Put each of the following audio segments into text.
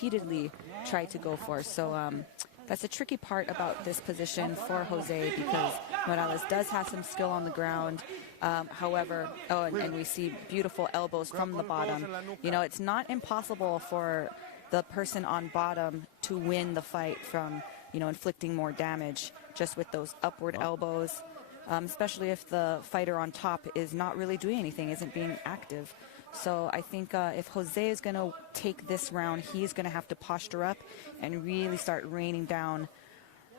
repeatedly tried to go for. So that's a tricky part about this position for Jose, because Morales does have some skill on the ground. However, and we see beautiful elbows from the bottom. You know, it's not impossible for the person on bottom to win the fight from, you know, inflicting more damage just with those upward elbows, especially if the fighter on top is not really doing anything, isn't being active. So I think if Jose is going to take this round, he's going to have to posture up and really start raining down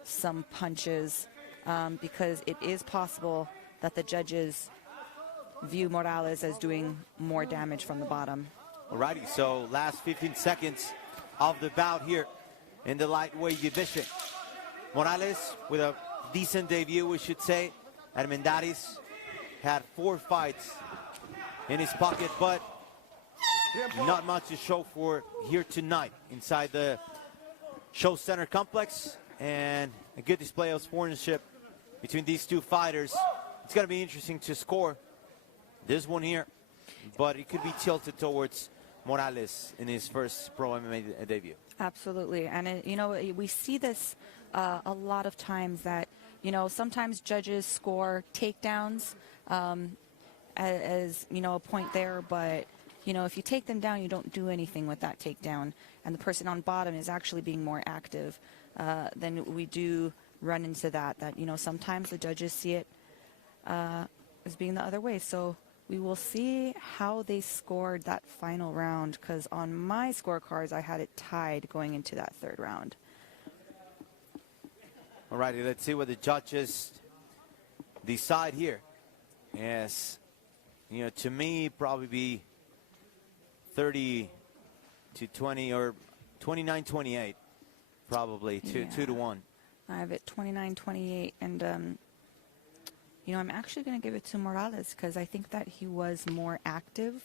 some punches, because it is possible that the judges view Morales as doing more damage from the bottom. Alrighty, so last 15 seconds of the bout here in the lightweight division. Morales with a decent debut, we should say. Armendariz had 4 fights in his pocket, but not much to show for here tonight inside the Show Center complex, and a good display of sportsmanship between these two fighters. It's going to be interesting to score this one here, but it could be tilted towards Morales in his first pro MMA debut. Absolutely, and you know, we see this a lot of times that, you know, sometimes judges score takedowns as, you know, a point there, but, you know, if you take them down, you don't do anything with that takedown, and the person on bottom is actually being more active, then we do run into that, you know, sometimes the judges see it as being the other way. So we will see how they scored that final round, because on my scorecards, I had it tied going into that third round. All righty, let's see what the judges decide here. Yes, you know, to me, probably be 30 to 20 or 29-28, probably, 2-1. I have it 29-28, and you know, I'm actually going to give it to Morales, because I think that he was more active,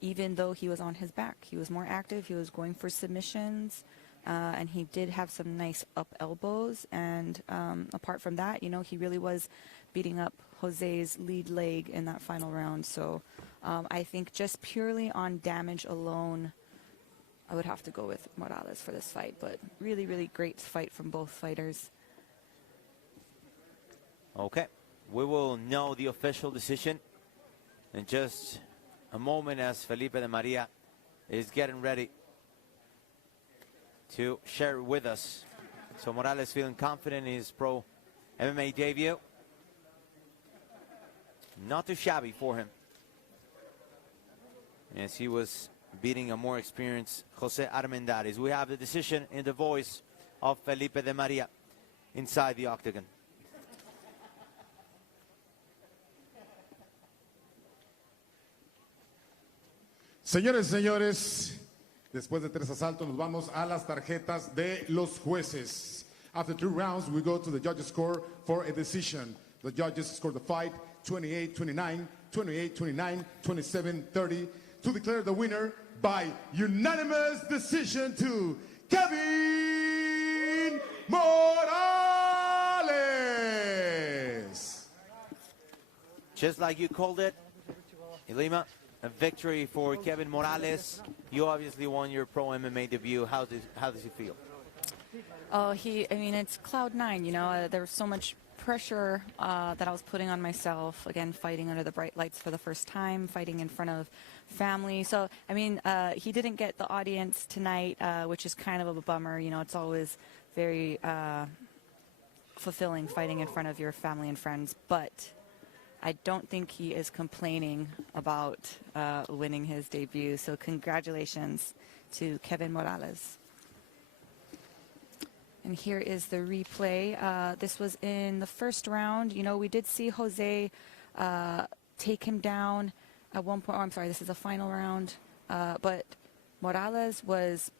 even though he was on his back. He was more active. He was going for submissions, and he did have some nice up elbows. And apart from that, you know, he really was beating up Jose's lead leg in that final round. So I think just purely on damage alone, I would have to go with Morales for this fight. But really, really great fight from both fighters. Okay. We will know the official decision in just a moment, as Felipe de Maria is getting ready to share it with us. So Morales feeling confident in his pro MMA debut. Not too shabby for him, as he was beating a more experienced Jose Armendariz. We have the decision in the voice of Felipe de Maria inside the octagon. Señores y señores, después de 3 asaltos nos vamos a las tarjetas de los jueces. After 2 rounds, we go to the judges' score for a decision. The judges scored the fight 28-29, 28-29, 27-30 to declare the winner by unanimous decision to Kevin Morales. Just like you called it, Ilima. A victory for Kevin Morales. You obviously won your pro MMA debut. How does he feel? Oh, I mean, it's cloud 9, you know. There was so much pressure that I was putting on myself. Again, fighting under the bright lights for the first time, fighting in front of family. So, I mean, he didn't get the audience tonight, which is kind of a bummer. You know, it's always very fulfilling fighting in front of your family and friends. But I don't think he is complaining about winning his debut. So congratulations to Kevin Morales. And here is the replay. This was in the first round. You know, we did see Jose take him down at one point. Oh, I'm sorry, this is the final round. But Morales was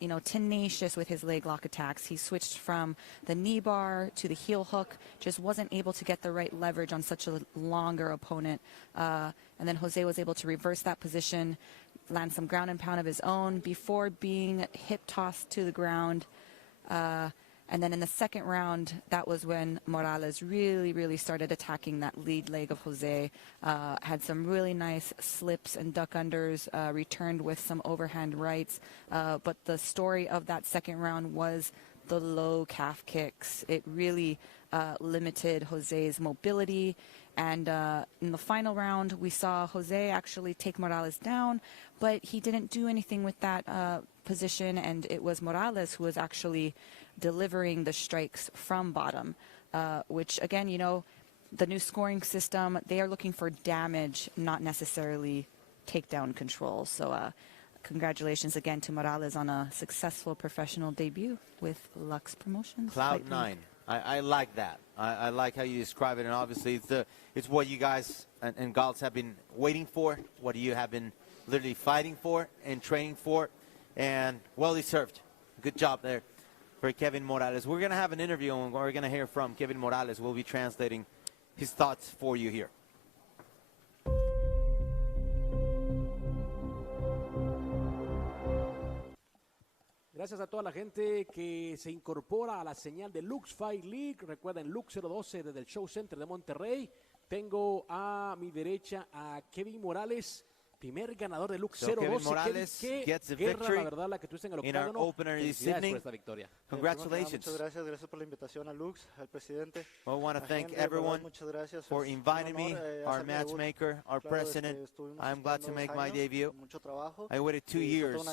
you know, tenacious with his leg lock attacks. He switched from the knee bar to the heel hook, just wasn't able to get the right leverage on such a longer opponent. And then Jose was able to reverse that position, land some ground and pound of his own before being hip tossed to the ground. And then in the second round, that was when Morales really started attacking that lead leg of Jose. Had some really nice slips and duck unders, returned with some overhand rights. But the story of that second round was the low calf kicks. It really limited Jose's mobility. And in the final round, we saw Jose actually take Morales down, but he didn't do anything with that position, and it was Morales who was actually delivering the strikes from bottom, which, again, you know, the new scoring system, they are looking for damage, not necessarily takedown control. So congratulations again to Morales on a successful professional debut with Lux Promotions. Cloud 9. I like that. I like how you describe it, and obviously it's what you guys and Gals have been waiting for, what you have been literally fighting for and training for, and well deserved. Good job there for Kevin Morales. We're going to have an interview, and we're going to hear from Kevin Morales. We'll be translating his thoughts for you here. Gracias a toda la gente que se incorpora a la señal de Lux Fight League. Recuerden, LUX012 desde el Show Center de Monterrey. Tengo a mi derecha a Kevin Morales, primer ganador de LUX012. Kevin Morales gets the victory la verdad, la que tuviste en el in our opener this evening. Congratulations. Muchas gracias por la invitación a Lux, al presidente. I want to thank everyone for inviting me, our matchmaker, our president. I'm glad to make my debut. I waited 2 years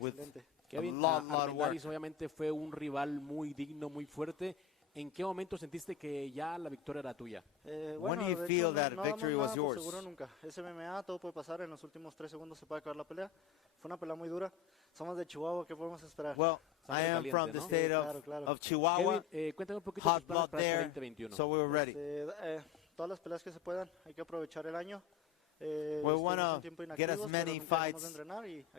with Kevin, a lot of work. Obviamente fue un rival muy digno, muy fuerte. ¿En qué momento sentiste que ya la victoria era tuya? When do you feel that victory was yours? Seguro nunca. Es MMA, todo puede pasar. En los últimos 3 segundos se puede acabar la pelea. Fue una pelea muy dura. Somos de Chihuahua, ¿qué podemos esperar? Well, I am from the state of Chihuahua. Kevin, cuéntame un poquito Hot tus planes blood para there, este 2021. so we were ready. Todas las peleas que se puedan, hay que aprovechar el año. We want to get as many fights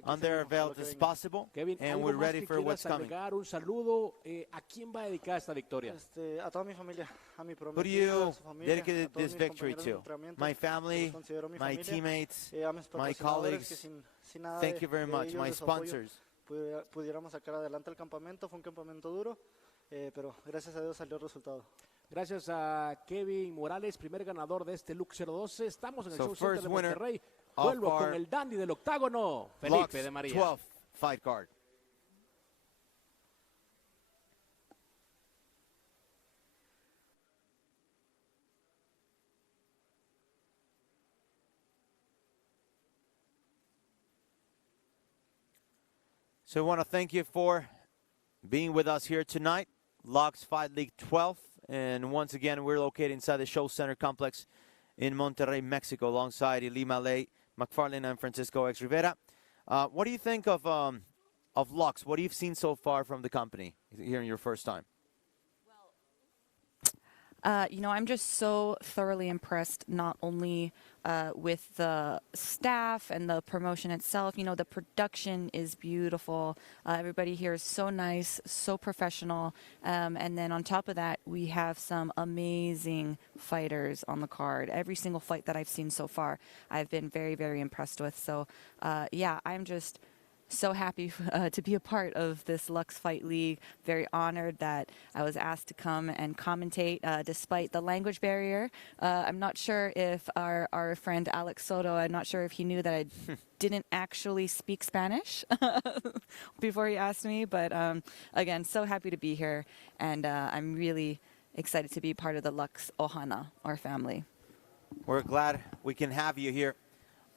under our belt as possible, Kevin, and we're ready for what's coming. Un saludo, ¿a quién va a dedicar esta victoria? A toda mi familia, a mi Who do you familia, dedicate this victory to? My family, my teammates, my colleagues. Thank you very much. My sponsors. Pudiéramos sacar adelante el campamento. Fue un campamento duro, pero gracias a Dios salió el resultado. Gracias a Kevin Morales, primer ganador de este LUX012. Estamos en el Show Center de Monterrey. Vuelvo con el dandy del octágono, Felipe de María. LUX012 fight card. So I want to thank you for being with us here tonight. Lux Fight League 12. And once again, we're located inside the Show Center complex in Monterrey, Mexico, alongside Eli Malay, McFarlane, and Francisco X. Rivera. What do you think of Lux? What have you seen so far from the company here in your first time? You know, I'm just so thoroughly impressed, not only with the staff and the promotion itself. You know, the production is beautiful. Everybody here is so nice, so professional. And then on top of that, we have some amazing fighters on the card. Every single fight that I've seen so far, I've been very impressed with. So, yeah, I'm just so happy to be a part of this Lux Fight League. Very honored that I was asked to come and commentate despite the language barrier. I'm not sure if our friend Alex Soto, I'm not sure if he knew that I didn't actually speak Spanish before he asked me. But again, so happy to be here. And I'm really excited to be part of the Lux Ohana, our family. We're glad we can have you here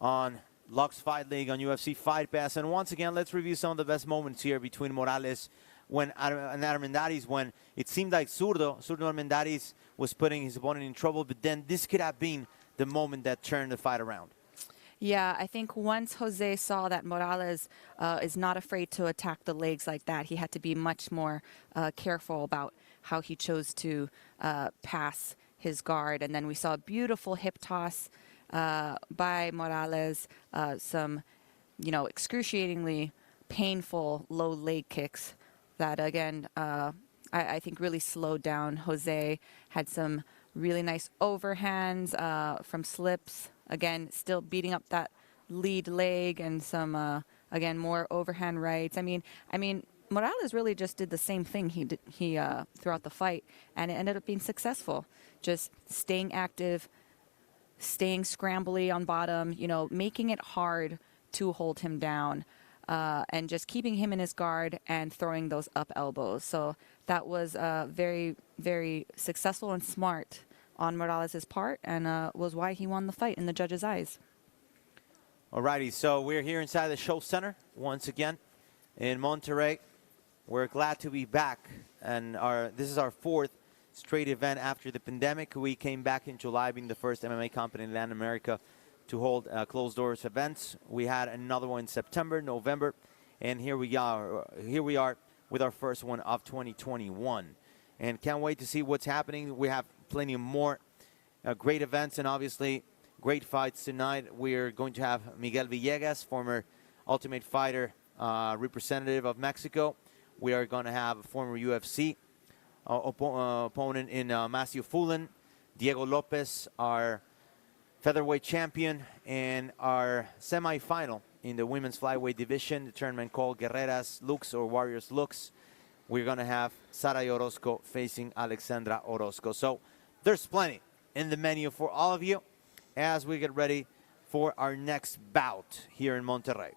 on Lux Fight League on UFC Fight Pass. And once again, let's review some of the best moments here between Morales and Armendariz, when it seemed like Zurdo Armendariz was putting his opponent in trouble, but then this could have been the moment that turned the fight around. Yeah, I think once Jose saw that Morales is not afraid to attack the legs like that, he had to be much more careful about how he chose to pass his guard. And then we saw a beautiful hip toss by Morales, some, you know, excruciatingly painful low leg kicks that, again, I think really slowed down Jose. Had some really nice overhands from slips. Again, still beating up that lead leg, and some, again, more overhand rights. I mean, Morales really just did the same thing he did throughout the fight, and it ended up being successful. Just staying active, staying scrambly on bottom, making it hard to hold him down, and just keeping him in his guard and throwing those up elbows. So that was very, very successful and smart on Morales' part, and was why he won the fight in the judges' eyes. Alrighty, so we're here inside the show center once again in Monterrey. We're glad to be back, and this is our 4th straight event after the pandemic. We came back in July, being the first MMA company in Latin America to hold closed doors events. We had another one in September, November, and here we are with our first one of 2021. And can't wait to see what's happening. We have plenty more great events and obviously great fights tonight. We're going to have Miguel Villegas, former Ultimate Fighter representative of Mexico. We are going to have a former UFC opponent in Matthew Fullen, Diego Lopez, our featherweight champion, and our semifinal in the women's flyweight division, the tournament called Guerreras Lux or Warriors Lux. We're going to have Saray Orozco facing Alexandra Orozco. So there's plenty in the menu for all of you as we get ready for our next bout here in Monterrey.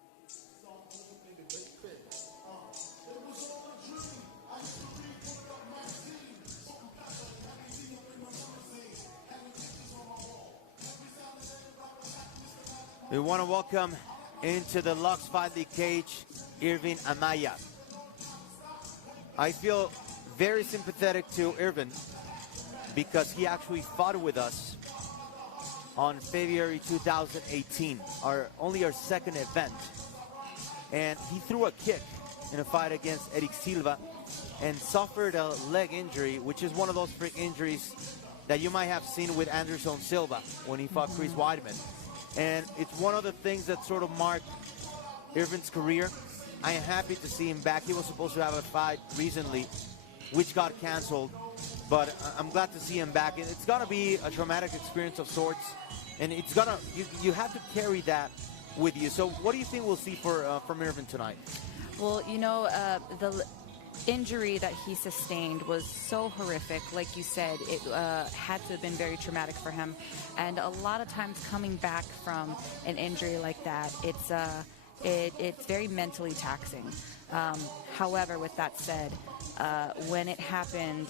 We want to welcome into the Lux Fight League cage, Irvin Amaya. I feel very sympathetic to Irvin because he actually fought with us on February 2018, only our second event. And he threw a kick in a fight against Eric Silva and suffered a leg injury, which is one of those freak injuries that you might have seen with Anderson Silva when he fought Chris Weidman. And it's one of the things that sort of marked Irvin's career. I am happy to see him back. He was supposed to have a fight recently, which got canceled. But I'm glad to see him back. And it's going to be a traumatic experience of sorts. And it's going to, you have to carry that with you. So what do you think we'll see from Irvin tonight? Well, the injury that he sustained was so horrific. Like you said, it had to have been very traumatic for him. And a lot of times coming back from an injury like that, it's very mentally taxing. However, with that said, when it happened,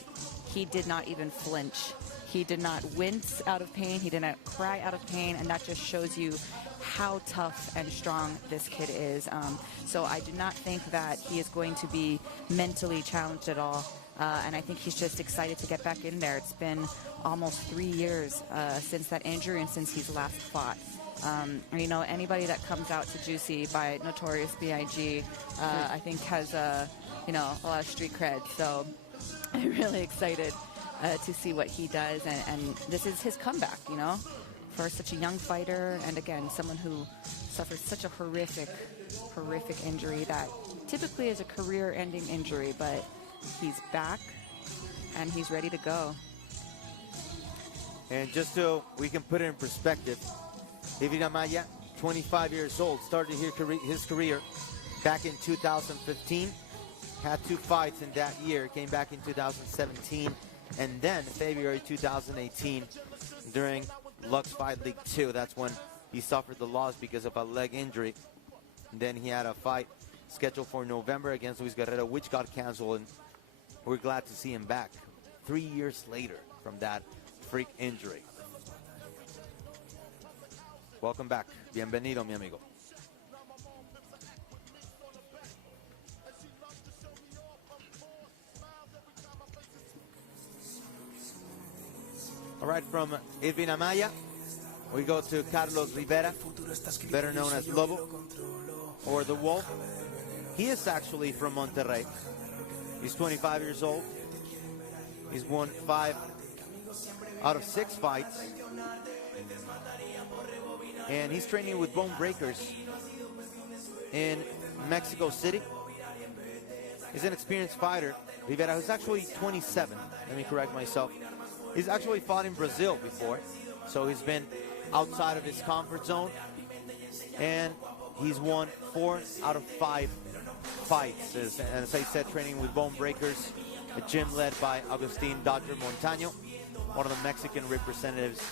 he did not even flinch. He did not wince out of pain. He did not cry out of pain. And that just shows you how tough and strong this kid is. So I do not think that he is going to be mentally challenged at all. And I think he's just excited to get back in there. It's been almost 3 years since that injury and since he's last fought. Anybody that comes out to Juicy by Notorious B.I.G., I think has a lot of street cred. So I'm really excited to see what he does. And this is his comeback, for such a young fighter. And again, someone who suffered such a horrific injury that typically is a career-ending injury, but he's back and he's ready to go. And just so we can put it in perspective, Irvin Amaya, 25 years old, started his career back in 2015, had 2 fights in that year, came back in 2017, and then February 2018 during Lux Fight League 2. That's when he suffered the loss because of a leg injury. And then he had a fight scheduled for November against Luis Guerrero, which got canceled, and we're glad to see him back 3 years later from that freak injury. Welcome back. Bienvenido, mi amigo. All right, from Irvin Amaya, we go to Carlos Rivera, better known as Lobo, or The Wolf. He is actually from Monterrey. He's 25 years old. He's won 5 out of 6 fights. And he's training with Bone Breakers in Mexico City. He's an experienced fighter. Rivera, who's actually 27. Let me correct myself. He's actually fought in Brazil before, so he's been outside of his comfort zone. And he's won 4 out of 5 fights. As I said, training with Bone Breakers, a gym led by Agustin Dodger Montaño, one of the Mexican representatives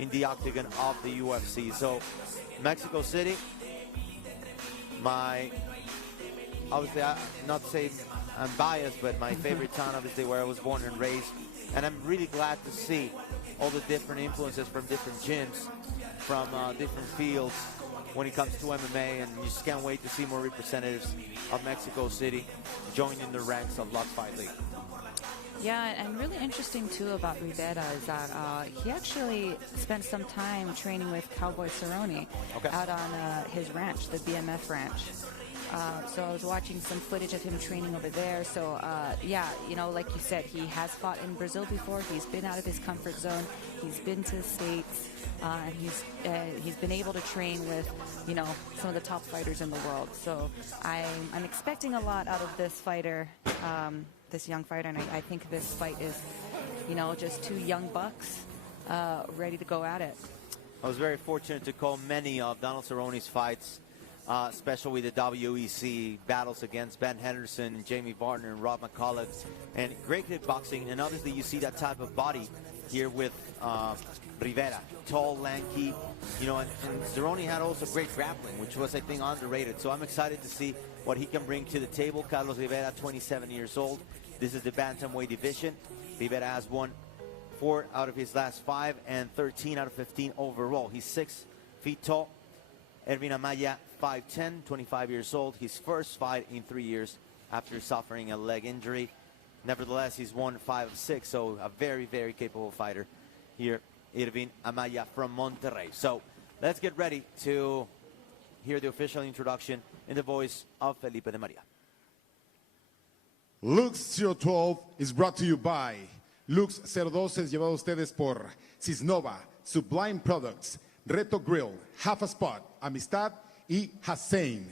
in the octagon of the UFC. So, Mexico City, obviously, not to say I'm biased, but my favorite town, obviously, where I was born and raised. And I'm really glad to see all the different influences from different gyms, from different fields when it comes to MMA, and you just can't wait to see more representatives of Mexico City joining the ranks of Lux Fight League. Yeah, and really interesting too about Rivera is that he actually spent some time training with Cowboy Cerrone out on his ranch, the BMF ranch. So I was watching some footage of him training over there. So yeah, you know, like you said, he has fought in Brazil before. He's been out of his comfort zone. He's been to the States, and he's been able to train with, you know, some of the top fighters in the world. So I'm expecting a lot out of this fighter, this young fighter, and I think this fight is, you know, just two young bucks ready to go at it. I was very fortunate to call many of Donald Cerrone's fights, especially the WEC battles against Ben Henderson, Jamie Varner, and Rob McCullough, and great kickboxing. And obviously you see that type of body here with Rivera, tall, lanky, you know, and Cerrone had also great grappling, which was, I think, underrated. So I'm excited to see what he can bring to the table. Carlos Rivera, 27 years old. This is the bantamweight division. Rivera has won 4 out of his last 5 and 13 out of 15 overall. He's 6 feet tall. Ervin Amaya, 5'10", 25 years old. His first fight in 3 years after suffering a leg injury. Nevertheless, he's won 5 of 6, so a very, very capable fighter here, Ervin Amaya from Monterrey. So let's get ready to hear the official introduction in the voice of Felipe de Maria. LUX012 is brought to you by LUX012 es llevado a ustedes por Cisnova, Sublime Products, Reto Grill, Half a Spot, Amistad y Hussein.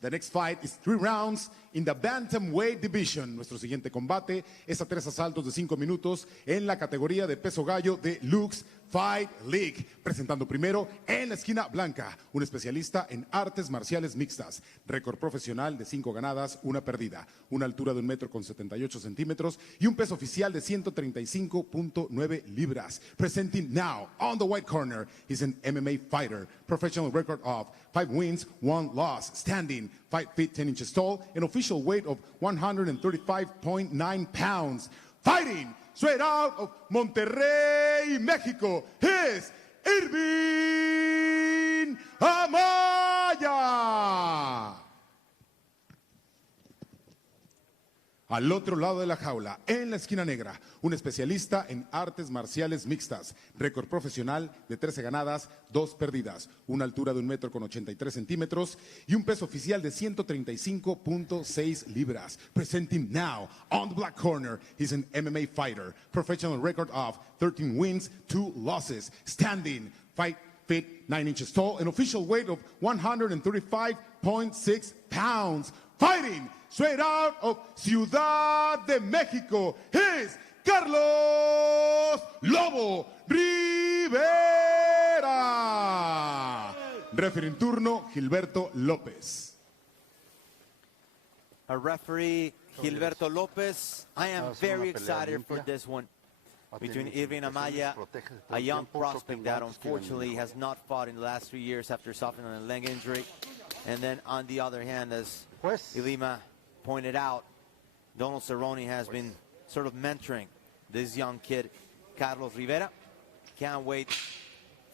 The next fight is 3 rounds in the bantamweight division. Nuestro siguiente combate es a 3 asaltos de 5 minutos en la categoría de peso gallo de Lux Fight League. Presentando primero en la esquina blanca, un especialista en artes marciales mixtas. Récord profesional de 5 ganadas, 1 perdida. Una altura de 1,78 metros y un peso oficial de 135.9 libras. Presenting now on the white corner, he's an MMA fighter. Professional record of 5 wins, 1 loss. Standing 5 feet 10 inches tall, an official weight of 135.9 pounds. Fighting straight out of Monterrey, Mexico, is Ervin Amaya. Al otro lado de la jaula, en la esquina negra, un especialista en artes marciales mixtas. Récord profesional de 13 ganadas, 2 perdidas. Una altura de 1,83 metros y un peso oficial de 135.6 libras. Presenting now on the black corner, he's an MMA fighter. Professional record of 13 wins, 2 losses. Standing 5 feet 9 inches tall, an official weight of 135.6 pounds. Fighting straight out of Ciudad de Mexico, is Carlos Lobo Rivera. Referee en turno, Gilberto López. Our referee, Gilberto Lopez. I am very excited for this one between Ervin Amaya, a young prospect that unfortunately has not fought in the last 3 years after suffering a leg injury. And then on the other hand, as Ilima pointed out, Donald Cerrone has been sort of mentoring this young kid, Carlos Rivera. Can't wait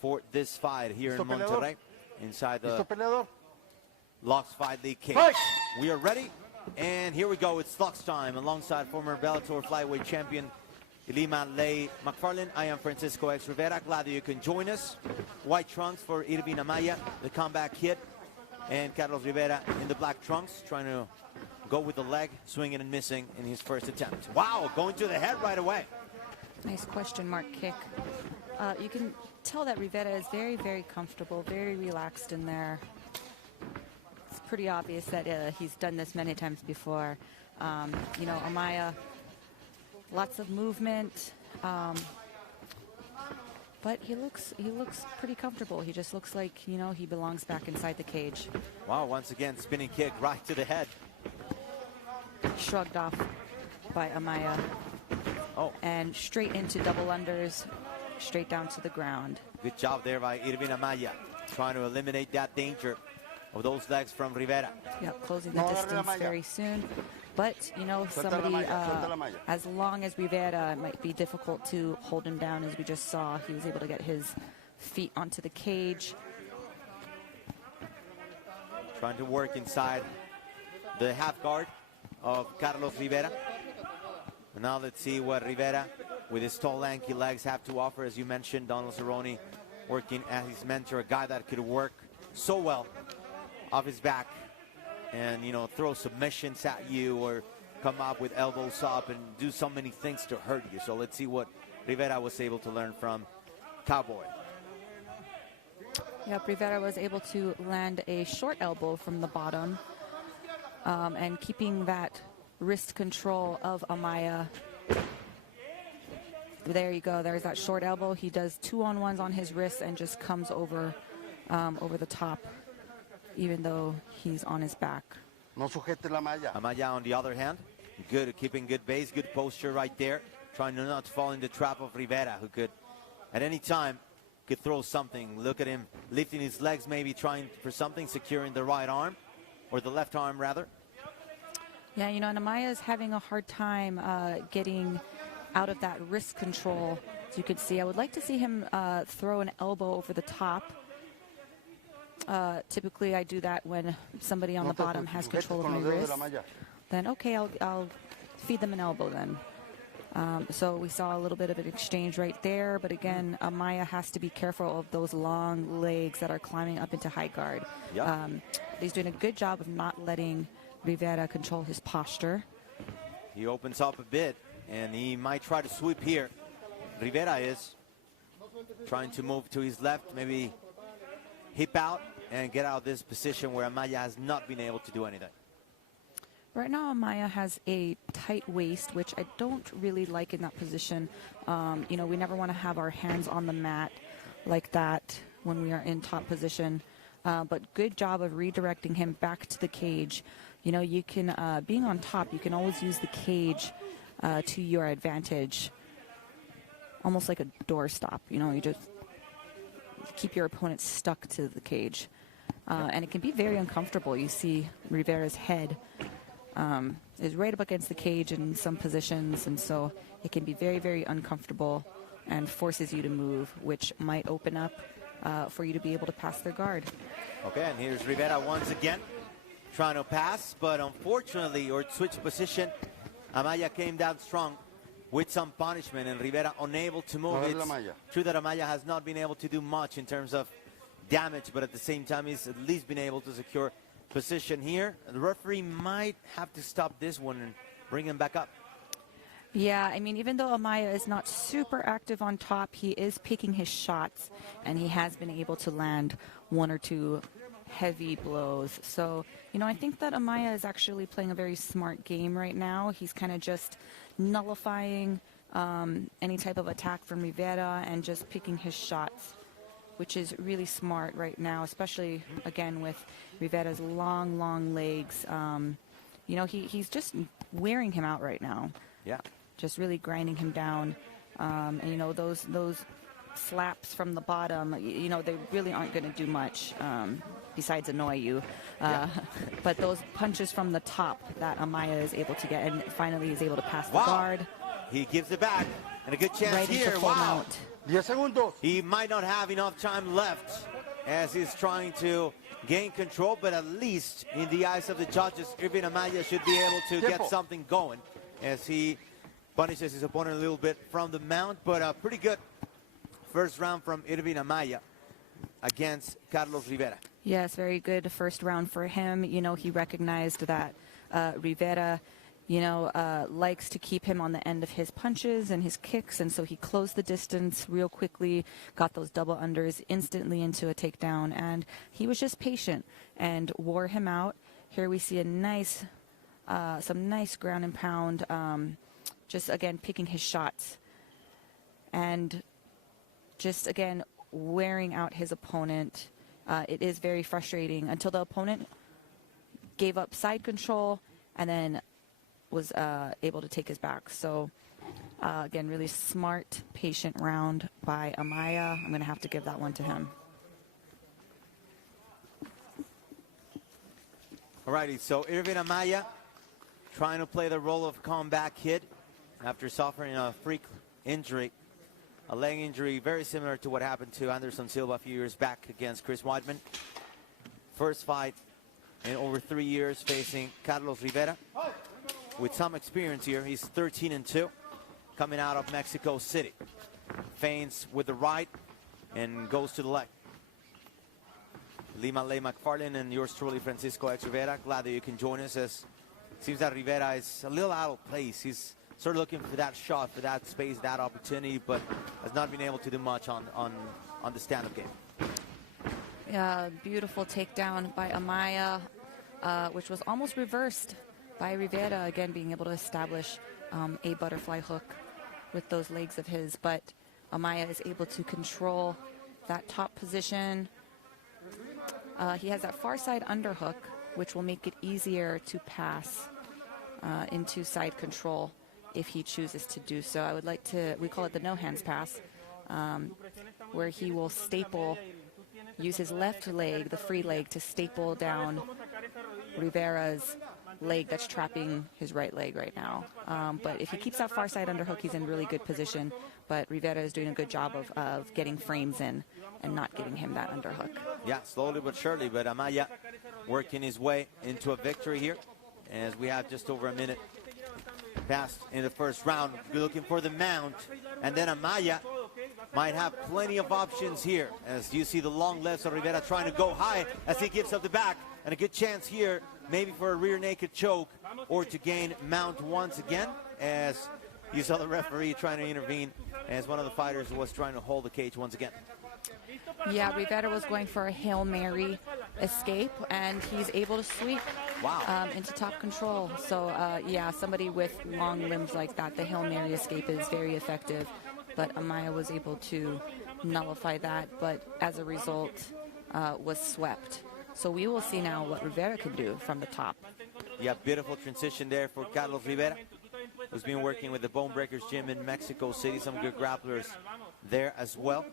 for this fight here in Monterrey, inside the Lux Fight League cage. We are ready, and here we go. It's Lux time, alongside former Bellator flyweight champion Ilima Lay McFarlane. I am Francisco X Rivera. Glad that you can join us. White trunks for Ervin Amaya, the comeback kid, and Carlos Rivera in the black trunks, trying to go with the leg, swinging and missing in his first attempt. Wow, going to the head right away. Nice question mark kick. You can tell that Rivera is very, very comfortable, very relaxed in there. It's pretty obvious that he's done this many times before. You know, Amaya, lots of movement, but he looks pretty comfortable. He just looks like, you know, he belongs back inside the cage. Wow, once again, spinning kick right to the head. shrugged off by Amaya. Oh. And straight into double unders, straight down to the ground. Good job there by Irvin Amaya, trying to eliminate that danger of those legs from Rivera. Yep, closing the distance very soon. But, you know, somebody, as long as Rivera, it might be difficult to hold him down. As we just saw, he was able to get his feet onto the cage. Trying to work inside the half guard of Carlos Rivera. And now let's see what Rivera, with his tall, lanky legs, have to offer. As you mentioned, Donald Cerrone working as his mentor, a guy that could work so well off his back and, you know, throw submissions at you or come up with elbows up and do so many things to hurt you. So let's see what Rivera was able to learn from Cowboy. Yep, Rivera was able to land a short elbow from the bottom, and keeping that wrist control of Amaya. There you go. There's that short elbow. He does 2-on-1s on his wrist and just comes over over the top, even though he's on his back. Amaya, on the other hand, good at keeping good base, good posture right there, trying to not fall in the trap of Rivera, who could at any time could throw something. Look at him lifting his legs, maybe trying for something, securing the right arm, or the left arm rather. Yeah, you know, and Amaya is having a hard time getting out of that wrist control. As you can see, I would like to see him throw an elbow over the top. Typically, I do that when somebody on the bottom has control of my wrist. Then, okay, I'll feed them an elbow then. So we saw a little bit of an exchange right there. But again, Amaya has to be careful of those long legs that are climbing up into high guard. Yep. He's doing a good job of not letting Rivera control his posture. He opens up a bit, and he might try to sweep here. Rivera is trying to move to his left, maybe hip out and get out of this position where Amaya has not been able to do anything. Right now, Amaya has a tight waist, which I don't really like in that position. You know, we never want to have our hands on the mat like that when we are in top position. But good job of redirecting him back to the cage. You know, you can, being on top, you can always use the cage to your advantage. Almost like a doorstop, you know, you just keep your opponent stuck to the cage. And it can be very uncomfortable. You see Rivera's head is right up against the cage in some positions, and so it can be very, very uncomfortable and forces you to move, which might open up for you to be able to pass their guard. Okay, and here's Rivera once again trying to pass, but unfortunately, or switch position, Amaya came down strong with some punishment, and Rivera unable to move. It's true that Amaya has not been able to do much in terms of damage, but at the same time, he's at least been able to secure position here. The referee might have to stop this one and bring him back up. Yeah, I mean, even though Amaya is not super active on top, he is picking his shots, and he has been able to land 1 or 2 heavy blows. So, you know, I think that Amaya is actually playing a very smart game right now. He's kind of just nullifying any type of attack from Rivera and just picking his shots, which is really smart right now, especially, again, with Rivera's long legs. You know, he's just wearing him out right now. Yeah. Just really grinding him down. And, you know, those slaps from the bottom, you know, they really aren't going to do much besides annoy you. But those punches from the top that Amaya is able to get, and finally is able to pass the guard. He gives it back, and a good chance right here. Into full mount. He might not have enough time left as he's trying to gain control, but at least in the eyes of the judges, Irvin Amaya should be able to get something going as he punishes his opponent a little bit from the mount. But a pretty good first round from Irvin Amaya against Carlos Rivera. Yes, very good first round for him. You know, he recognized that Rivera, you know, likes to keep him on the end of his punches and his kicks, and so he closed the distance real quickly, got those double unders instantly into a takedown, and he was just patient and wore him out. Here we see a nice, some nice ground and pound, just again picking his shots, and just again wearing out his opponent. It is very frustrating until the opponent gave up side control and then was able to take his back. So again, really smart, patient round by Amaya. I'm going to have to give that one to him. Alrighty, so Irvin Amaya trying to play the role of comeback kid after suffering a freak injury, a leg injury very similar to what happened to Anderson Silva a few years back against Chris Weidman. First fight in over 3 years facing Carlos Rivera. With some experience here, he's 13-2, coming out of Mexico City. Feigns with the right and goes to the left. Lima Lay McFarlane and yours truly, Francisco X Rivera. Glad that you can join us, as it seems that Rivera is a little out of place. He's sort of looking for that shot, for that space, that opportunity, but has not been able to do much on the stand-up game. Yeah, beautiful takedown by Amaya, which was almost reversed by Rivera, again being able to establish a butterfly hook with those legs of his. But Amaya is able to control that top position. He has that far side underhook, which will make it easier to pass into side control if he chooses to do so. I would like to, we call it the no hands pass, where he will staple, use his left leg, the free leg, to staple down Rivera's leg that's trapping his right leg right now. But if he keeps that far side underhook, he's in really good position. But Rivera is doing a good job of getting frames in and not getting him that underhook. Yeah, slowly but surely, but Amaya working his way into a victory here, as we have just over a minute passed in the first round. We're looking for the mount, and then Amaya might have plenty of options here, as you see the long lefts of Rivera trying to go high as he gives up the back, and a good chance here maybe for a rear naked choke or to gain mount once again, as you saw the referee trying to intervene as one of the fighters was trying to hold the cage once again. Yeah, Rivera was going for a Hail Mary escape, and he's able to sweep into top control. So, yeah, somebody with long limbs like that, the Hail Mary escape is very effective. But Amaya was able to nullify that, but as a result, was swept. So we will see now what Rivera can do from the top. Yeah, beautiful transition there for Carlos Rivera, who's been working with the Bone Breakers gym in Mexico City. Some good grapplers there as well.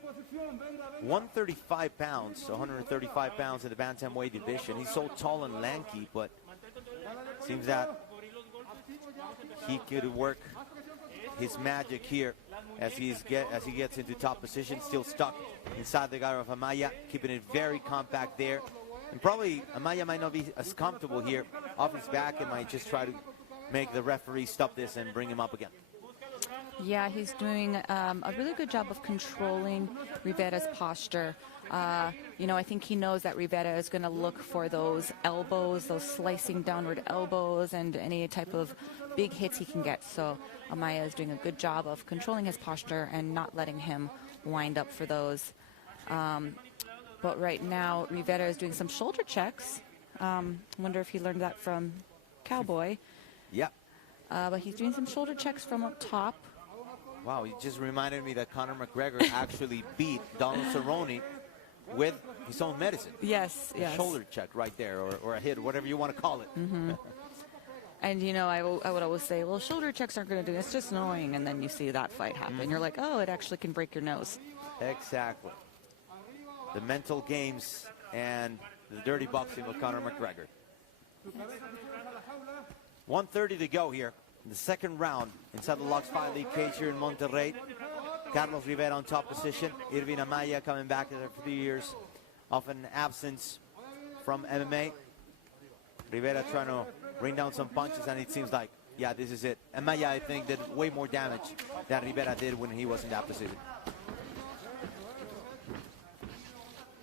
135 pounds, 135 pounds in the bantamweight division. He's so tall and lanky, but seems that he could work his magic here as he gets into top position, still stuck inside the guard of Amaya, keeping it very compact there. And probably Amaya might not be as comfortable here off his back and might just try to make the referee stop this and bring him up again. Yeah, he's doing a really good job of controlling Rivera's posture. You know, I think he knows that Rivera is going to look for those elbows, those slicing downward elbows, and any type of big hits he can get. So Amaya is doing a good job of controlling his posture and not letting him wind up for those. But right now, Rivera is doing some shoulder checks. Wonder if he learned that from Cowboy. Yep. But he's doing some shoulder checks from up top. Wow, he just reminded me that Conor McGregor actually beat Donald Cerrone with his own medicine. Yes, yes. Shoulder check right there, or a hit, whatever you want to call it. Mm-hmm. And, you know, I would always say, well, shoulder checks aren't going to do it. It's just annoying. And then you see that fight happen. Mm-hmm. You're like, oh, it actually can break your nose. Exactly. The mental games and the dirty boxing of Conor McGregor. 1:30 to go here in the second round inside the Lux Fight League cage here in Monterrey. Carlos Rivera on top position. Irvin Amaya coming back after 3 years of an absence from MMA. Rivera trying to bring down some punches, and it seems like, yeah, this is it. Amaya, I think, did way more damage than Rivera did when he was in that position.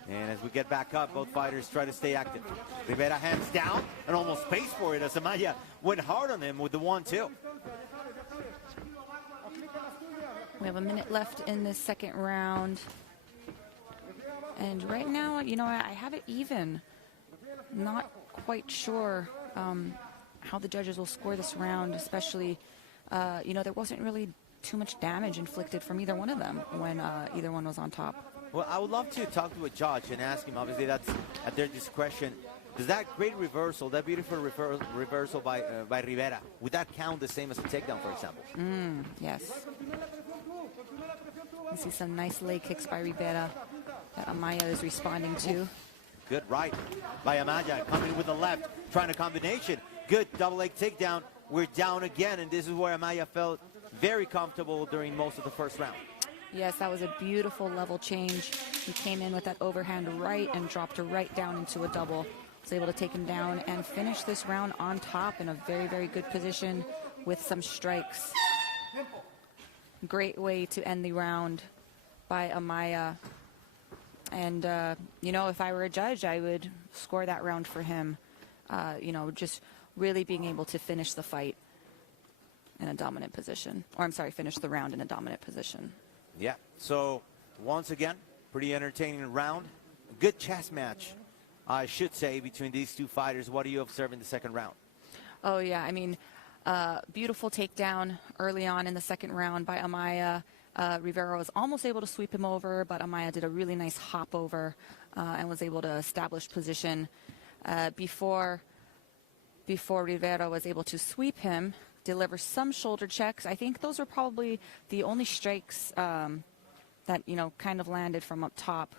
And as we get back up, both fighters try to stay active. Rivera hands down and almost pays for it as Amaya went hard on him with the 1-2. We have a minute left in this second round. And right now, you know, I have it even. Not quite sure how the judges will score this round, especially, you know, there wasn't really too much damage inflicted from either one of them when either one was on top. Well, I would love to talk to a judge and ask him. Obviously, that's at their discretion. Does that great reversal, that beautiful reversal by Rivera, would that count the same as a takedown, for example? Yes. You see some nice leg kicks by Rivera that Amaya is responding to. Good right by Amaya, coming with the left, trying a combination. Good double leg takedown. We're down again, and this is where Amaya felt very comfortable during most of the first round. Yes, that was a beautiful level change. He came in with that overhand right and dropped her right down into a double. Was able to take him down and finish this round on top in a very, very good position with some strikes. Great way to end the round by Amaya. And, you know, if I were a judge, I would score that round for him. You know, just really being able to finish the fight in a dominant position. Or, I'm sorry, finish the round in a dominant position. Yeah, so once again, pretty entertaining round. Good chess match, I should say, between these two fighters. What do you observe in the second round? Oh, yeah, I mean, beautiful takedown early on in the second round by Amaya. Rivera was almost able to sweep him over, but Amaya did a really nice hop over and was able to establish position before Rivera was able to sweep him, deliver some shoulder checks. I think those were probably the only strikes that, you know, kind of landed from up top.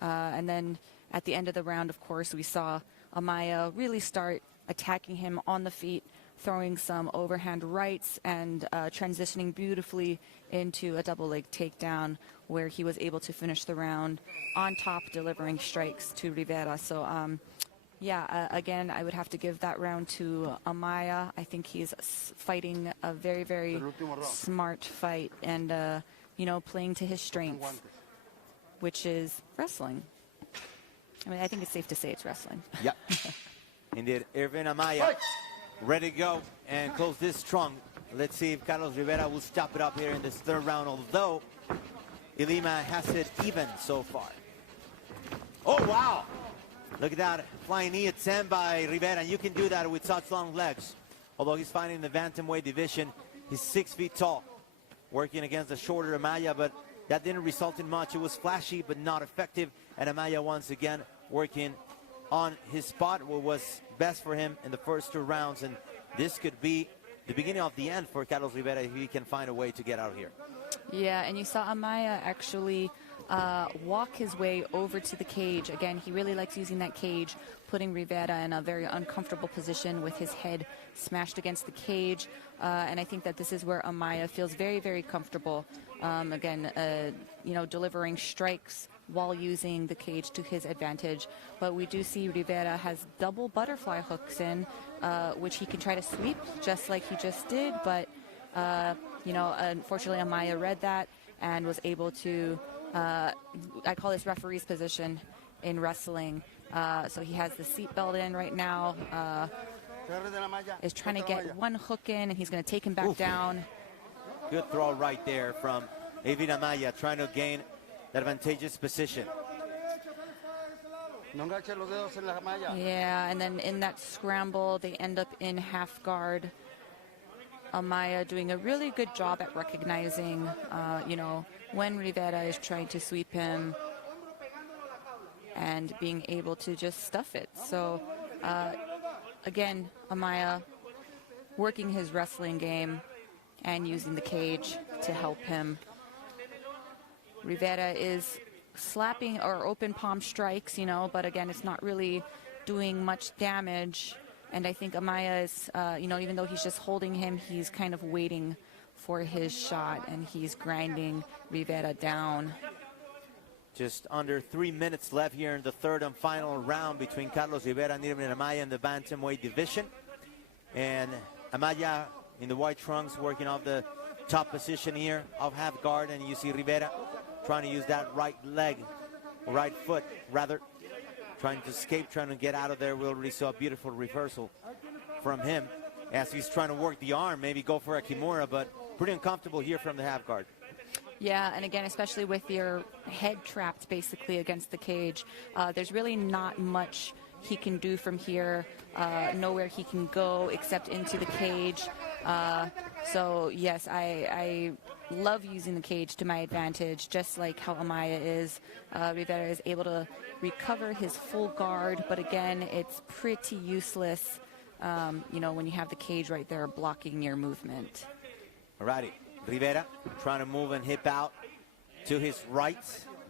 And then at the end of the round, of course, we saw Amaya really start attacking him on the feet, throwing some overhand rights and transitioning beautifully into a double leg takedown where he was able to finish the round on top, delivering strikes to Rivera. So, yeah, again, I would have to give that round to Amaya. I think he's fighting a very, very smart fight and, you know, playing to his strengths, which is wrestling. I mean, I think it's safe to say it's wrestling. Yep. Indeed, Irvin Amaya ready to go and close this strong. Let's see if Carlos Rivera will stop it up here in this third round, although Ilima has it even so far. Oh, wow. Look at that flying knee attempt by Rivera, and you can do that with such long legs. Although he's fighting in the bantamweight division, he's 6 feet tall, working against the shorter Amaya, but that didn't result in much. It was flashy, but not effective, and Amaya once again working on his spot, what was best for him in the first 2 rounds, and this could be the beginning of the end for Carlos Rivera if he can find a way to get out of here. Yeah, and you saw Amaya actually walk his way over to the cage. Again, he really likes using that cage, putting Rivera in a very uncomfortable position with his head smashed against the cage. And I think that this is where Amaya feels very, very comfortable. Again, you know, delivering strikes while using the cage to his advantage. But we do see Rivera has double butterfly hooks in, which he can try to sweep just like he just did. But, you know, unfortunately, Amaya read that and was able to, I call this referee's position in wrestling. So he has the seatbelt in right now, is trying to get one hook in, and he's going to take him back down. Good throw right there from Irvin Amaya, trying to gain that advantageous position. Yeah, and then in that scramble, they end up in half guard. Amaya doing a really good job at recognizing, you know, when Rivera is trying to sweep him and being able to just stuff it. So, again, Amaya working his wrestling game and using the cage to help him. Rivera is slapping or open palm strikes, you know, but again, it's not really doing much damage. And I think Amaya is, you know, even though he's just holding him, he's kind of waiting for his shot, and he's grinding Rivera down. Just under 3 minutes left here in the third and final round between Carlos Rivera and Irvin Amaya in the bantamweight division. And Amaya in the white trunks working off the top position here of half guard, and you see Rivera trying to use that right leg, right foot rather, trying to escape, trying to get out of there. We already saw a beautiful reversal from him as he's trying to work the arm, maybe go for a Kimura, but pretty uncomfortable here from the half guard. Yeah, and again, especially with your head trapped basically against the cage, there's really not much he can do from here. Nowhere he can go except into the cage. So yes, I love using the cage to my advantage, just like how Amaya is. Rivera is able to recover his full guard, but again, it's pretty useless, you know, when you have the cage right there blocking your movement. Alrighty, Rivera trying to move and hip out to his right,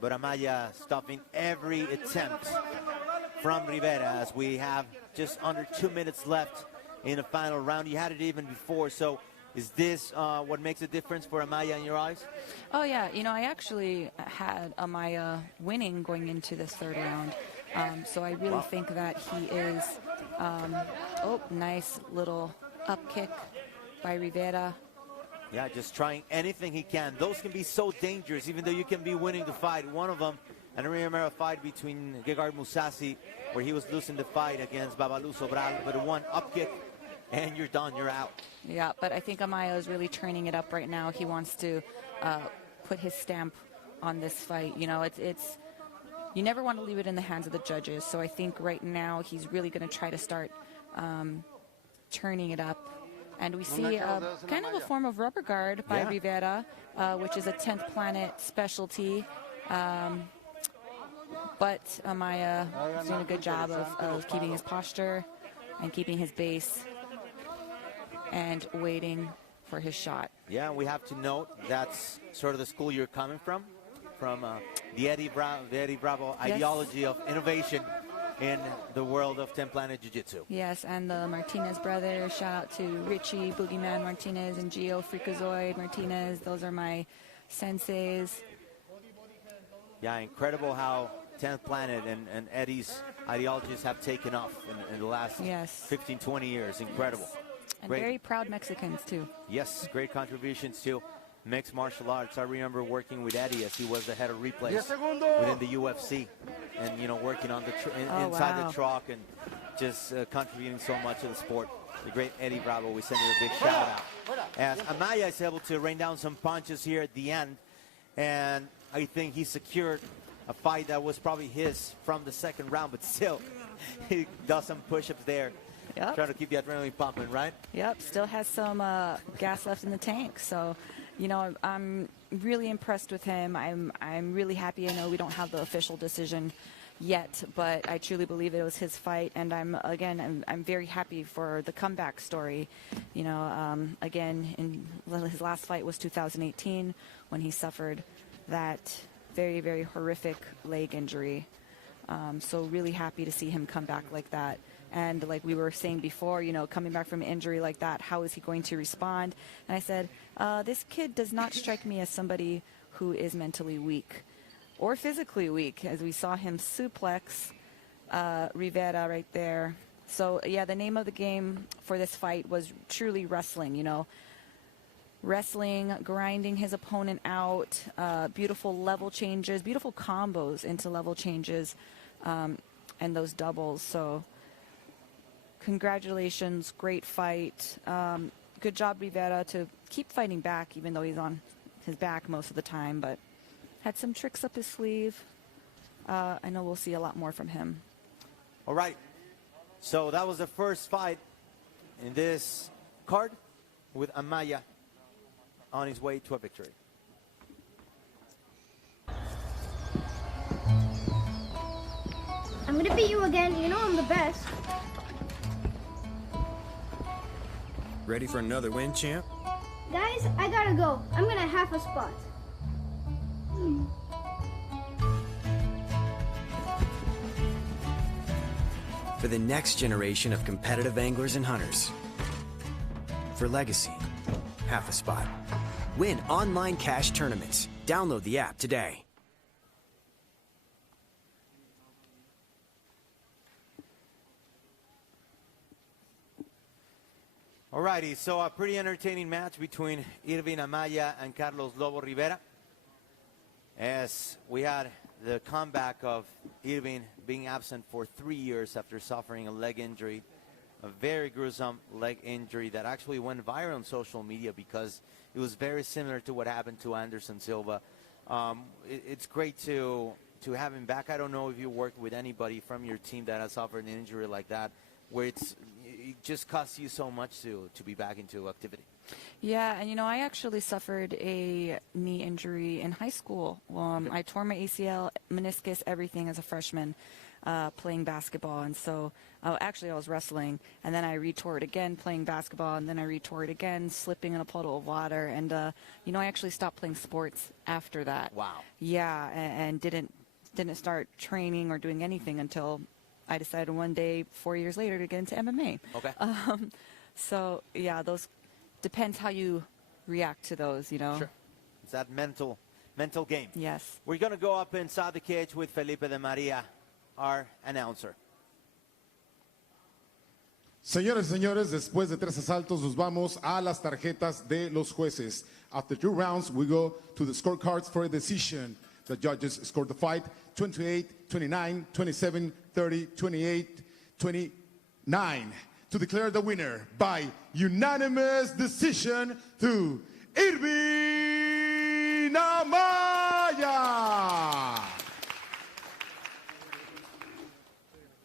but Amaya stopping every attempt from Rivera as we have just under 2 minutes left in the final round. You had it even before, so is this what makes a difference for Amaya in your eyes? Oh yeah, you know, I actually had Amaya winning going into this third round, so I really think that he is, oh, nice little up kick by Rivera. Yeah, just trying anything he can. Those can be so dangerous, even though you can be winning the fight. One of them, and I remember a fight between Gegard Mousasi where he was losing the fight against Babalu Sobral, but one up kick and you're done, you're out. Yeah, but I think Amaya is really turning it up right now. He wants to put his stamp on this fight. You know, it's you never want to leave it in the hands of the judges. So I think right now he's really going to try to start turning it up. And we see kind of a form of rubber guard by Rivera, which is a 10th Planet specialty. But Amaya is doing a good job of keeping his posture and keeping his base and waiting for his shot. Yeah, we have to note that's sort of the school you're coming from the Eddie Bravo ideology of innovation in the world of 10th Planet Jiu-Jitsu. Yes, and the Martinez brothers. Shout out to Richie Boogeyman Martinez and Gio Freakazoid Martinez. Those are my senseis. Yeah, incredible how 10th Planet and Eddie's ideologies have taken off in the last 15, 20 years. Incredible. And very proud Mexicans, too. Yes, great contributions to mixed martial arts. I remember working with Eddie as he was the head of replays within the UFC, and you know, working on the inside the truck and just contributing so much to the sport. The great Eddie Bravo, we send you a big shout out. As Amaya is able to rain down some punches here at the end, and I think he secured a fight that was probably his from the second round, but still, he does some push-ups there. Yep. Trying to keep the adrenaline pumping, right? Yep, still has some gas left in the tank. So, you know, I'm really impressed with him. I'm really happy. I know we don't have the official decision yet, but I truly believe it was his fight. And I'm very happy for the comeback story. You know, again, his last fight was 2018 when he suffered that very, very horrific leg injury. So really happy to see him come back like that. And like we were saying before, you know, coming back from an injury like that, how is he going to respond? And I said, this kid does not strike me as somebody who is mentally weak or physically weak, as we saw him suplex Rivera right there. So, yeah, the name of the game for this fight was truly wrestling, you know. Wrestling, grinding his opponent out, beautiful level changes, beautiful combos into level changes, and those doubles. So congratulations, great fight. Good job, Rivera, to keep fighting back, even though he's on his back most of the time, but had some tricks up his sleeve. I know we'll see a lot more from him. All right. So that was the first fight in this card with Amaya on his way to a victory. I'm gonna beat you again. You know I'm the best. Ready for another win, champ? Guys, I gotta go. I'm gonna half a spot. For the next generation of competitive anglers and hunters. For legacy, half a spot. Win online cash tournaments. Download the app today. Alrighty, so a pretty entertaining match between Irvin Amaya and Carlos Lobo Rivera. As we had the comeback of Irvin being absent for 3 years after suffering a leg injury, a very gruesome leg injury that actually went viral on social media because it was very similar to what happened to Anderson Silva. It's great to have him back. I don't know if you worked with anybody from your team that has suffered an injury like that, where it's, it just costs you so much to be back into activity. Yeah, and I actually suffered a knee injury in high school. I tore my ACL, meniscus, everything as a freshman playing basketball. And so, actually I was wrestling, and then I retore it again playing basketball, and then I retore it again slipping in a puddle of water. And, I actually stopped playing sports after that. Wow. Yeah, and didn't start training or doing anything until I decided one day 4 years later to get into MMA. Okay. So, yeah, those depends how you react to those, Sure. It's that mental game. Yes. We're going to go up inside the cage with Felipe de Maria, our announcer. Señores y señores, después de 3 asaltos nos vamos a las tarjetas de los jueces. After 2 rounds, we go to the scorecards for a decision. The judges scored the fight 28, 29, 27, 30, 28, 29 to declare the winner by unanimous decision to Irvin Amaya.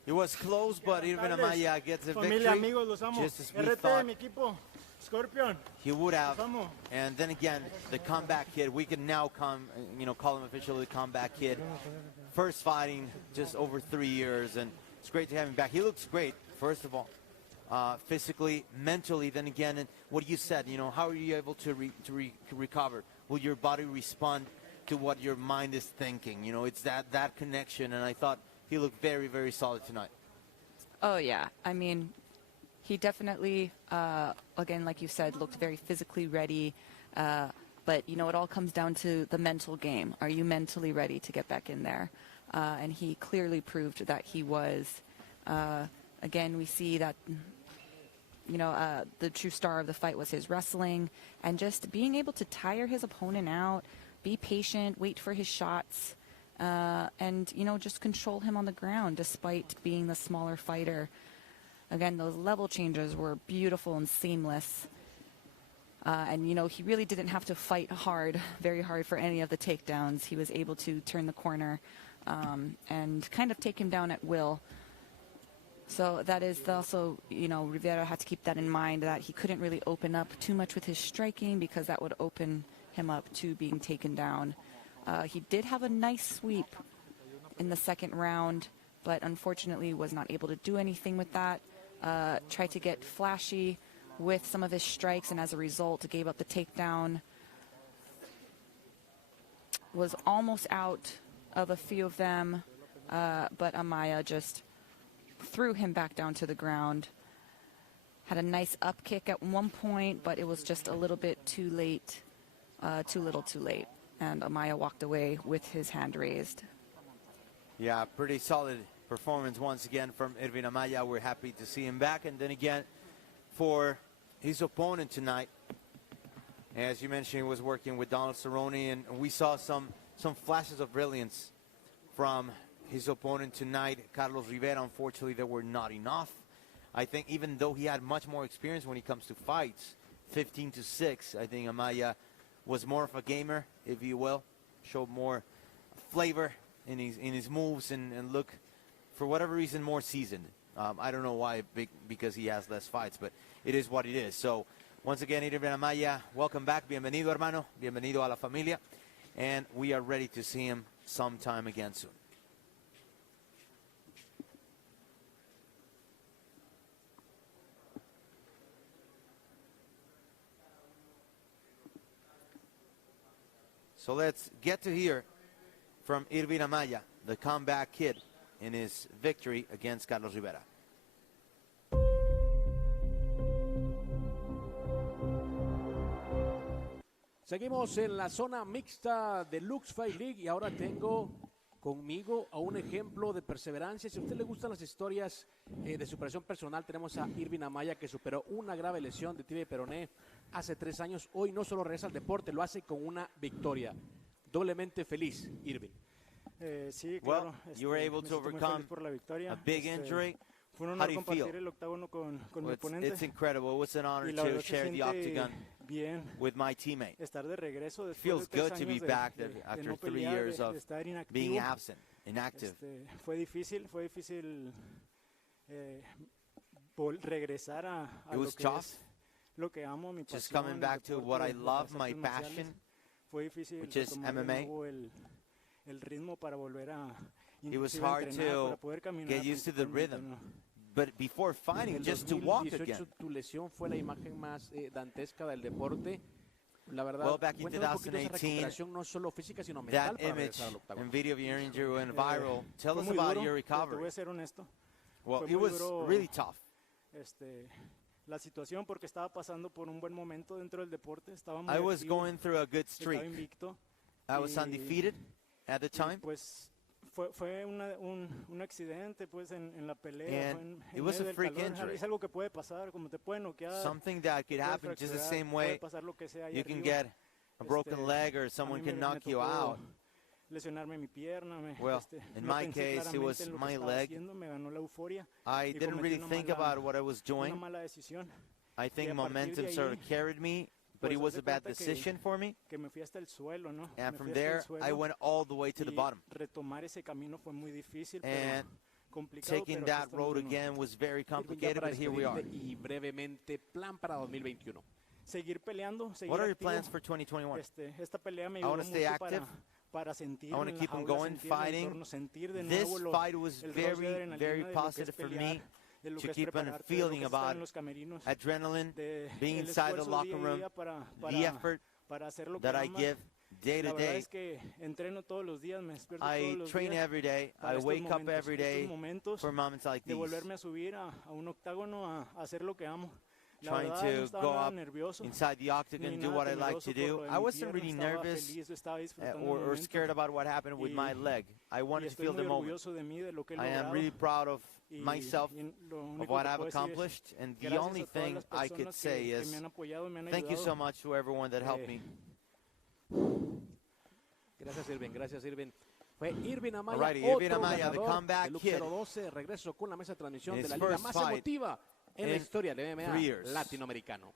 It was close, but Irvin Amaya gets a victory. Familia, amigos, los amo. Just as we RT, thought mi equipo, Scorpion. he would have. Los amo. And then again, the comeback kid. We can now call him officially the comeback kid. First fighting just over 3 years, and it's great to have him back. He looks great, first of all, physically, mentally. Then again, and what you said, how are you able to recover? Will your body respond to what your mind is thinking? It's that connection, and I thought he looked very, very solid tonight. Oh, yeah. I mean, he definitely, again, like you said, looked very physically ready. But, it all comes down to the mental game. Are you mentally ready to get back in there? And he clearly proved that he was. Again, we see that, the true star of the fight was his wrestling and just being able to tire his opponent out, be patient, wait for his shots. And, just control him on the ground despite being the smaller fighter. Again, those level changes were beautiful and seamless. And, he really didn't have to fight very hard for any of the takedowns. He was able to turn the corner and kind of take him down at will. So that is also, Rivera had to keep that in mind, that he couldn't really open up too much with his striking because that would open him up to being taken down. He did have a nice sweep in the second round, but unfortunately was not able to do anything with that. Tried to get flashy with some of his strikes, and as a result, gave up the takedown. Was almost out of a few of them, but Amaya just threw him back down to the ground. Had a nice up kick at one point, but it was just a little bit too late, too little too late. And Amaya walked away with his hand raised. Yeah, pretty solid performance once again from Irvin Amaya. We're happy to see him back. And then again, for his opponent tonight, as you mentioned, he was working with Donald Cerrone, and we saw some flashes of brilliance from his opponent tonight, Carlos Rivera. Unfortunately, they were not enough. I think even though he had much more experience when it comes to fights, 15-6, I think Amaya was more of a gamer, if you will, showed more flavor in his moves and look, for whatever reason, more seasoned. I don't know why, because he has less fights, but it is what it is. So once again, Irvin Amaya, welcome back. Bienvenido, hermano. Bienvenido a la familia. And we are ready to see him sometime again soon. So let's get to hear from Irvin Amaya, the comeback kid, in his victory against Carlos Rivera. Seguimos en la zona mixta de Lux Fight League y ahora tengo conmigo a un ejemplo de perseverancia. Si a usted le gustan las historias de superación personal, tenemos a Irvin Amaya, que superó una grave lesión de tibia y peroné hace 3 años. Hoy no solo regresa al deporte, lo hace con una victoria. Doblemente feliz, Irvin. Sí, claro. Well, you were able to overcome por la victoria. a big injury. Fue un How honor do you compartir feel? el octágono con mi Well, oponente. it's incredible. It was an honor Y la to verdad share se the siente octagon bien with my teammate. estar de regreso después Feels de 3 good to be años back de after no 3 pelear, years de of estar being inactivo. absent, inactive. Fue difícil regresar a It lo was que tough. es lo que amo, mi Just pasión, coming el back to deporte what I de love, las my artes marciales. passion, Fue difícil which is retomar de MMA. nuevo el ritmo para volver a It was inclusive hard entrenar, to para poder caminar get used to the principalmente, rhythm. ¿no? But before fighting, El just to walk 2018 again. tu lesión fue la imagen más dantesca del deporte. La verdad, Well, back in cuéntame un poquito de esa 2018, recuperación no solo física, sino mental That para image regresar al octágono. and video of your injury went viral. Tell Fue us muy about duro, your te voy recovery. a ser honesto. Well, fue it muy was duro. really tough. La situación porque estaba pasando por un buen momento dentro del deporte, estaba muy I was activo, going through a good estaba streak. invicto. I was y- undefeated at the y, time. pues fue un accidente pues en la pelea, And fue it en was medio a del freak calor, injury. es algo que puede pasar, como te pueden noquear, Something that could puedes happen just the fracturar, same puede way. pasar lo que sea ahí You can arriba. get a broken leg or someone a mí can me knock you tocó out. lesionarme mi pierna, Well, in no my pensé case, it claramente was en lo que my estaba leg. haciendo, me ganó la euforia I y didn't cometí really una think mala- about what I was una doing. mala decisión. I Y think a partir momentum de sort ahí, of carried me, but pues, it was haz de a bad cuenta que- decision for me. que me fui hasta el suelo, ¿no? And Me from fui hasta el there, I suelo went all the way to the y bottom. retomar ese camino fue muy difícil, pero And complicado, taking pero aquí that estamos road de nuevo. again was very Irving, ya complicated, para but here we are. despedirte y brevemente, plan para 2021. Seguir peleando, seguir What are your activo. plans for 2021? Esta pelea me I ayudó wanna stay mucho active. para sentir I want to en la keep on jaula, going, sentir en el fighting. entorno, sentir de This nuevo fight was el rush de very, adrenalina very de lo que es positive for pelear, me de lo to que es keep on prepararte, de lo feeling que es estar about en los camerinos, adrenaline, de being el inside the esfuerzo locker día a room, día para the effort hacer lo que that I amas. give day La to verdad day. es que entreno todos los días, me despierto I todos los train días every day. para I estos wake up momentos, every estos day momentos for moments like de these. volverme a subir a un octágono a hacer lo que amo. La Trying verdad, no to estaba go nada up nervioso, inside the ni octagon, do nada what I like temeroso to por do. lo de I mi wasn't pierna, really estaba nervous feliz, estaba disfrutando el or momento. scared about what happened with my leg. I Y wanted to estoy feel muy the moment. orgulloso de mí, de lo que he I am logrado. really proud of Y- myself, y lo of único what que I've puedo decir es accomplished, and the gracias only a todas thing las I could personas say que is me han apoyado y me han thank you ayudado. so much to everyone that helped me. Gracias, Irving. Gracias, Irving. Fue Irving Amaya, Alrighty, otro Irving Amaya, the ganador comeback de Lux kid. 012. Regreso con la mesa de transmisión In de la his liga first más fight emotiva en la in historia del MMA 3 years. latinoamericano.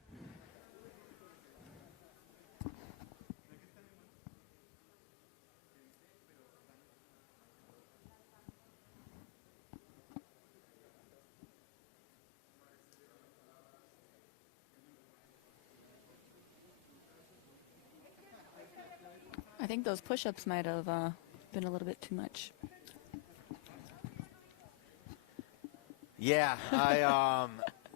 I think those push-ups might have been a little bit too much. Yeah,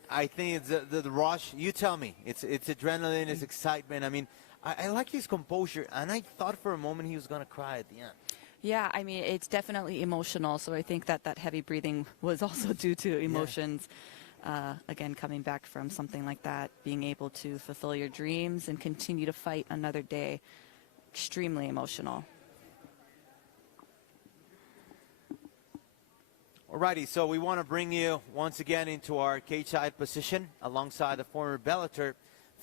I think it's the rush. You tell me. It's adrenaline, it's excitement. I mean, I like his composure, and I thought for a moment he was going to cry at the end. Yeah, I mean, it's definitely emotional, so I think that heavy breathing was also due to emotions. Again, coming back from something like that, being able to fulfill your dreams and continue to fight another day, extremely emotional. Alrighty, so we want to bring you once again into our cage-side position alongside the former Bellator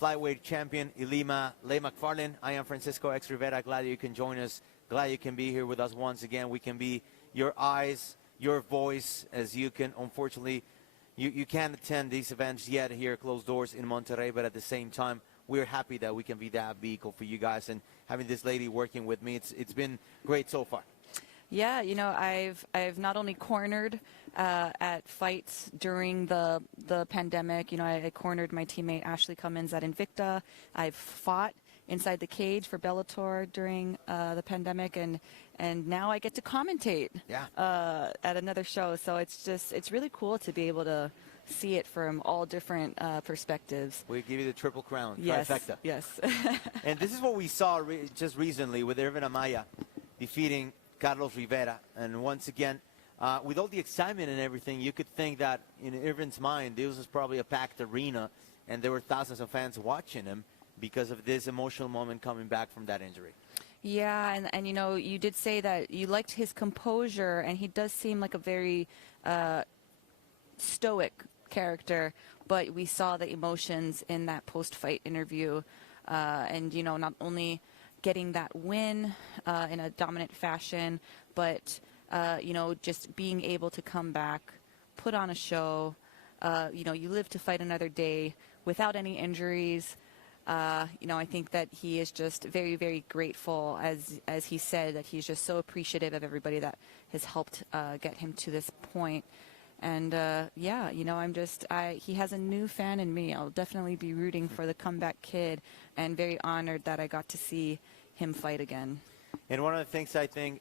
flyweight champion Ilima Lay McFarlane. I am Francisco X Rivera. Glad you can join us. Glad you can be here with us once again. We can be your eyes, your voice, as you can, unfortunately, you can't attend these events yet here, closed doors in Monterrey, but at the same time, we're happy that we can be that vehicle for you guys, and having this lady working with me, it's been great so far. Yeah, you know, I've not only cornered at fights during the pandemic. You know, I cornered my teammate Ashley Cummins at Invicta. I've fought inside the cage for Bellator during the pandemic, and now I get to commentate at another show. So it's really cool to be able to see it from all different perspectives. We give you the triple crown, Yes, trifecta. yes. And this is what we saw just recently with Irving Amaya defeating Carlos Rivera. And once again, with all the excitement and everything, you could think that in Irvin's mind, this was probably a packed arena, and there were thousands of fans watching him because of this emotional moment coming back from that injury. Yeah, and you know, you did say that you liked his composure, and he does seem like a very stoic character, but we saw the emotions in that post-fight interview, and you know, not only getting that win in a dominant fashion, but you know, just being able to come back, put on a show. You know, you live to fight another day without any injuries. You know, I think that he is just very, very grateful, as he said, that he's just so appreciative of everybody that has helped get him to this point. And yeah, you know, he has a new fan in me. I'll definitely be rooting for the comeback kid, and very honored that I got to see him fight again. And one of the things I think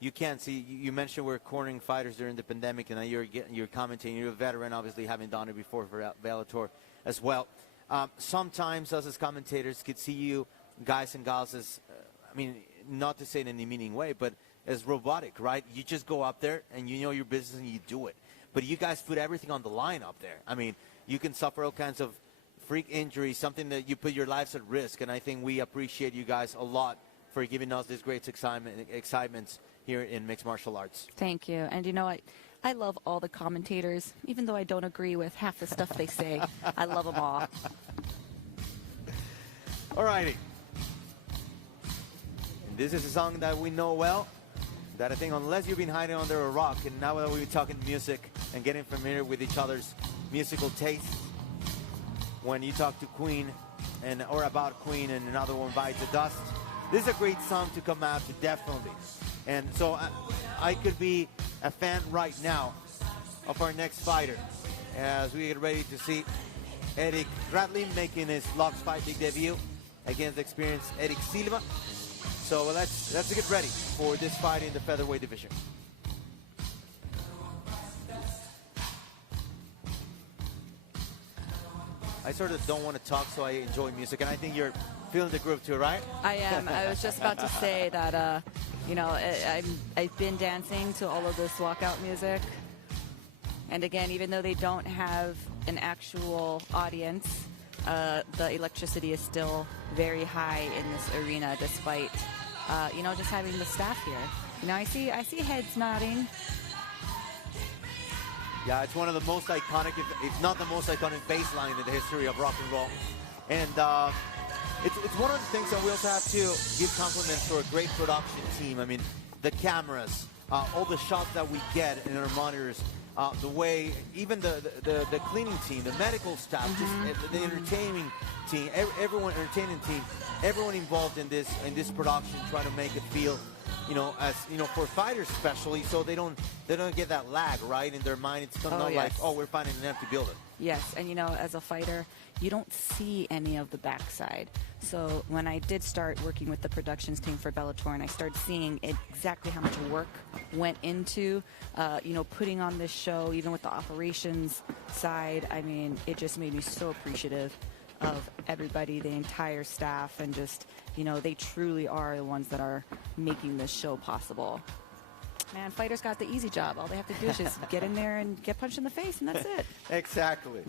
you can't see, you mentioned we're cornering fighters during the pandemic, and now you're commentating. You're a veteran, obviously, having done it before for Bellator as well. Sometimes us as commentators could see you guys and gals as, I mean, not to say it in any meaning way, but as robotic, right? You just go up there and you know your business and you do it. But you guys put everything on the line up there. I mean, you can suffer all kinds of freak injuries, something that you put your lives at risk. And I think we appreciate you guys a lot for giving us this great excitement here in mixed martial arts. Thank you. And you know, I love all the commentators, even though I don't agree with half the stuff they say. I love them all. All righty. And this is a song that we know well, that I think unless you've been hiding under a rock, and now that we're talking music and getting familiar with each other's musical tastes, when you talk to Queen or about Queen and another one bites the dust, this is a great song to come out to, definitely. And so I could be a fan right now of our next fighter as we get ready to see Eric Radley making his Lux Fight League debut against the experienced Eric Silva. So let's get ready for this fight in the featherweight division. I sort of don't want to talk, so I enjoy music, and I think you're feeling the groove too, right? I am. I was just about to say that, you know, I've been dancing to all of this walkout music. And again, even though they don't have an actual audience, the electricity is still very high in this arena, despite, you know, just having the staff here. You know, I see heads nodding. Yeah, it's one of the most iconic, if not the most iconic bass line in the history of rock and roll. And it's one of the things that we also have to give compliments to a great production team. I mean, the cameras, all the shots that we get in our monitors, the way, even the cleaning team, the medical staff, just the entertaining team, entertaining team, everyone involved in this production, trying to make it feel, you know, as you know, for fighters especially, so they don't get that lag, right, in their mind. It's not like, oh, we're finding an empty building. Yes, and you know, as a fighter, you don't see any of the backside. So when I did start working with the productions team for Bellator, and I started seeing exactly how much work went into, you know, putting on this show, even with the operations side, I mean, it just made me so appreciative of everybody, the entire staff, and just, you know, they truly are the ones that are making this show possible. Man, fighters got the easy job. All they have to do is just get in there and get punched in the face, and that's it. Exactly.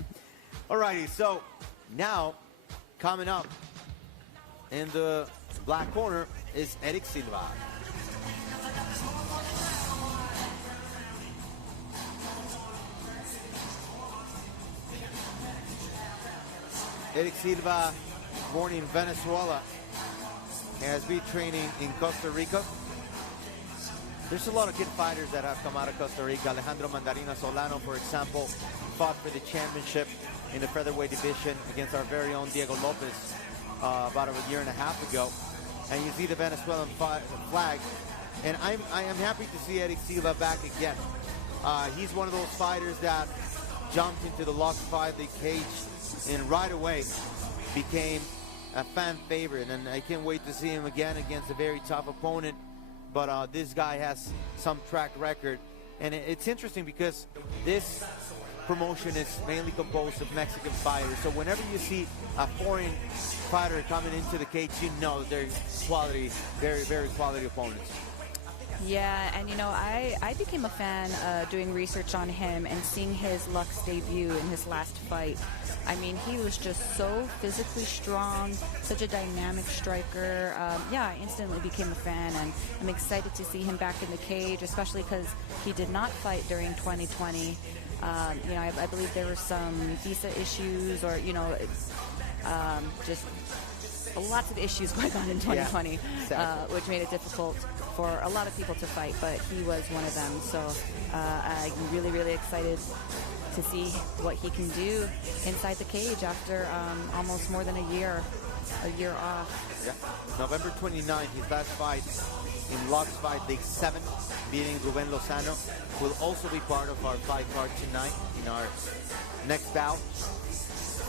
All righty, so now coming up in the black corner is Eric Silva. Eric Silva, born in Venezuela, has been training in Costa Rica. There's a lot of good fighters that have come out of Costa Rica. Alejandro Mandarina Solano, for example, fought for the championship in the featherweight division against our very own Diego Lopez about a year and a half ago. And you see the Venezuelan flag. And I am happy to see Eric Silva back again. He's one of those fighters that jumped into the Lux Fight League cage and right away became a fan favorite. And I can't wait to see him again against a very tough opponent. But this guy has some track record. And it's interesting because this promotion is mainly composed of Mexican fighters. So whenever you see a foreign fighter coming into the cage, you know they're quality, very, very quality opponents. Yeah, and you know, I became a fan doing research on him and seeing his Lux debut in his last fight. I mean, he was just so physically strong, such a dynamic striker. Yeah, I instantly became a fan, and I'm excited to see him back in the cage, especially because he did not fight during 2020. You know, I believe there were some visa issues, or, you know, just lots of issues going on in 2020, yeah, exactly. Which made it difficult for a lot of people to fight, but he was one of them. So I'm really, really excited to see what he can do inside the cage after almost more than a year a year off. Yeah. November 29th, his last fight in Lux Fight League 7, beating Ruben Lozano, will also be part of our fight card tonight in our next bout.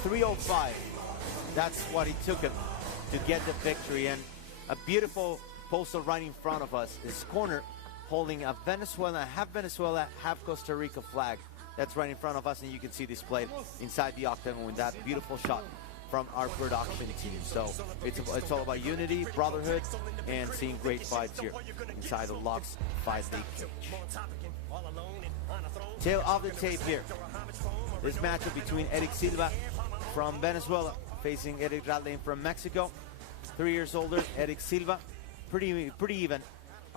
305. That's what it took him to get the victory. And a beautiful poster right in front of us is corner holding a Venezuela, half Costa Rica flag. That's right in front of us, and you can see displayed inside the octagon with that beautiful shot from our production team. So it's all about unity, brotherhood, and seeing great fights here inside the Lux Fight League. Tail of the tape here. This matchup between Eric Silva from Venezuela facing Eric Radley from Mexico. 3 years older, Eric Silva, pretty even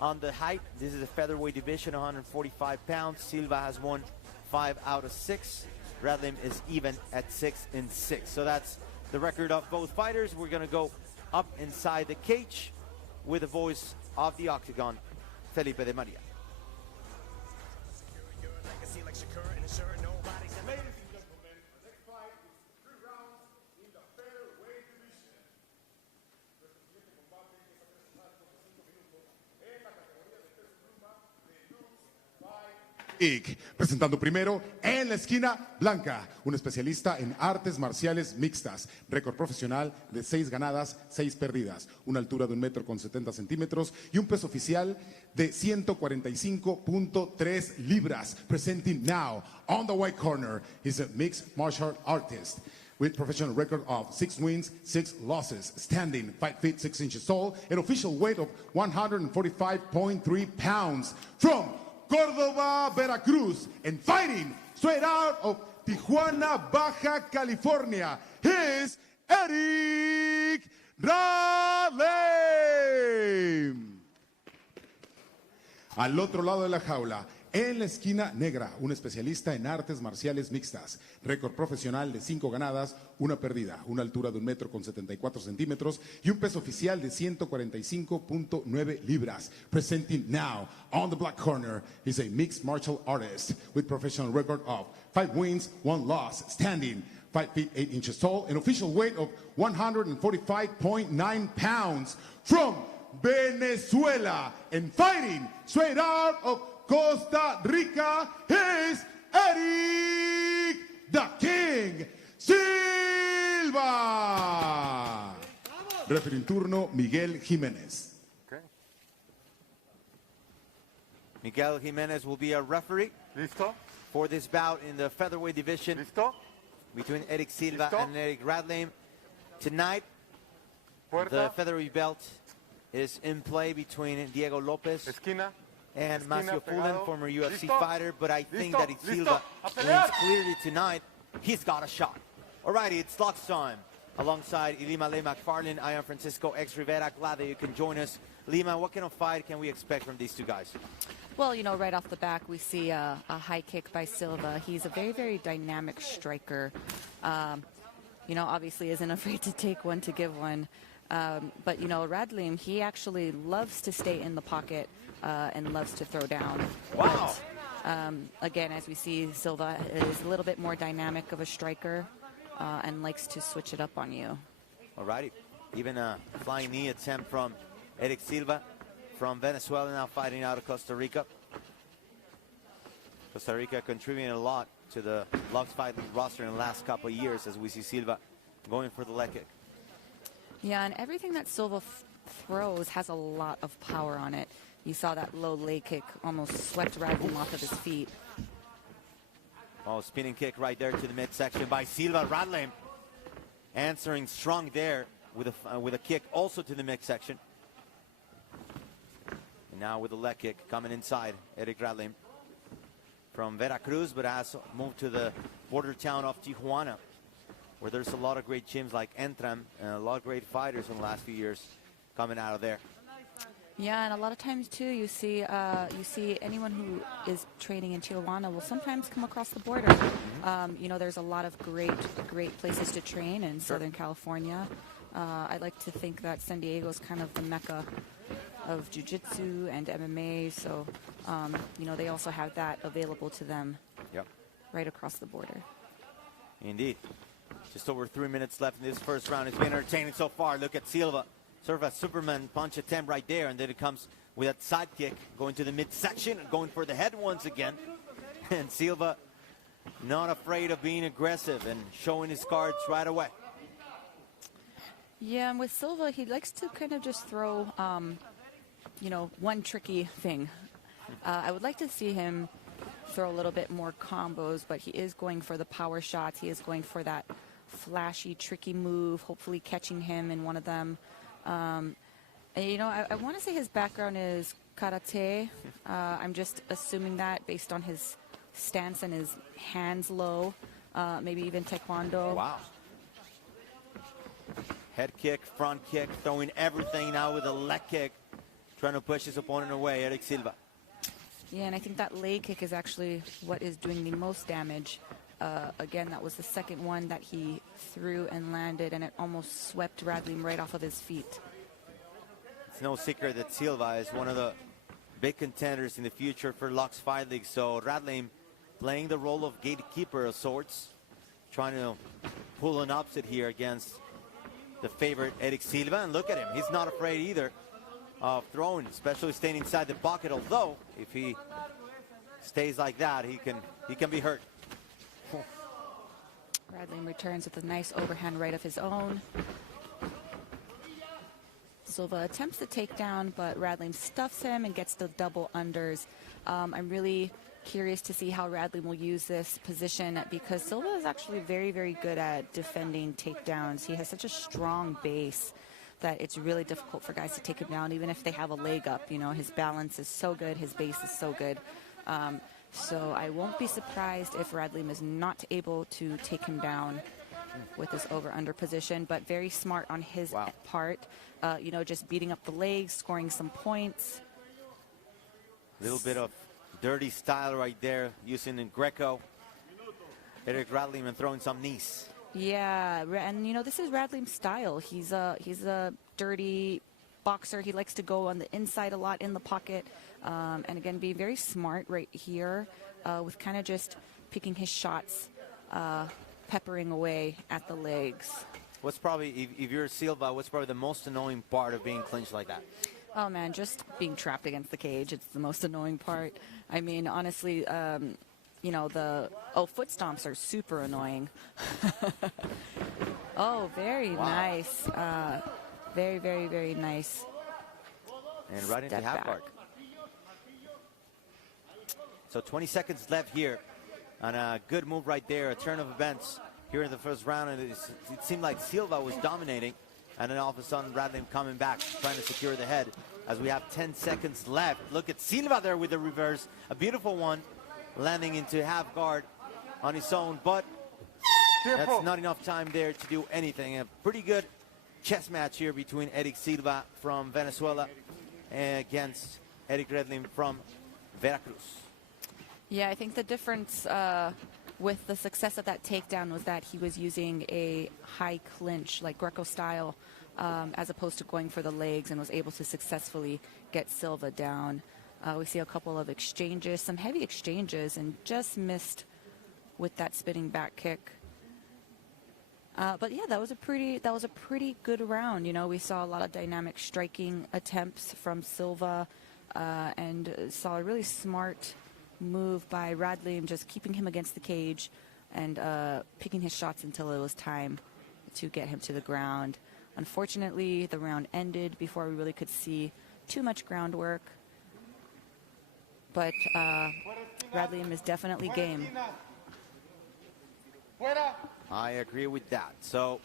on the height. This is a featherweight division, 145 pounds. Silva has won 5 out of 6. Radley is even at 6-6. So that's the record of both fighters. We're gonna go up inside the cage with the voice of the octagon, Felipe de Maria. Presentando primero en la esquina blanca, un especialista en artes marciales mixtas, récord profesional de 6 ganadas, 6 perdidas, una altura de 1,70 m y un peso oficial de 145.3 libras. Presenting now on the white corner is a mixed martial artist with professional record of 6 wins, 6 losses, standing 5 feet 6 inches tall, an official weight of 145.3 pounds from Córdoba, Veracruz, and fighting straight out of Tijuana, Baja California, is Eric Radley. Al otro lado de la jaula, en la esquina negra, un especialista en artes marciales mixtas, récord profesional de 5 ganadas, 1 perdida, una altura de 1,74 m y un peso oficial de 145.9 libras. Presenting now on the black corner is a mixed martial artist with professional record of 5 wins, 1 loss, standing 5 feet 8 inches tall, an official weight of 145.9 pounds from Venezuela, and fighting straight out of Costa Rica is Eric the King Silva. Referee en turno, Miguel Jiménez. Okay. Miguel Jiménez will be a referee. Listo. For this bout in the featherweight division. Listo. Between Eric Silva Listo. and Eric Radley. Tonight, Puerta. the featherweight belt is in play between Diego Lopez Esquina. and Esquina, Macio Fullen, pegado. former UFC Listo. fighter, but I think Listo. that if Listo. Silva A wins pelear. clearly tonight, he's got a shot. Alrighty, it's Lux time. Alongside Lima Le McFarlane, I am Francisco X Rivera. Glad that you can join us. Lima, what kind of fight can we expect from these two guys? Well, you know, right off the back, we see a high kick by Silva. He's a very, very dynamic striker. You know, obviously isn't afraid to take one to give one. But, you know, Radley, he actually loves to stay in the pocket and loves to throw down. Wow. But, again, as we see, Silva is a little bit more dynamic of a striker and likes to switch it up on you. Alrighty. Even a flying knee attempt from Eric Silva from Venezuela, now fighting out of Costa Rica. Costa Rica contributing a lot to the Lux Fight League roster in the last couple of years as we see Silva going for the leg kick. Yeah, and everything that Silva throws has a lot of power on it. You saw that low leg kick almost swept Radley off of his feet. Oh, spinning kick right there to the midsection by Silva. Radley answering strong there with a kick also to the midsection. And now with the leg kick coming inside, Eric Radley from Veracruz, but has moved to the border town of Tijuana, where there's a lot of great gyms like Entram and a lot of great fighters in the last few years coming out of there. Yeah, and a lot of times too, you see anyone who is training in Tijuana will sometimes come across the border. You know, there's a lot of great places to train in Southern California. I like to think that San Diego is kind of the mecca of jiu-jitsu and MMA, so you know, they also have that available to them. Yep. Right across the border. Indeed. Just over 3 minutes left in this first round. It's been entertaining so far. Look at Silva. Sort of a Superman punch attempt right there. And then it comes with that side kick. Going to the midsection and going for the head once again. And Silva not afraid of being aggressive and showing his cards right away. Yeah, and with Silva, he likes to kind of just throw, you know, one tricky thing. I would like to see him throw a little bit more combos, but he is going for the power shots. He is going for that flashy, tricky move, hopefully catching him in one of them. And, you know, I want to say his background is karate. I'm just assuming that based on his stance and his hands low, maybe even taekwondo. Wow. Head kick, front kick, throwing everything now with a leg kick, trying to push his opponent away, Eric Silva. Yeah, and I think that leg kick is actually what is doing the most damage. Again, that was the second one that he threw and landed, and it almost swept Radley right off of his feet. It's no secret that Silva is one of the big contenders in the future for Lux Fight League. So Radley playing the role of gatekeeper of sorts, trying to pull an upset here against the favorite Eric Silva. And look at him, he's not afraid either of throwing, especially staying inside the pocket. Although if he stays like that, he can be hurt. Radley returns with a nice overhand right of his own. Silva attempts the takedown, but Radley stuffs him and gets the double unders. I'm really curious to see how Radley will use this position, because Silva is actually very, very good at defending takedowns. He has such a strong base that it's really difficult for guys to take him down, even if they have a leg up. You know, his balance is so good, his base is so good. So I won't be surprised if Radley is not able to take him down with this over-under position, but very smart on his part. You know, just beating up the legs, scoring some points. A little bit of dirty style right there, using in Greco. Eric Radley and throwing some knees. Yeah, and you know, this is Radley's style. He's a dirty boxer. He likes to go on the inside a lot in the pocket, and again, be very smart right here with kind of just picking his shots, peppering away at the legs. What's probably, if you're Silva, what's probably the most annoying part of being clinched like that? Oh man, just being trapped against the cage. It's the most annoying part. I mean, honestly, you know, foot stomps are super annoying. Oh, very nice. Very, very, very nice. And right into Step half back. guard. So 20 seconds left here. And a good move right there, a turn of events here in the first round. And it seemed like Silva was dominating. And then all of a sudden, Radley coming back, trying to secure the head as we have 10 seconds left. Look at Silva there with the reverse. A beautiful one, landing into half guard on his own. But that's not enough time there to do anything. A pretty good chess match here between Eric Silva from Venezuela against Eric Radley from Veracruz. Yeah, I think the difference with the success of that takedown was that he was using a high clinch, like Greco style, as opposed to going for the legs, and was able to successfully get Silva down. We see a couple of exchanges, some heavy exchanges, and just missed with that spinning back kick. But yeah, that was a pretty good round. You know, we saw a lot of dynamic striking attempts from Silva, and saw a really smart move by Radley, and just keeping him against the cage and picking his shots until it was time to get him to the ground. Unfortunately, the round ended before we really could see too much groundwork. But Radley is definitely game. I agree with that. So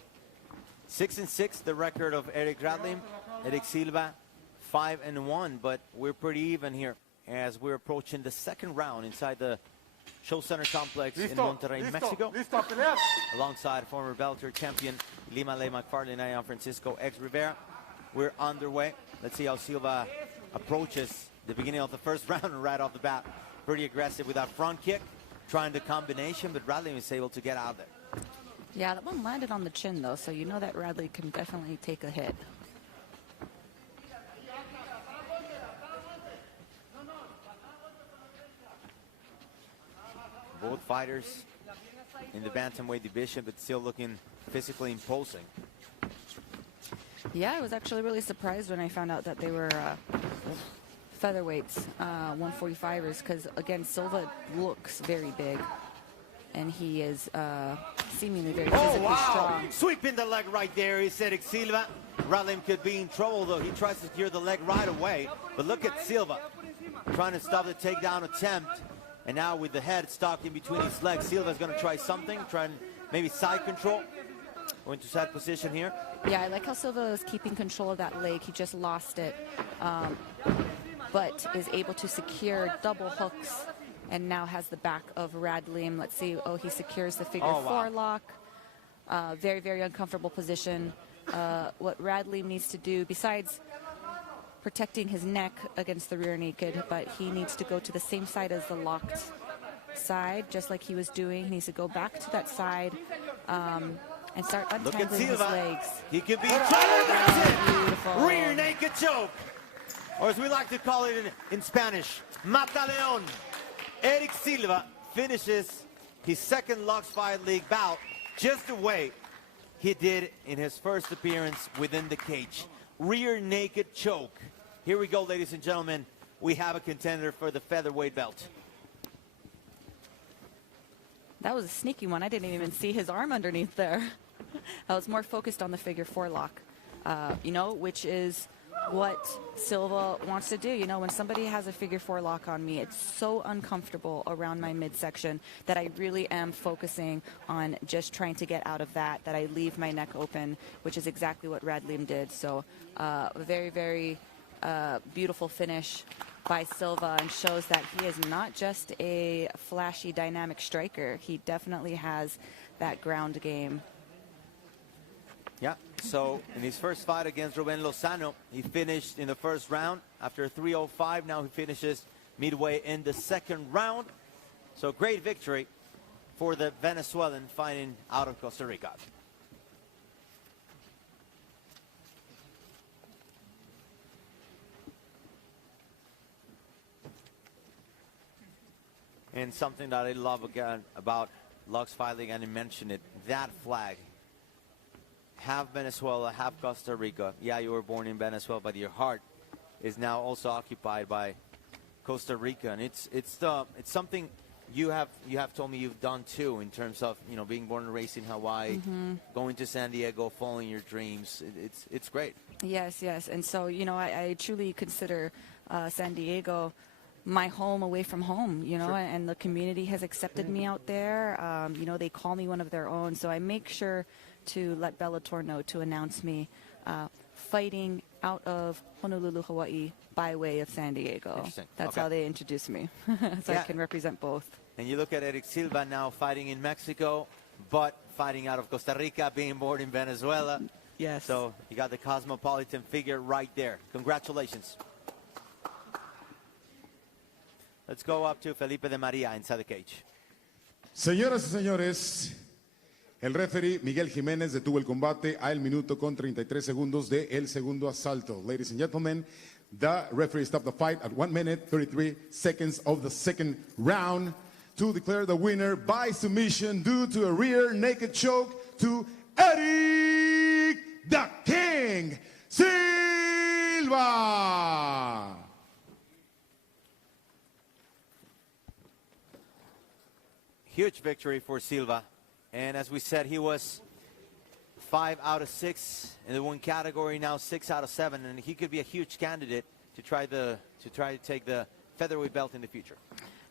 6-6, the record of Eric Radley. Eric Silva 5-1, but we're pretty even here as we're approaching the second round inside the Show Center complex in Monterrey, Mexico. Alongside former Bellator champion Lima Ley McFarlane and I am Francisco X Rivera. We're underway. Let's see how Silva approaches the beginning of the first round right off the bat. Pretty aggressive with that front kick, trying the combination, but Radley is able to get out of there. Yeah, that one landed on the chin, though, so you know that Radley can definitely take a hit. Both fighters in the bantamweight division, but still looking physically imposing. Yeah, I was actually really surprised when I found out that they were featherweights, 145ers, because again, Silva looks very big, and he is seemingly very physically strong. Sweeping the leg right there, he said Silva. Radlim could be in trouble, though. He tries to secure the leg right away. But look at Silva trying to stop the takedown attempt. And now with the head stuck in between his legs, Silva's going to try something, try and maybe side control. Go into side position here. Yeah, I like how Silva is keeping control of that leg. He just lost it, but is able to secure double hooks and now has the back of Radlim. Let's see. Oh, he secures the figure four lock. Very, very uncomfortable position. What Radlim needs to do, besides protecting his neck against the rear naked, but he needs to go to the same side as the locked side, just like he was doing. He needs to go back to that side and start untangling his legs. He could be beautiful. Rear naked choke, or as we like to call it in Spanish, Mataleon. Eric Silva finishes his second Lux Fight League bout just the way he did in his first appearance within the cage. Rear naked choke. Here we go, ladies and gentlemen. We have a contender for the featherweight belt. That was a sneaky one. I didn't even see his arm underneath there. I was more focused on the figure four lock, you know, which is what Silva wants to do. You know, when somebody has a figure four lock on me, it's so uncomfortable around my midsection that I really am focusing on just trying to get out of that I leave my neck open, which is exactly what Radlim did. So very, very beautiful finish by Silva, and shows that he is not just a flashy, dynamic striker. He definitely has that ground game. Yeah, so in his first fight against Ruben Lozano, he finished in the first round after 3:05. Now he finishes midway in the second round. So great victory for the Venezuelan fighting out of Costa Rica. And something that I love again about Lux Fight League, and I mentioned it, that flag. Half Venezuela, half Costa Rica. Yeah, you were born in Venezuela, but your heart is now also occupied by Costa Rica, and it's something you have told me you've done too, in terms of, you know, being born and raised in Hawaii, going to San Diego, following your dreams. It's great. Yes, and so, you know, I truly consider San Diego my home away from home, you know, Sure. and the community has accepted me out there. You know, they call me one of their own, so I make sure to let Bellator know to announce me fighting out of Honolulu, Hawaii by way of San Diego. Interesting. That's Okay. how they introduce me. So Yeah. I can represent both. And you look at Eric Silva now fighting in Mexico, but fighting out of Costa Rica, being born in Venezuela. Yes. So you got the cosmopolitan figure right there. Congratulations. Let's go up to Felipe de Maria inside the cage. Señoras y señores, el referee Miguel Jiménez detuvo el combate al minuto con 33 segundos de el segundo asalto. Ladies and gentlemen, the referee stopped the fight at 1 minute 33 seconds of the second round to declare the winner by submission due to a rear naked choke to Eric the King Silva. Huge victory for Silva. And as we said, he was 5 out of 6 in the one category, now 6 out of 7, and he could be a huge candidate to try to take the featherweight belt in the future.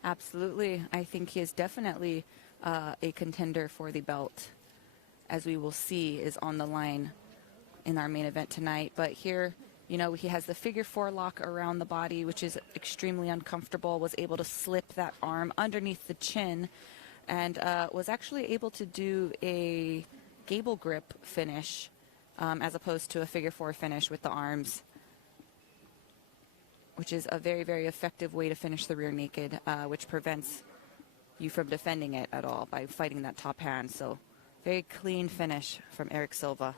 Absolutely. I think he is definitely a contender for the belt, as we will see is on the line in our main event tonight. But here, you know, he has the figure four lock around the body, which is extremely uncomfortable, was able to slip that arm underneath the chin, and was actually able to do a gable grip finish as opposed to a figure four finish with the arms, which is a very, very effective way to finish the rear naked, which prevents you from defending it at all by fighting that top hand. So very clean finish from Eric Silva.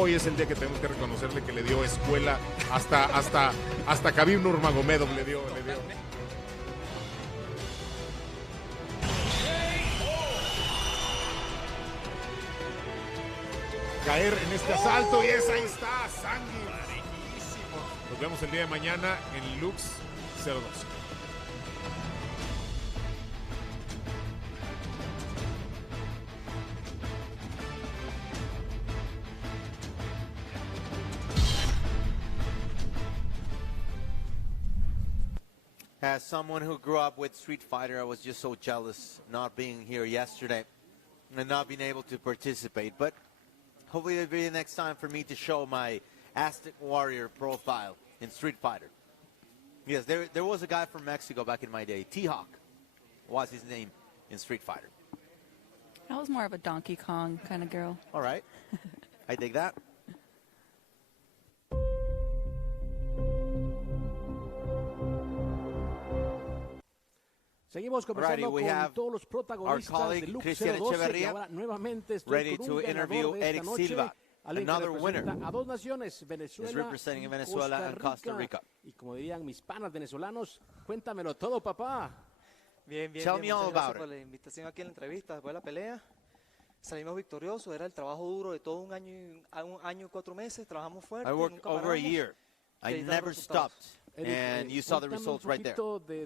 hoy es el día que tenemos que reconocerle que le dio escuela hasta Khabib Nurmagomedov le dio. Caer en este asalto y ahí está, Sanguis. Nos vemos el día de mañana en LUX012. As someone who grew up with Street Fighter, I was just so jealous not being here yesterday and not being able to participate. But hopefully it'll be the next time for me to show my Aztec Warrior profile in Street Fighter. Yes, there was a guy from Mexico back in my day. T-Hawk was his name in Street Fighter. I was more of a Donkey Kong kind of girl. All right. I dig that. Seguimos conversando con todos los protagonistas de LUX012 y ahora nuevamente estoy con un ganador de esta noche, alguien que representa a dos naciones, Venezuela y Costa Rica. Y como dirían mis panas venezolanos, cuéntamelo todo, papá. Bien, Tell me all muchas gracias about por la invitación aquí en la entrevista. Después de la pelea, salimos victoriosos. Era el trabajo duro de todo un año y 4 meses. Trabajamos fuerte. I worked over a year. I never stopped. And you saw the results right there.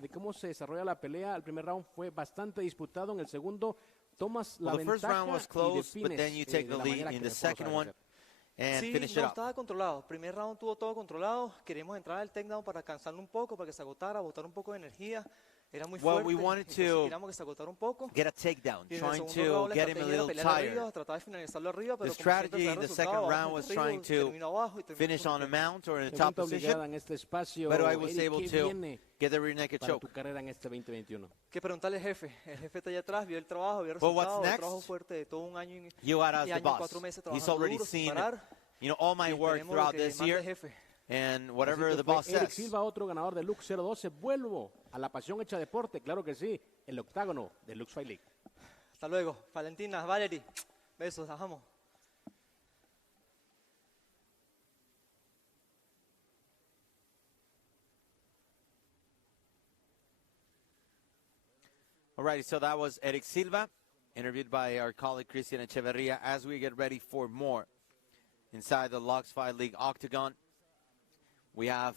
De cómo se desarrolla la pelea. El primer round fue bastante disputado. En el segundo tomas la ventaja. The first round was close, but then you take the lead in the second one and finish it up. Estaba controlado. El primer round tuvo todo controlado. Queríamos entrar al takedown para cansarlo un poco, para que se agotara, botar un poco de energía. Era muy fuerte. We wanted to get a takedown, trying to get him a little tired. The strategy in the second round was trying to finish on a mount or in a top position, but I was able to get the rear naked choke. Que preguntarle al jefe. El jefe está allá atrás, vio el trabajo, vio el resultado, el trabajo fuerte de todo un año y año 4 meses He's trabajando already duro sin seen, parar. all my work throughout this year. And whatever the boss Eric says. Silva, otro ganador de LUX012. Vuelvo a la pasión hecha deporte, claro que sí, el octágono de Lux Fight League. Hasta luego, Valentina, Valerie, besos, bajamos. Alrighty, so that was Eric Silva, interviewed by our colleague Cristian Echeverria, as we get ready for more inside the Lux Fight League octagon. We have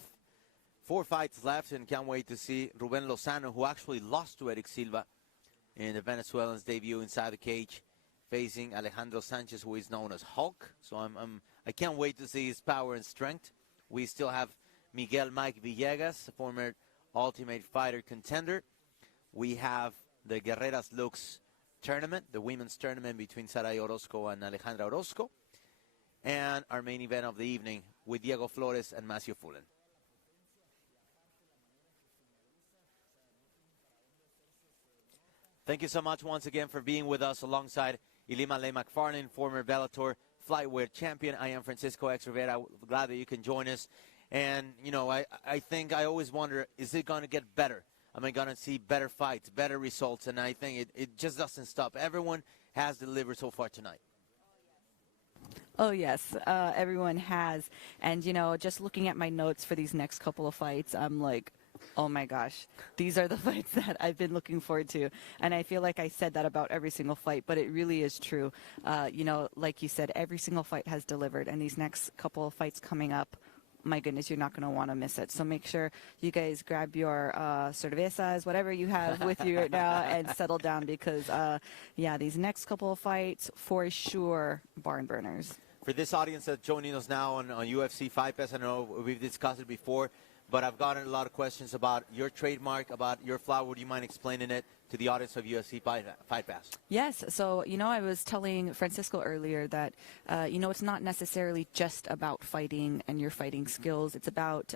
4 fights left and can't wait to see Ruben Lozano, who actually lost to Eric Silva in the Venezuelan's debut inside the cage, facing Alejandro Sanchez, who is known as Hulk. So I can't wait to see his power and strength. We still have Miguel Mike Villegas, a former Ultimate Fighter contender. We have the Guerreras Lux tournament, the women's tournament between Saray Orozco and Alejandra Orozco. And our main event of the evening with Diego Flores and Macio Fullen. Thank you so much once again for being with us alongside Ilima Ley McFarlane, former Bellator flyweight champion. I am Francisco X. Rivera. Glad that you can join us. And, I think I always wonder, is it going to get better? Am I going to see better fights, better results? And I think it just doesn't stop. Everyone has delivered so far tonight. Oh, yes, everyone has. And, just looking at my notes for these next couple of fights, I'm like, oh, my gosh, these are the fights that I've been looking forward to. And I feel like I said that about every single fight, but it really is true. Like you said, every single fight has delivered. And these next couple of fights coming up, my goodness, you're not going to want to miss it. So make sure you guys grab your cervezas, whatever you have with you right now, and settle down because, these next couple of fights, for sure, barn burners. For this audience that's joining us now on UFC Fight Pass, I know we've discussed it before, but I've gotten a lot of questions about your trademark, about your flower. Would you mind explaining it to the audience of UFC Fight Pass? Yes. So, I was telling Francisco earlier that, it's not necessarily just about fighting and your fighting skills. It's about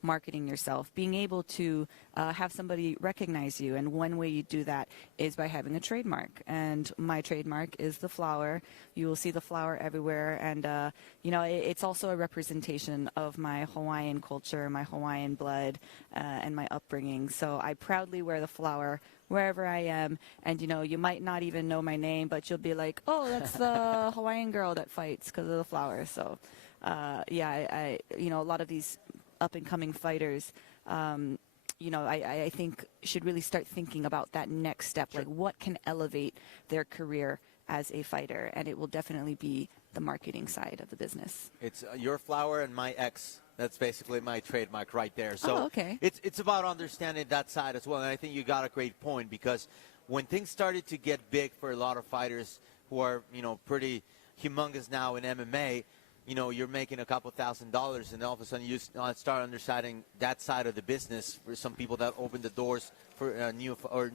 marketing yourself, being able to have somebody recognize you. And one way you do that is by having a trademark. And my trademark is the flower. You will see the flower everywhere. And, it's also a representation of my Hawaiian culture, my Hawaiian blood, and my upbringing. So I proudly wear the flower wherever I am, and you might not even know my name, but you'll be like, oh, that's the Hawaiian girl that fights because of the flowers. So I a lot of these up and coming fighters, I think should really start thinking about that next step. Like, what can elevate their career as a fighter? And it will definitely be the marketing side of the business. It's your flower and my ex. That's basically my trademark right there. So okay. It's about understanding that side as well. And I think you got a great point, because when things started to get big for a lot of fighters who are, pretty humongous now in MMA, you're making a couple $1,000s, and all of a sudden you start understanding that side of the business for some people that open the doors for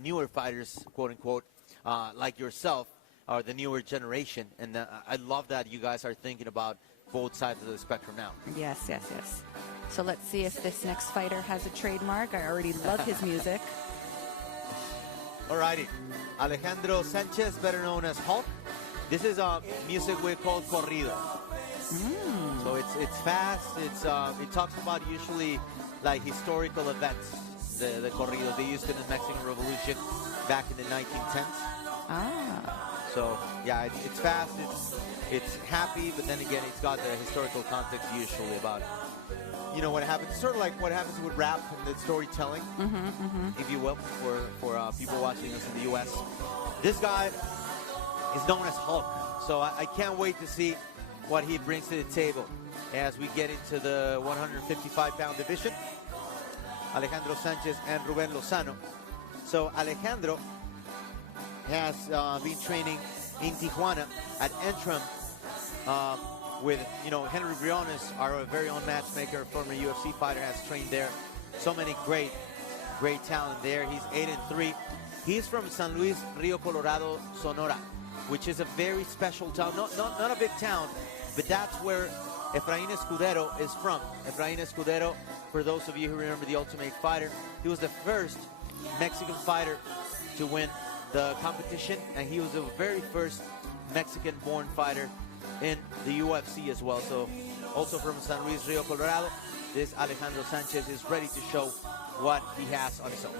newer fighters, quote unquote, like yourself, or the newer generation. And I love that you guys are thinking about both sides of the spectrum now. Yes. So let's see if this next fighter has a trademark. I already love his music. Alrighty, Alejandro Sanchez, better known as Hulk. This is music we call corrido. So it's fast. It talks about usually like historical events. The corridos, they used it in the Mexican Revolution back in the 1910s. So yeah, it's fast. It's happy, but then again, it's got the historical context usually about what happens. Sort of like what happens with rap and the storytelling, if you will, for people watching us in the U.S. This guy is known as Hulk. So I can't wait to see what he brings to the table as we get into the 155-pound division. Alejandro Sanchez and Ruben Lozano. So Alejandro has been training in Tijuana at Entram with, Henry Briones, our very own matchmaker, former UFC fighter, has trained there. So many great talent there. He's 8-3. He's from San Luis Rio Colorado, Sonora, which is a very special town. Not a big town, but that's where Efrain Escudero is from. Efrain Escudero, for those of you who remember The Ultimate Fighter, he was the first Mexican fighter to win the competition, and he was the very first Mexican-born fighter in the UFC as well. So also from San Luis Rio Colorado, this Alejandro Sanchez is ready to show what he has on his own.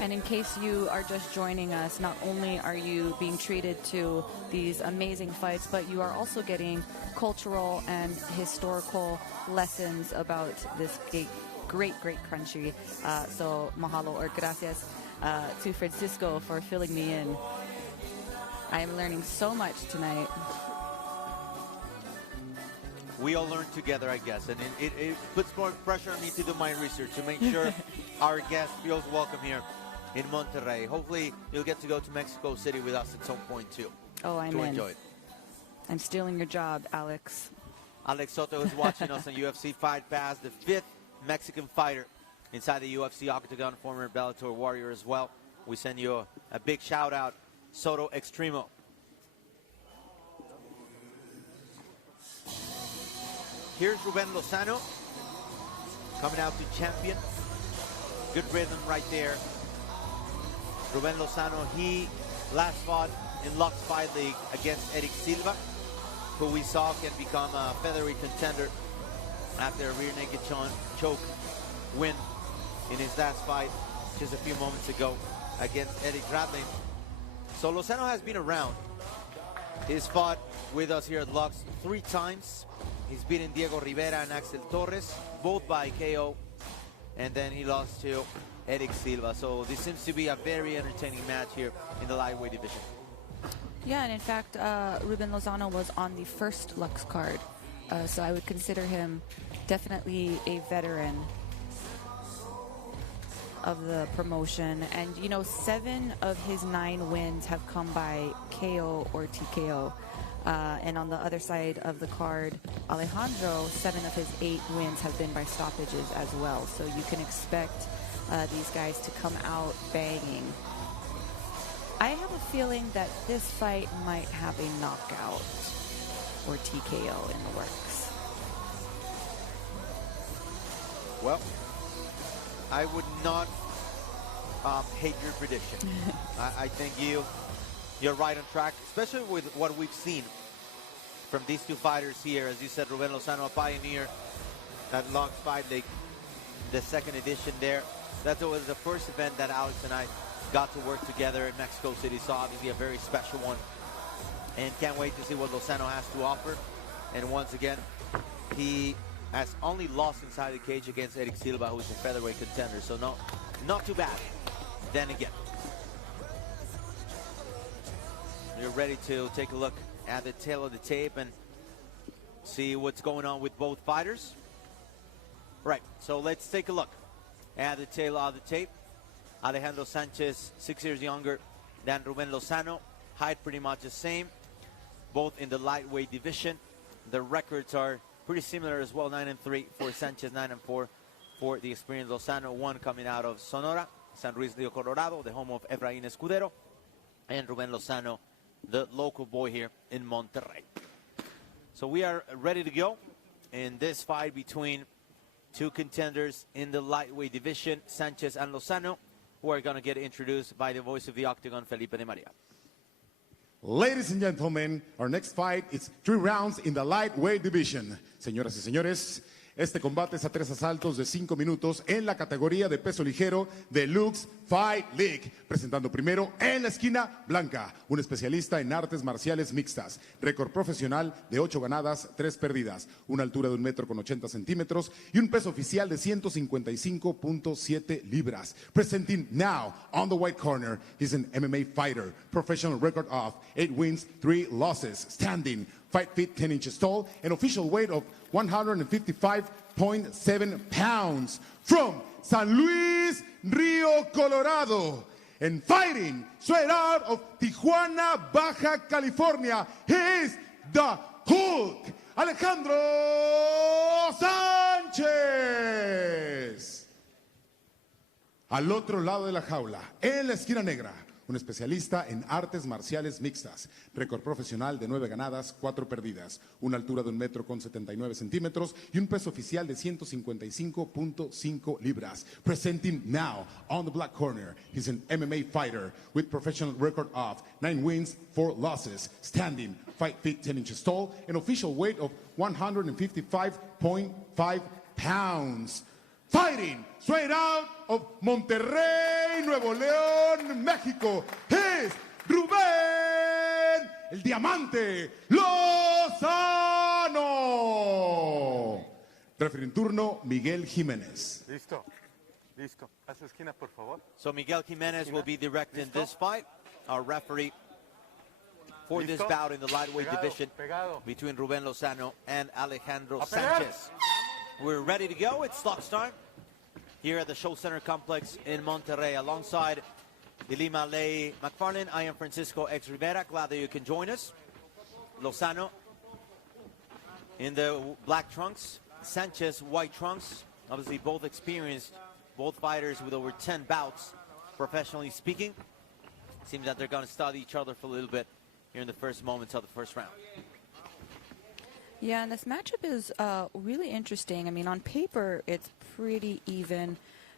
And in case you are just joining us, not only are you being treated to these amazing fights, but you are also getting cultural and historical lessons about this great country. So mahalo, or gracias to Francisco for filling me in. I am learning so much tonight. We all learn together, I guess, and it puts more pressure on me to do my research to make sure our guest feels welcome here in Monterrey. Hopefully, you'll get to go to Mexico City with us at some point too. Oh, I'm to in. Enjoy it. I'm stealing your job, Alex. Alex Soto is watching us on UFC Fight Pass, the 5th Mexican fighter inside the UFC Octagon, former Bellator warrior as well. We send you a big shout out, Soto Extremo. Here's Ruben Lozano coming out to champion. Good rhythm right there. Ruben Lozano, he last fought in Lux Fight League against Eric Silva, who we saw can become a featherweight contender after a rear naked choke win in his last fight just a few moments ago against Eric Radlin. So Lozano has been around. He's fought with us here at Lux 3 times. He's beaten Diego Rivera and Axel Torres, both by KO, and then he lost to Eric Silva. So this seems to be a very entertaining match here in the lightweight division. Yeah, and in fact, Ruben Lozano was on the first Lux card, so I would consider him definitely a veteran of the promotion. And 7 of his 9 wins have come by KO or TKO. And on the other side of the card, Alejandro, 7 of his 8 wins have been by stoppages as well. So you can expect these guys to come out banging. I have a feeling that this fight might have a knockout or TKO in the works. Well, I would not hate your prediction. I think you're right on track, especially with what we've seen from these 2 fighters here. As you said, Ruben Lozano, a pioneer at Lux Fight League, the 2nd edition there. That was the first event that Alex and I got to work together in Mexico City, so obviously a very special one. And can't wait to see what Lozano has to offer. And once again, he has only lost inside the cage against Eric Silva, who's a featherweight contender, so not too bad. Then again, you're ready to take a look at the tail of the tape and see what's going on with both fighters. Right, so let's take a look at the tail of the tape. Alejandro Sanchez, 6 years younger than Ruben Lozano. Height pretty much the same, both in the lightweight division. The records are pretty similar as well, 9-3 for Sanchez, 9-4 for the experienced Lozano. One coming out of Sonora, San Luis Rio Colorado, the home of Efraín Escudero, and Ruben Lozano, the local boy here in Monterrey. So we are ready to go in this fight between two contenders in the lightweight division, Sanchez and Lozano, who are going to get introduced by the voice of the Octagon, Felipe de Maria. Ladies and gentlemen, our next fight is 3 rounds in the lightweight division. Señoras y señores, este combate es a 3 asaltos de 5 minutos en la categoría de peso ligero de Lux Fight League. Presentando primero en la esquina blanca, un especialista en artes marciales mixtas. Récord profesional de 8 ganadas, 3 perdidas. Una altura de 1,80 m y un peso oficial de 155.7 libras. Presenting now on the white corner, he's an MMA fighter. Professional record of 8 wins, 3 losses. Standing 5 feet 10 inches tall, an official weight of 155.7 pounds. From San Luis Rio Colorado, and fighting straight out of Tijuana, Baja California, he is the Hulk, Alejandro Sánchez. Al otro lado de la jaula, en la esquina negra, un especialista en artes marciales mixtas. Récord profesional de 9 ganadas, 4 perdidas. Una altura de 1,79 m y un peso oficial de 155.5 libras. Presenting now on the black corner, he's an MMA fighter with professional record of 9 wins, 4 losses. Standing 5 feet 10 inches tall, an official weight of 155.5 pounds. Fighting straight out of Monterrey, Nuevo León, México, es Rubén el Diamante Lozano. Referee en turno, Miguel Jiménez. Listo. A su esquina, por favor. So Miguel Jiménez will be directing this fight. Our referee for this bout in the lightweight division between Ruben Lozano and Alejandro Sanchez. We're ready to go. It's Lux time here at the Show Center Complex in Monterrey. Alongside Ilima Ley McFarlane, I am Francisco X. Rivera. Glad that you can join us. Lozano in the black trunks, Sanchez white trunks. Obviously both experienced, both fighters with over 10 bouts, professionally speaking. Seems that they're going to study each other for a little bit here in the first moments of the first round. Yeah, and this matchup is really interesting. I mean, on paper, it's pretty even.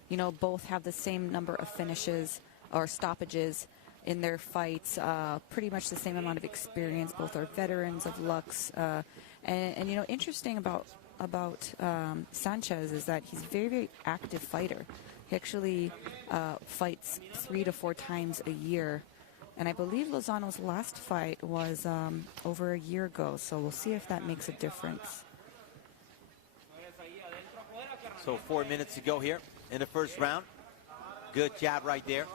You know, both have the same number of finishes or stoppages in their fights. Pretty much the same amount of experience. Both are veterans of Lux. And you know, interesting about Sanchez is that he's a very, very active fighter. He actually fights 3 to 4 times a year. And I believe Lozano's last fight was over a year ago, so we'll see if that makes a difference. So 4 minutes to go here in the first round. Good jab right there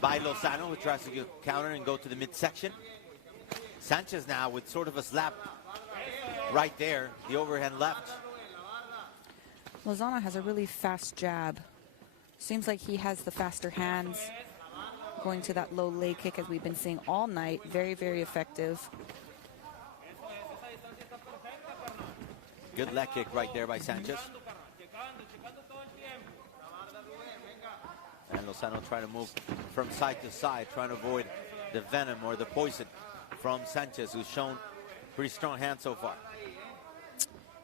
by Lozano, who tries to counter and go to the midsection. Sanchez now with sort of a slap right there, the overhand left. Lozano has a really fast jab. Seems like he has the faster hands. Going to that low leg kick, as we've been seeing all night. Very, very effective. Good leg kick right there by Sanchez. And Lozano trying to move from side to side, trying to avoid the venom or the poison from Sanchez, who's shown pretty strong hands so far.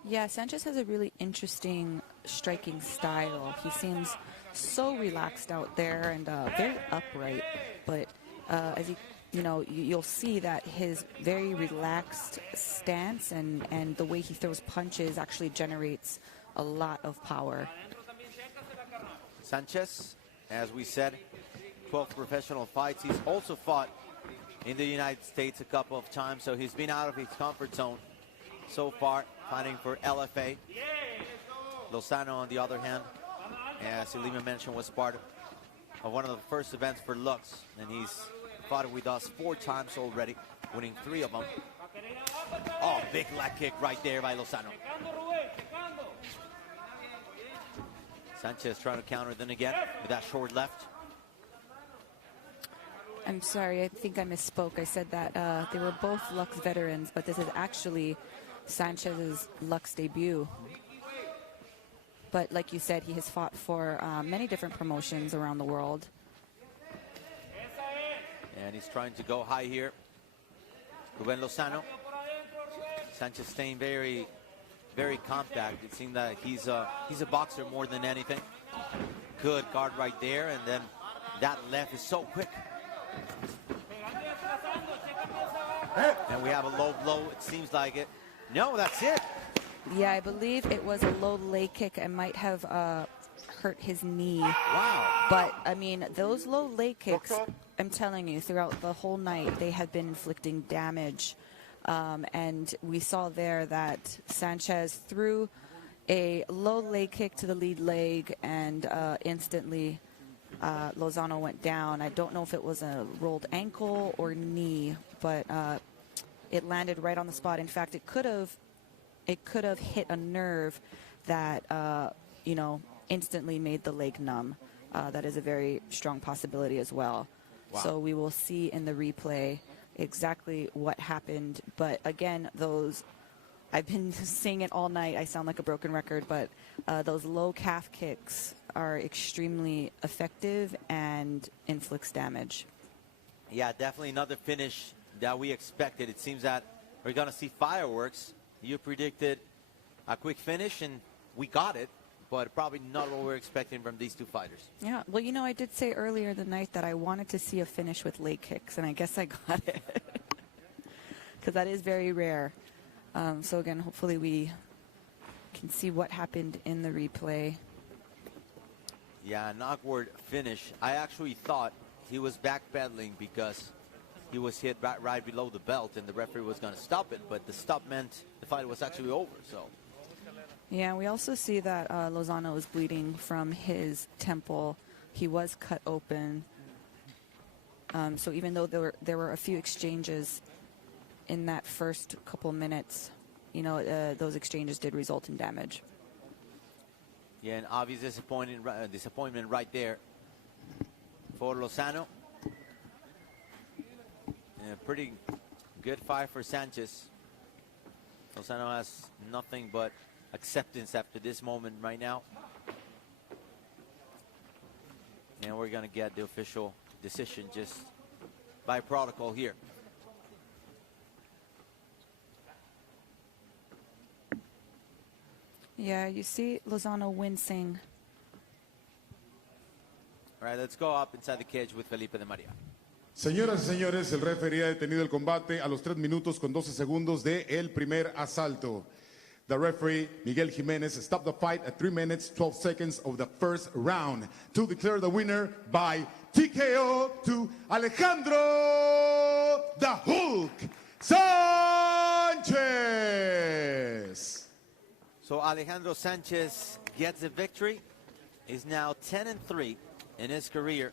Yeah, Sanchez has a really interesting striking style. He seems so relaxed out there and very upright, but as you'll see that his very relaxed stance and the way he throws punches actually generates a lot of power. Sanchez, as we said, 12 professional fights. He's also fought in the United States a couple of times, so he's been out of his comfort zone so far, fighting for LFA. Lozano, on the other hand, as Lima mentioned, was part of one of the first events for Lux, and he's fought with us 4 times already, winning 3 of them. Oh, big leg kick right there by Lozano. Sanchez trying to counter then again with that short left. I'm sorry, I think I misspoke. I said that they were both Lux veterans, but this is actually Sanchez's Lux debut. But like you said, he has fought for many different promotions around the world. And he's trying to go high here. Ruben Lozano. Sanchez staying very, very compact. It seemed that he's a boxer more than anything. Good guard right there, and then that left is so quick. And we have a low blow, it seems like it. No, that's it. Yeah, I believe it was a low leg kick and might have hurt his knee. Wow. But, I mean, those low leg kicks, I'm telling you, throughout the whole night, they have been inflicting damage. And we saw there that Sanchez threw a low leg kick to the lead leg, and instantly Lozano went down. I don't know if it was a rolled ankle or knee, but it landed right on the spot. In fact, it could have hit a nerve that instantly made the leg numb. That is a very strong possibility as well. Wow. So we will see in the replay exactly what happened. But again, I've been saying it all night. I sound like a broken record, but those low calf kicks are extremely effective and inflicts damage. Yeah, definitely another finish that we expected. It seems that we're going to see fireworks. You predicted a quick finish, and we got it, but probably not what we're expecting from these 2 fighters. Yeah, well, I did say earlier the night that I wanted to see a finish with leg kicks, and I guess I got it. Because that is very rare. So again, hopefully we can see what happened in the replay. Yeah, an awkward finish. I actually thought he was backpedaling because he was hit right below the belt, and the referee was going to stop it, but the stop meant the fight was actually over. So. Yeah, we also see that Lozano is bleeding from his temple. He was cut open. So even though there were a few exchanges in that first couple minutes, those exchanges did result in damage. Yeah, an obvious disappointment right there for Lozano. And a pretty good fight for Sanchez. Lozano has nothing but acceptance after this moment right now. And we're going to get the official decision just by protocol here. Yeah, you see Lozano wincing. All right, let's go up inside the cage with Felipe de María. Señoras y señores, el referee ha detenido el combate a los 3 minutos con 12 segundos de el primer asalto. The referee, Miguel Jimenez, stopped the fight at 3 minutes, 12 seconds of the first round to declare the winner by TKO to Alejandro the Hulk Sanchez. So Alejandro Sanchez gets the victory. He's now 10-3 in his career.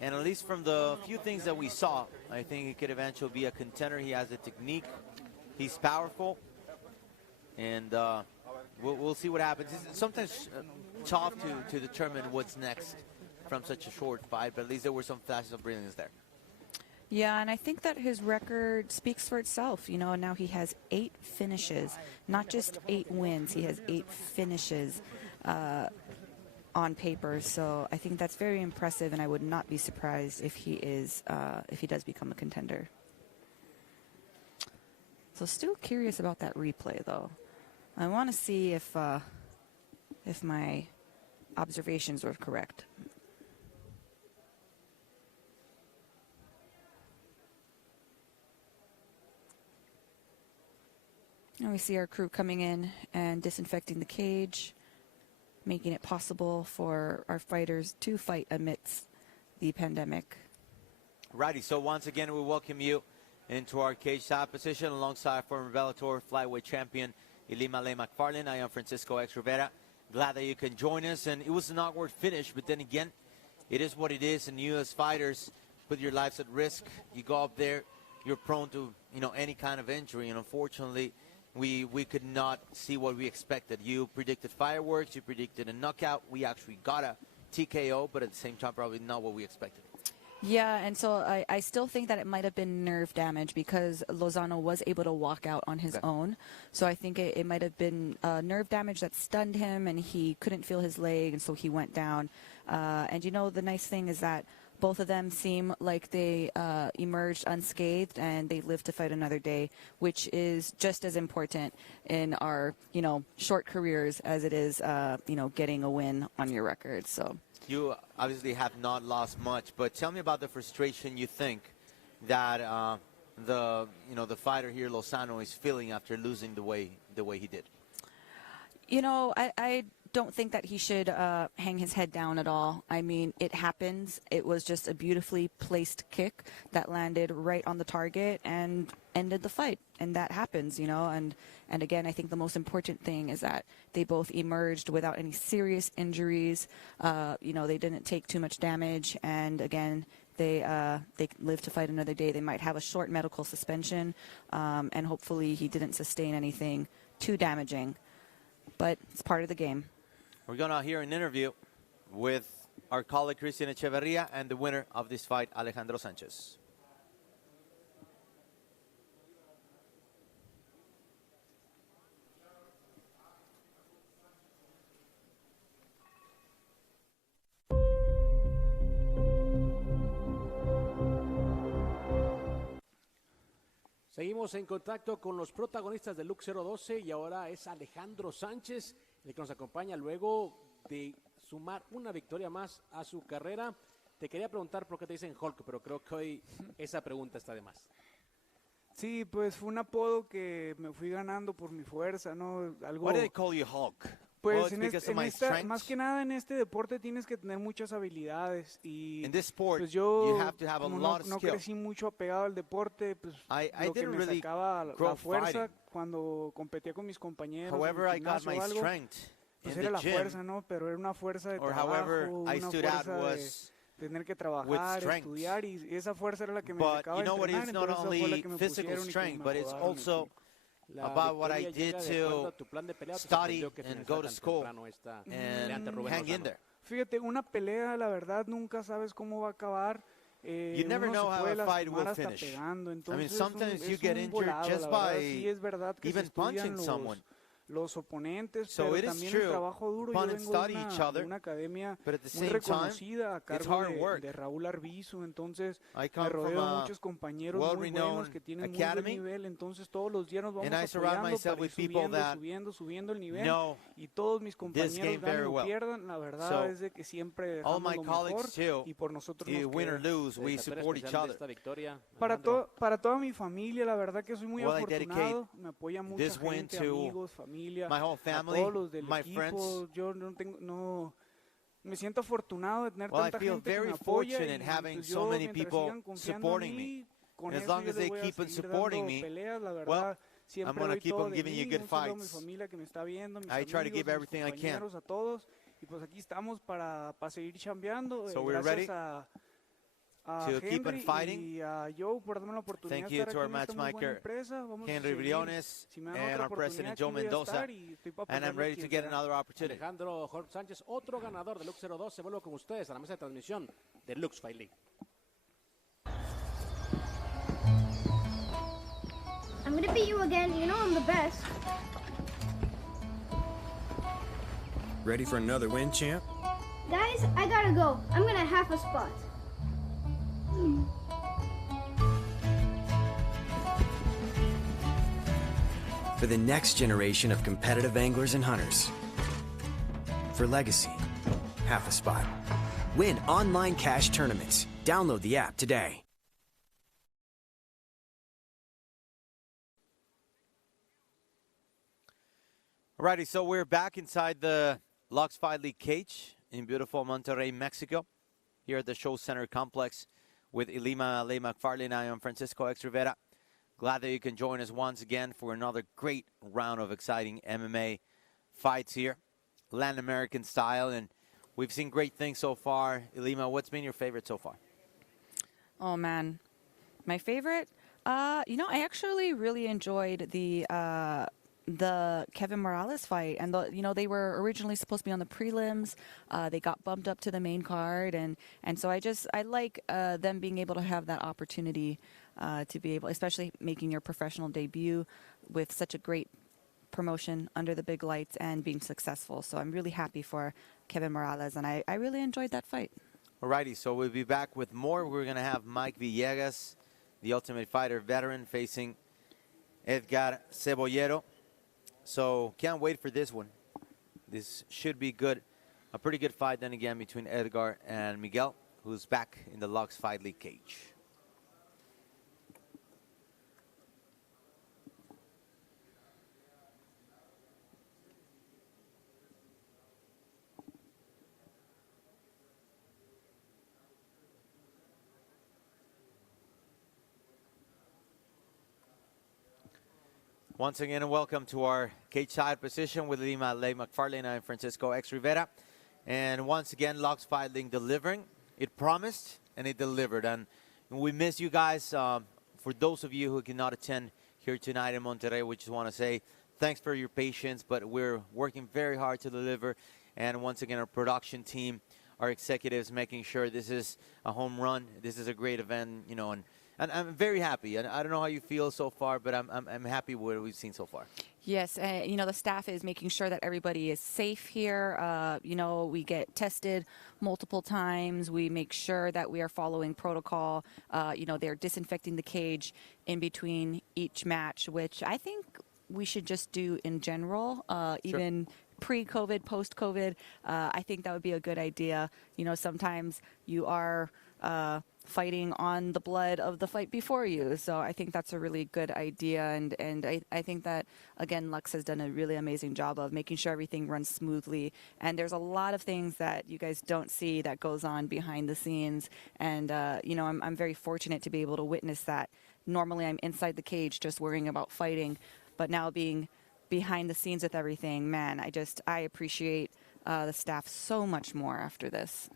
And at least from the few things that we saw, I think he could eventually be a contender. He has the technique. He's powerful. And we'll see what happens. It's sometimes tough to determine what's next from such a short fight, but at least there were some flashes of brilliance there. Yeah, and I think that his record speaks for itself. Now he has 8 finishes, not just 8 wins. He has 8 finishes on paper. So I think that's very impressive, and I would not be surprised if he does become a contender. So still curious about that replay, though. I want to see if my observations were correct. And we see our crew coming in and disinfecting the cage, making it possible for our fighters to fight amidst the pandemic. Righty, so once again, we welcome you into our cage side position alongside former Bellator flyweight champion Ilima Lay McFarlane. I am Francisco X. Rivera. Glad that you can join us. And it was an awkward finish, but then again, it is what it is. And you as fighters put your lives at risk. You go up there, you're prone to, any kind of injury. And unfortunately, we could not see what we expected. You predicted fireworks, you predicted a knockout. We actually got a TKO, but at the same time, probably not what we expected. Yeah, and so I still think that it might have been nerve damage because Lozano was able to walk out on his own. So I think it might have been nerve damage that stunned him and he couldn't feel his leg, and so he went down. And the nice thing is that both of them seem like they emerged unscathed and they live to fight another day, which is just as important in our, short careers as it is, getting a win on your record. So. You obviously have not lost much, but tell me about the frustration you think that the fighter here, Lozano, is feeling after losing the way he did. I don't think that he should hang his head down at all. I mean, it happens. It was just a beautifully placed kick that landed right on the target and ended the fight. And that happens, and again, I think the most important thing is that they both emerged without any serious injuries. They didn't take too much damage. And again, they live to fight another day. They might have a short medical suspension, and hopefully he didn't sustain anything too damaging. But it's part of the game. We're going to hear an interview with our colleague Christian Echeverria and the winner of this fight, Alejandro Sanchez. Seguimos en contacto con los protagonistas del LUX012 y ahora es Alejandro Sánchez, el que nos acompaña luego de sumar una victoria más a su carrera. Te quería preguntar por qué te dicen Hulk, pero creo que hoy esa pregunta está de más. Sí, pues fue un apodo que me fui ganando por mi fuerza, ¿no? Algo. Why do they call you Hulk? Pues más que nada en este deporte tienes que tener muchas habilidades y pues yo no crecí mucho apegado al deporte, pues lo que me sacaba la fuerza cuando competía con mis compañeros en el gimnasio o algo, pues era la fuerza, ¿no? Pero era una fuerza de trabajo, una fuerza de tener que trabajar, estudiar, y esa fuerza era la que me sacaba de entrenar, entonces esa fue la que me pusieron y que me apodaron. About what I did to study and go to school and hang in there. Fíjate, una pelea, la verdad, nunca sabes cómo va a acabar. You never know how a fight will finish. I mean, sometimes you get injured just by even punching someone. Los oponentes, so pero también el trabajo duro. Yo vengo de una academia muy reconocida a cargo de Raúl Arbizu, entonces me rodeo de muchos compañeros muy buenos que tienen muy buen nivel, entonces todos los días nos vamos apoyando para ir subiendo el nivel, y todos mis compañeros ganen o pierdan, la verdad es de que siempre dejamos lo mejor y por nosotros nos queda. Para toda mi familia, la verdad que soy muy afortunado, me apoya mucha gente, amigos, familia, my whole family, a todos los del my equipo. friends. Yo me siento afortunado de tener tanta gente que me apoya y pues yo, mientras sigan confiando en mí, con eso yo les voy a seguir dando peleas, la verdad. Siempre doy todo de mí, un saludo a mi familia que me está viendo, mis amigos, a mis compañeros, a todos, y pues aquí estamos para seguir chambeando, gracias a Henry y a Joe por darme la oportunidad de estar aquí en esta muy buena empresa. Vamos Henry Briones and our president Joe Mendoza, and I'm ready to get another opportunity. Alejandro Jorge Sánchez, otro ganador de LUX012, vuelvo con ustedes a la mesa de transmisión de Lux Fight League. I'm gonna beat you again. You know I'm the best. Ready for another win, champ? Guys, I gotta go. I'm gonna half a spot. For the next generation of competitive anglers and hunters. For legacy, half a spot. Win online cash tournaments. Download the app today. Alrighty, so we're back inside the Lux Fight League cage in beautiful Monterrey, Mexico. here at the Show Center Complex with Ilima Ley McFarlane. I am Francisco X. Rivera. Glad that you can join us once again for another great round of exciting MMA fights here, Latin American style, and we've seen great things so far. Ilima, what's been your favorite so far? Oh man, my favorite? You know, I actually really enjoyed the Kevin Morales fight, and they were originally supposed to be on the prelims. They got bumped up to the main card, and so I like them being able to have that opportunity to be able, especially making your professional debut with such a great promotion under the big lights and being successful. So I'm really happy for Kevin Morales, and I really enjoyed that fight. Alrighty, so we'll be back with more. We're going to have Mike Villegas, the Ultimate Fighter veteran, facing Edgar Cebollero. So can't wait for this one. This should be good. A pretty good fight then again between Edgar and Miguel, who's back in the Lux Fight League cage. Once again, and welcome to our cage side position with Ilima Ley McFarlane and Francisco X. Rivera. And once again, Lux Fight League delivering. It promised and it delivered. And we miss you guys. For those of you who cannot attend here tonight in Monterrey, we just want to say thanks for your patience, but we're working very hard to deliver. And once again, our production team, our executives, making sure this is a home run. This is a great event, you know, and I'm very happy. And I don't know how you feel so far, but I'm happy with what we've seen so far. Yes, you know, the staff is making sure that everybody is safe here. You know, we get tested multiple times. We make sure that we are following protocol. You know, they're disinfecting the cage in between each match, which I think we should just do in general, even pre-COVID, post-COVID. I think that would be a good idea. You know, sometimes you are fighting on the blood of the fight before you. So I think that's a really good idea. And I think that, again, Lux has done a really amazing job of making sure everything runs smoothly. And there's a lot of things that you guys don't see that goes on behind the scenes. And, you know, I'm very fortunate to be able to witness that. Normally I'm inside the cage just worrying about fighting, but now being behind the scenes with everything, man, I appreciate the staff so much more after this.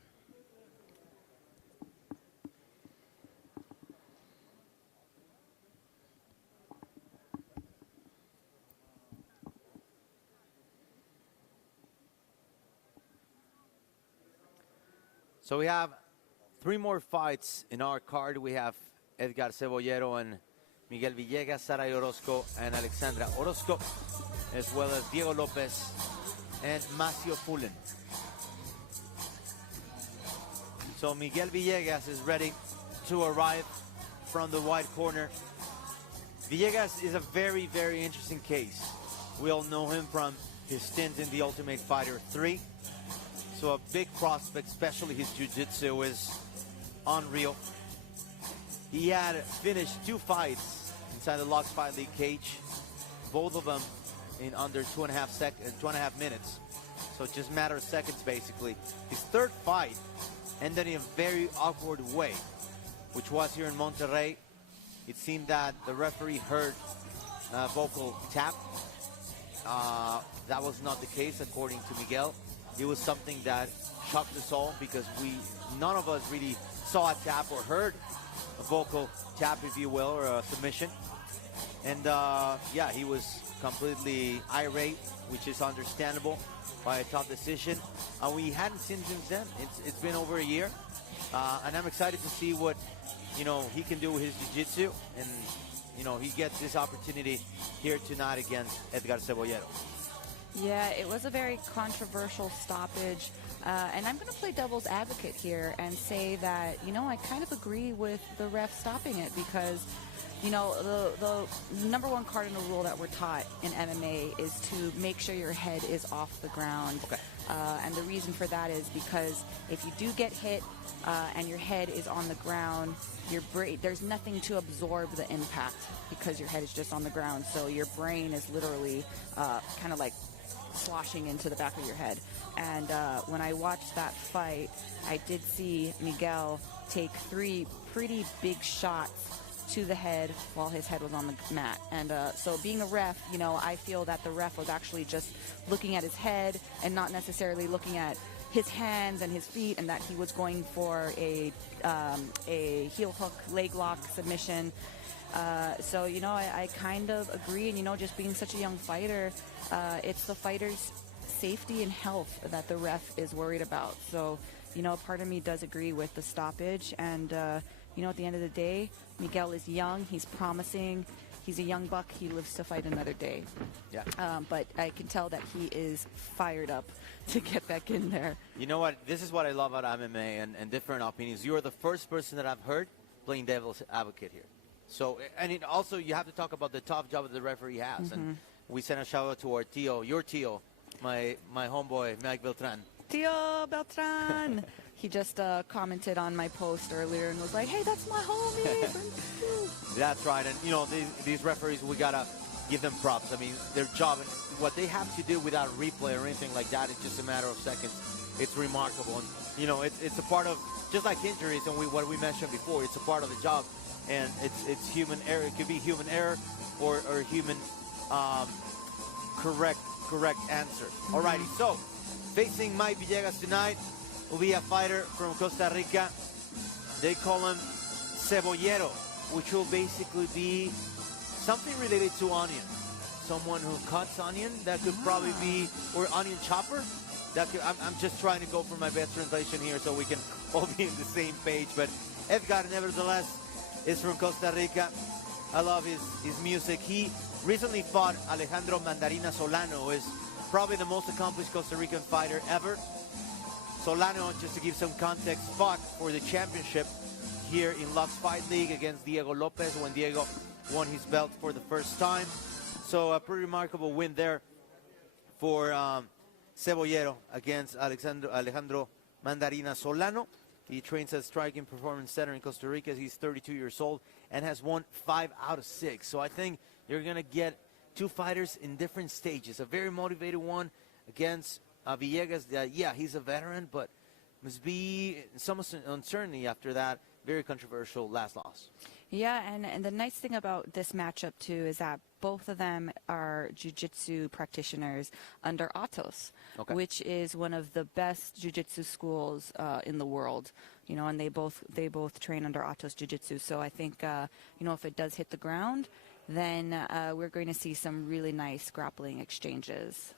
So we have 3 more fights in our card. We have Edgar Cebollero and Miguel Villegas, Saray Orozco and Alexandra Orozco, as well as Diego Lopez and Macio Fullen. So Miguel Villegas is ready to arrive from the white corner. Villegas is a very, very interesting case. We all know him from his stint in The Ultimate Fighter 3. So a big prospect, especially his jiu-jitsu is unreal. He had finished 2 fights inside the Lux Fight League cage, both of them in under 2.5 minutes. So it just a matter of seconds, basically. His 3rd fight ended in a very awkward way, which was here in Monterrey. It seemed that the referee heard a vocal tap. That was not the case, according to Miguel. It was something that shocked us all because none of us really saw a tap or heard a vocal tap, if you will, or a submission. And yeah, he was completely irate, which is understandable by a tough decision. We hadn't seen him since then. It's been over a year. And I'm excited to see what, you know, he can do with his jiu-jitsu. And, you know, he gets this opportunity here tonight against Edgar Cebollero. Yeah, it was a very controversial stoppage, and I'm going to play devil's advocate here and say that, you know, I kind of agree with the ref stopping it because, you know, the number 1 cardinal rule that we're taught in MMA is to make sure your head is off the ground. Okay. And the reason for that is because if you do get hit and your head is on the ground, there's nothing to absorb the impact because your head is just on the ground. So your brain is literally kind of like sloshing into the back of your head. And when I watched that fight, I did see Miguel take 3 pretty big shots to the head while his head was on the mat. And so being a ref, you know, I feel that the ref was actually just looking at his head and not necessarily looking at his hands and his feet, and that he was going for a heel hook leg lock submission. So, you know, I kind of agree. And, you know, just being such a young fighter, it's the fighter's safety and health that the ref is worried about. So, you know, part of me does agree with the stoppage. And, you know, at the end of the day, Miguel is young. He's promising. He's a young buck. He lives to fight another day. Yeah. But I can tell that he is fired up to get back in there. You know what? This is what I love about MMA and different opinions. You are the first person that I've heard playing devil's advocate here. So, and it also, you have to talk about the tough job that the referee has. And we send a shout out to our Tio, your Tio, my homeboy, Mike Beltran. Tio Beltran. He just commented on my post earlier and was like, hey, that's my homie. That's right. And, you know, these referees, we got to give them props. I mean, their job, and what they have to do without replay or anything like that, it's just a matter of seconds. It's remarkable. And, you know, it's a part of, just like injuries and what we mentioned before, it's a part of the job. And it's human error. It could be human error or human correct answer. Alrighty, so facing Mike Villegas tonight will be a fighter from Costa Rica. They call him Cebollero, which will basically be something related to onion. Someone who cuts onion, that could probably be, or onion chopper. That could, I'm just trying to go for my best translation here so we can all be on the same page. But Edgar, nevertheless, is from Costa Rica. I love his music. He recently fought Alejandro Mandarina Solano, who is probably the most accomplished Costa Rican fighter ever. Solano, just to give some context, fought for the championship here in Lux Fight League against Diego Lopez when Diego won his belt for the first time. So a pretty remarkable win there for Cebollero against Alejandro Mandarina Solano. He trains at Striking Performance Center in Costa Rica. He's 32 years old and has won 5 out of 6. So I think you're going to get 2 fighters in different stages. A very motivated one against Villegas. Yeah, he's a veteran, but must be some uncertainty after that very controversial last loss. Yeah, and the nice thing about this matchup, too, is that both of them are jiu-jitsu practitioners under Atos, which is one of the best jiu-jitsu schools in the world. You know, and they both train under Atos Jiu-Jitsu. So I think, you know, if it does hit the ground, then we're going to see some really nice grappling exchanges.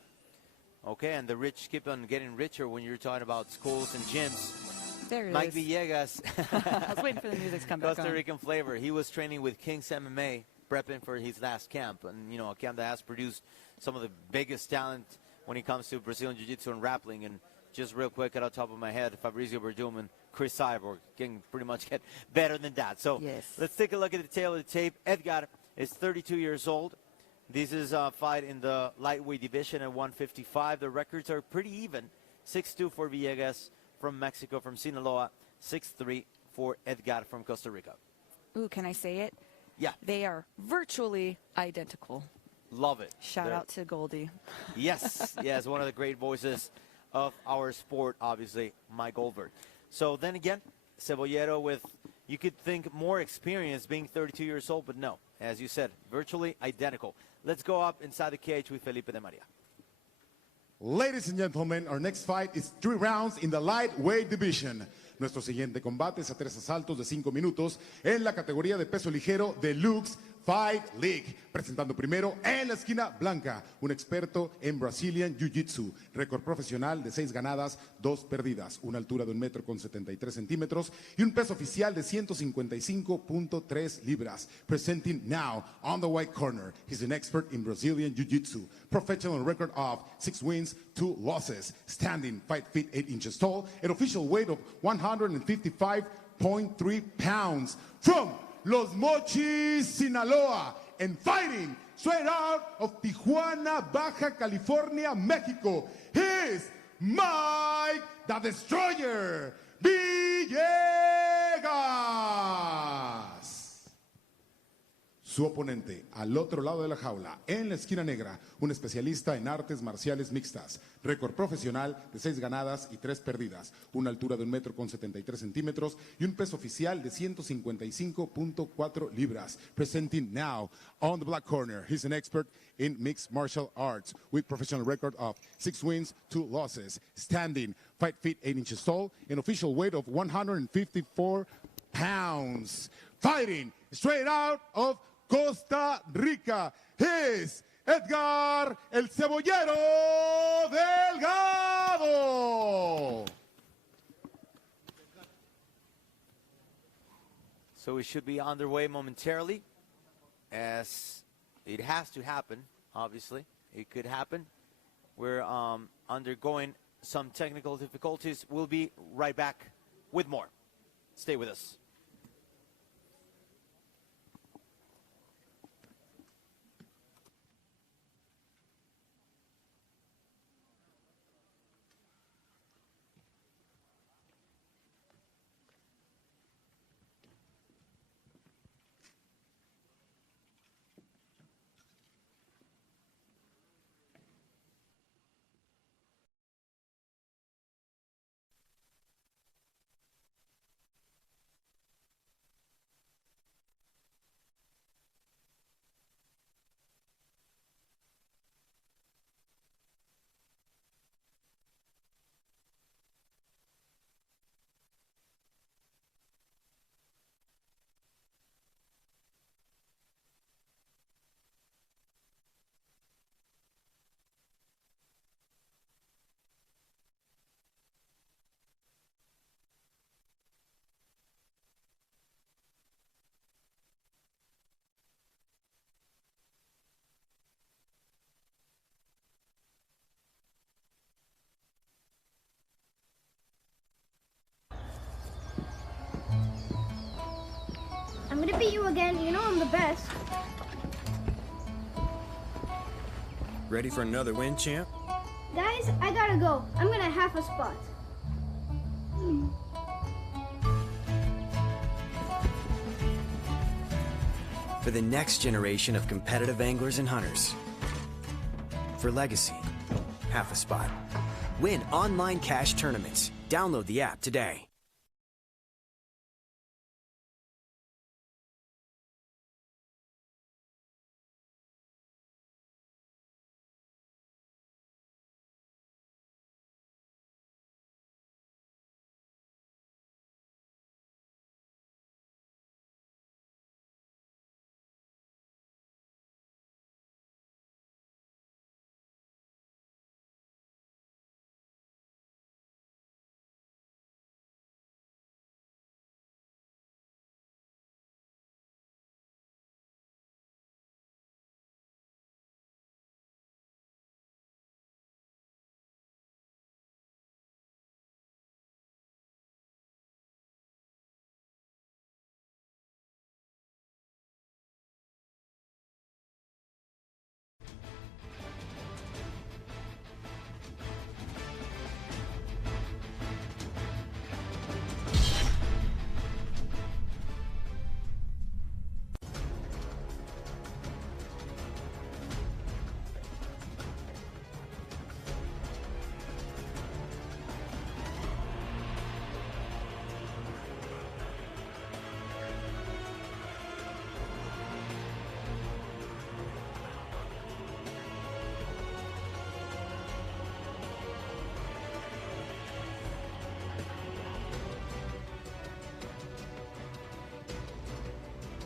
Okay, and the rich keep on getting richer when you're talking about schools and gyms. There it Mike is. Villegas. I was waiting for the music to come back on. Costa Rican flavor. He was training with King's MMA, prepping for his last camp. And, you know, a camp that has produced some of the biggest talent when it comes to Brazilian Jiu-Jitsu and grappling. And just real quick, at the top of my head, Fabrizio Verdum and Chris Cyborg can pretty much get better than that. So let's take a look at the tail of the tape. Edgar is 32 years old. This is a fight in the lightweight division at 155. The records are pretty even. 6'2" for Villegas from Mexico, from Sinaloa. 6'3" for Edgar from Costa Rica. Ooh, can I say it? Yeah. They are virtually identical. Love it. Shout out to Goldie. Yes, yes, one of the great voices of our sport, obviously, Mike Goldberg. So then again, Cebollero with, you could think, more experience, being 32 years old, but no. As you said, virtually identical. Let's go up inside the cage with Felipe de Maria. Ladies and gentlemen, our next fight is 3 rounds in the lightweight division. Nuestro siguiente combate es a 3 asaltos de 5 minutos en la categoría de peso ligero de Lux Fight League. Presentando primero en la esquina blanca, un experto en Brazilian Jiu-Jitsu, récord profesional de 6 ganadas, 2 perdidas, una altura de 1,73 metros y un peso oficial de 155.3 libras. Presenting now on the white corner, he's an expert in Brazilian Jiu-Jitsu, professional record of 6 wins, 2 losses, standing 5 feet 8 inches tall, an official weight of 155.3 pounds. From Los Mochis, Sinaloa, and fighting straight out of Tijuana, Baja California, Mexico, he's Mike the Destroyer Villegas. Su oponente, al otro lado de la jaula, en la esquina negra, un especialista en artes marciales mixtas. Récord profesional de 6 ganadas y 3 perdidas. Una altura de 1,73 metros y un peso oficial de 155.4 libras. Presenting now on the black corner. He's an expert in mixed martial arts with professional record of 6 wins, 2 losses. Standing 5 feet 8 inches tall, an official weight of 154 pounds. Fighting straight out of Costa Rica, is Edgar El Cebollero Delgado. So we should be underway momentarily, as it has to happen, obviously. It could happen. We're undergoing some technical difficulties. We'll be right back with more. Stay with us. I'm gonna beat you again. You know I'm the best. Ready for another win, champ? Guys, I gotta go. I'm gonna half a spot. For the next generation of competitive anglers and hunters. For Legacy, half a spot. Win online cash tournaments. Download the app today.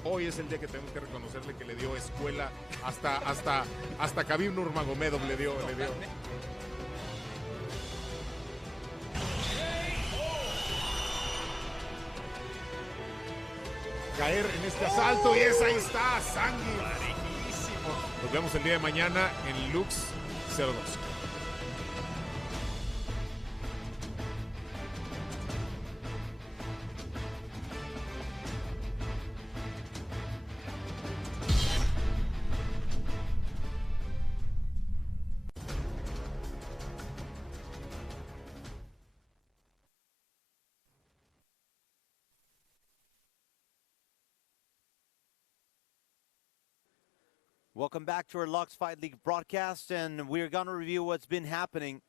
Hoy es el día que tenemos que reconocerle que le dio escuela hasta Khabib Nurmagomedov le dio. Caer en este asalto y ahí está, sangre. Nos vemos el día de mañana en LUX012. Welcome back to our Lux Fight League broadcast, and we're going to review what's been happening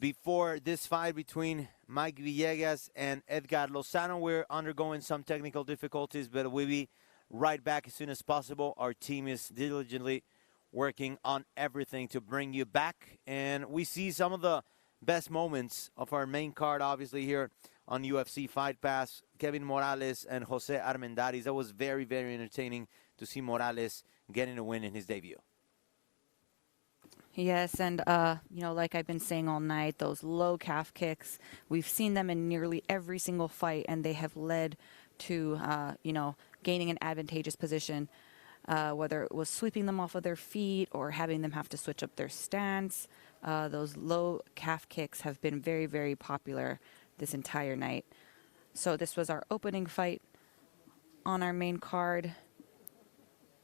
before this fight between Mike Villegas and Edgar Lozano. We're undergoing some technical difficulties, but we'll be right back as soon as possible. Our team is diligently working on everything to bring you back, and we see some of the best moments of our main card, obviously, here on UFC Fight Pass. Kevin Morales and Jose Armendariz. That was very, very entertaining to see Morales getting a win in his debut. Yes, and, you know, like I've been saying all night, those low calf kicks, we've seen them in nearly every single fight, and they have led to, you know, gaining an advantageous position, whether it was sweeping them off of their feet or having them have to switch up their stance. Those low calf kicks have been very, very popular this entire night. So this was our opening fight on our main card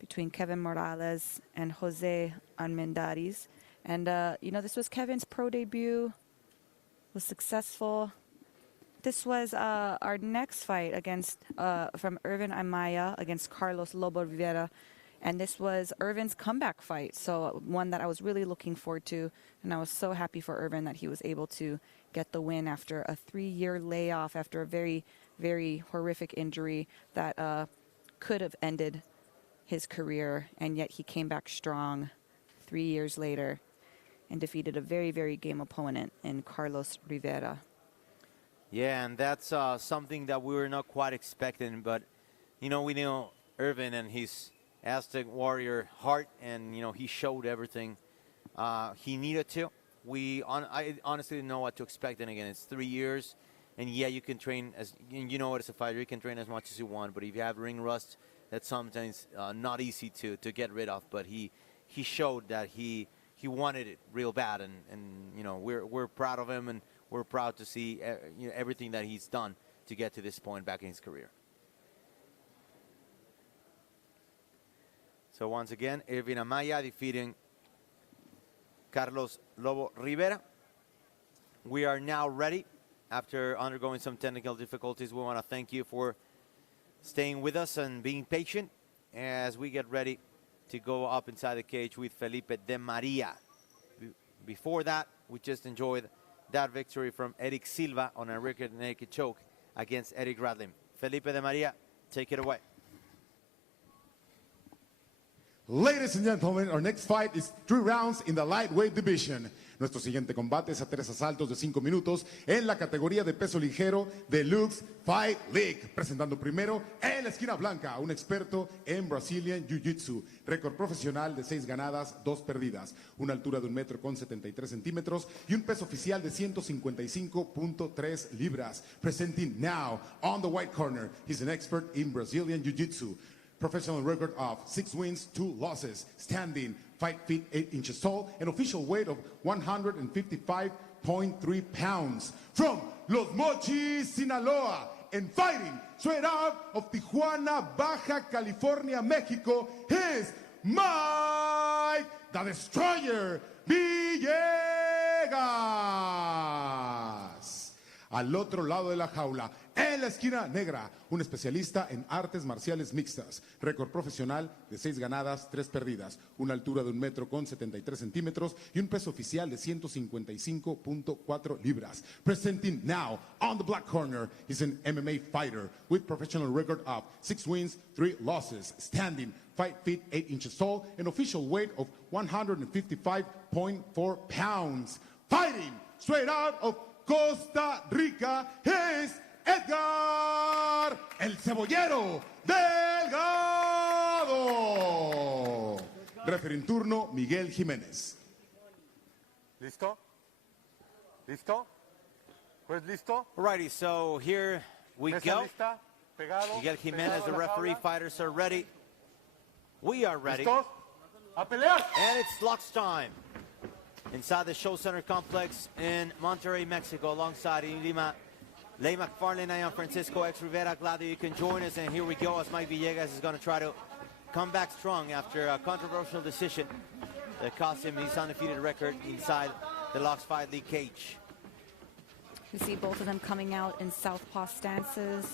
between Kevin Morales and Jose Armendariz. And, you know, this was Kevin's pro debut, was successful. This was our next fight against, from Irvin Amaya against Carlos Lobo Rivera. And this was Irvin's comeback fight, so one that I was really looking forward to. And I was so happy for Irvin that he was able to get the win after a 3-year layoff, after a very, very horrific injury that could have ended his career, and yet he came back strong 3 years later and defeated a very, very game opponent in Carlos Rivera. Yeah, and that's something that we were not quite expecting, but, you know, we know Irvin and his Aztec warrior heart, and, you know, he showed everything he needed to. I honestly didn't know what to expect, and again, it's 3 years, and yeah, you can train, as you know, as a fighter, you can train as much as you want, but if you have ring rust, that's sometimes not easy to get rid of. But he showed that he wanted it real bad, and you know, we're proud of him, and we're proud to see you know, everything that he's done to get to this point back in his career. So once again, Irvin Amaya defeating Carlos Lobo Rivera. We are now ready after undergoing some technical difficulties. We want to thank you for staying with us and being patient as we get ready to go up inside the cage with Felipe De Maria. Before that, we just enjoyed that victory from Eric Silva on a rear naked choke against Eric Radlin. Felipe De Maria, take it away. Ladies and gentlemen, our next fight is 3 rounds in the lightweight division. Nuestro siguiente combate es a 3 asaltos de 5 minutos en la categoría de peso ligero de Lux Fight League. Presentando primero en la esquina blanca, un experto en Brazilian Jiu-Jitsu. Récord profesional de 6 ganadas, 2 perdidas. Una altura de 1,73 m y un peso oficial de 155.3 libras. Presenting now on the white corner, he's an expert in Brazilian Jiu-Jitsu. Professional record of 6 wins, 2 losses, standing 5 feet 8 inches tall, an official weight of 155.3 pounds. From Los Mochis, Sinaloa, and fighting straight out of Tijuana, Baja California, Mexico, is Mike the Destroyer Villegas. Al otro lado de la jaula, en la esquina negra, un especialista en artes marciales mixtas. Récord profesional de 6 ganadas, 3 perdidas. Una altura de 1,73 m y un peso oficial de 155.4 libras. Presenting now on the black corner is an MMA fighter with professional record of 6 wins, 3 losses. Standing 5 feet 8 inches tall, an official weight of 155.4 pounds. Fighting straight out of Costa Rica is Edgar el Cebollero Delgado. Referee en turno, Miguel Jiménez. ¿Listo? ¿Listo? Pues listo. Alrighty, so here we go. Lista, pegado, Miguel Jiménez, the referee, fighters are ready. We are ready. ¿Listos? A pelear. And it's Lux time. Inside the Show Center complex in Monterrey, Mexico, alongside in Lima, Ley McFarlane, I am Francisco X Rivera. Glad that you can join us. And here we go as Mike Villegas is going to try to come back strong after a controversial decision that cost him his undefeated record inside the Lux Fight League cage. You see both of them coming out in southpaw stances.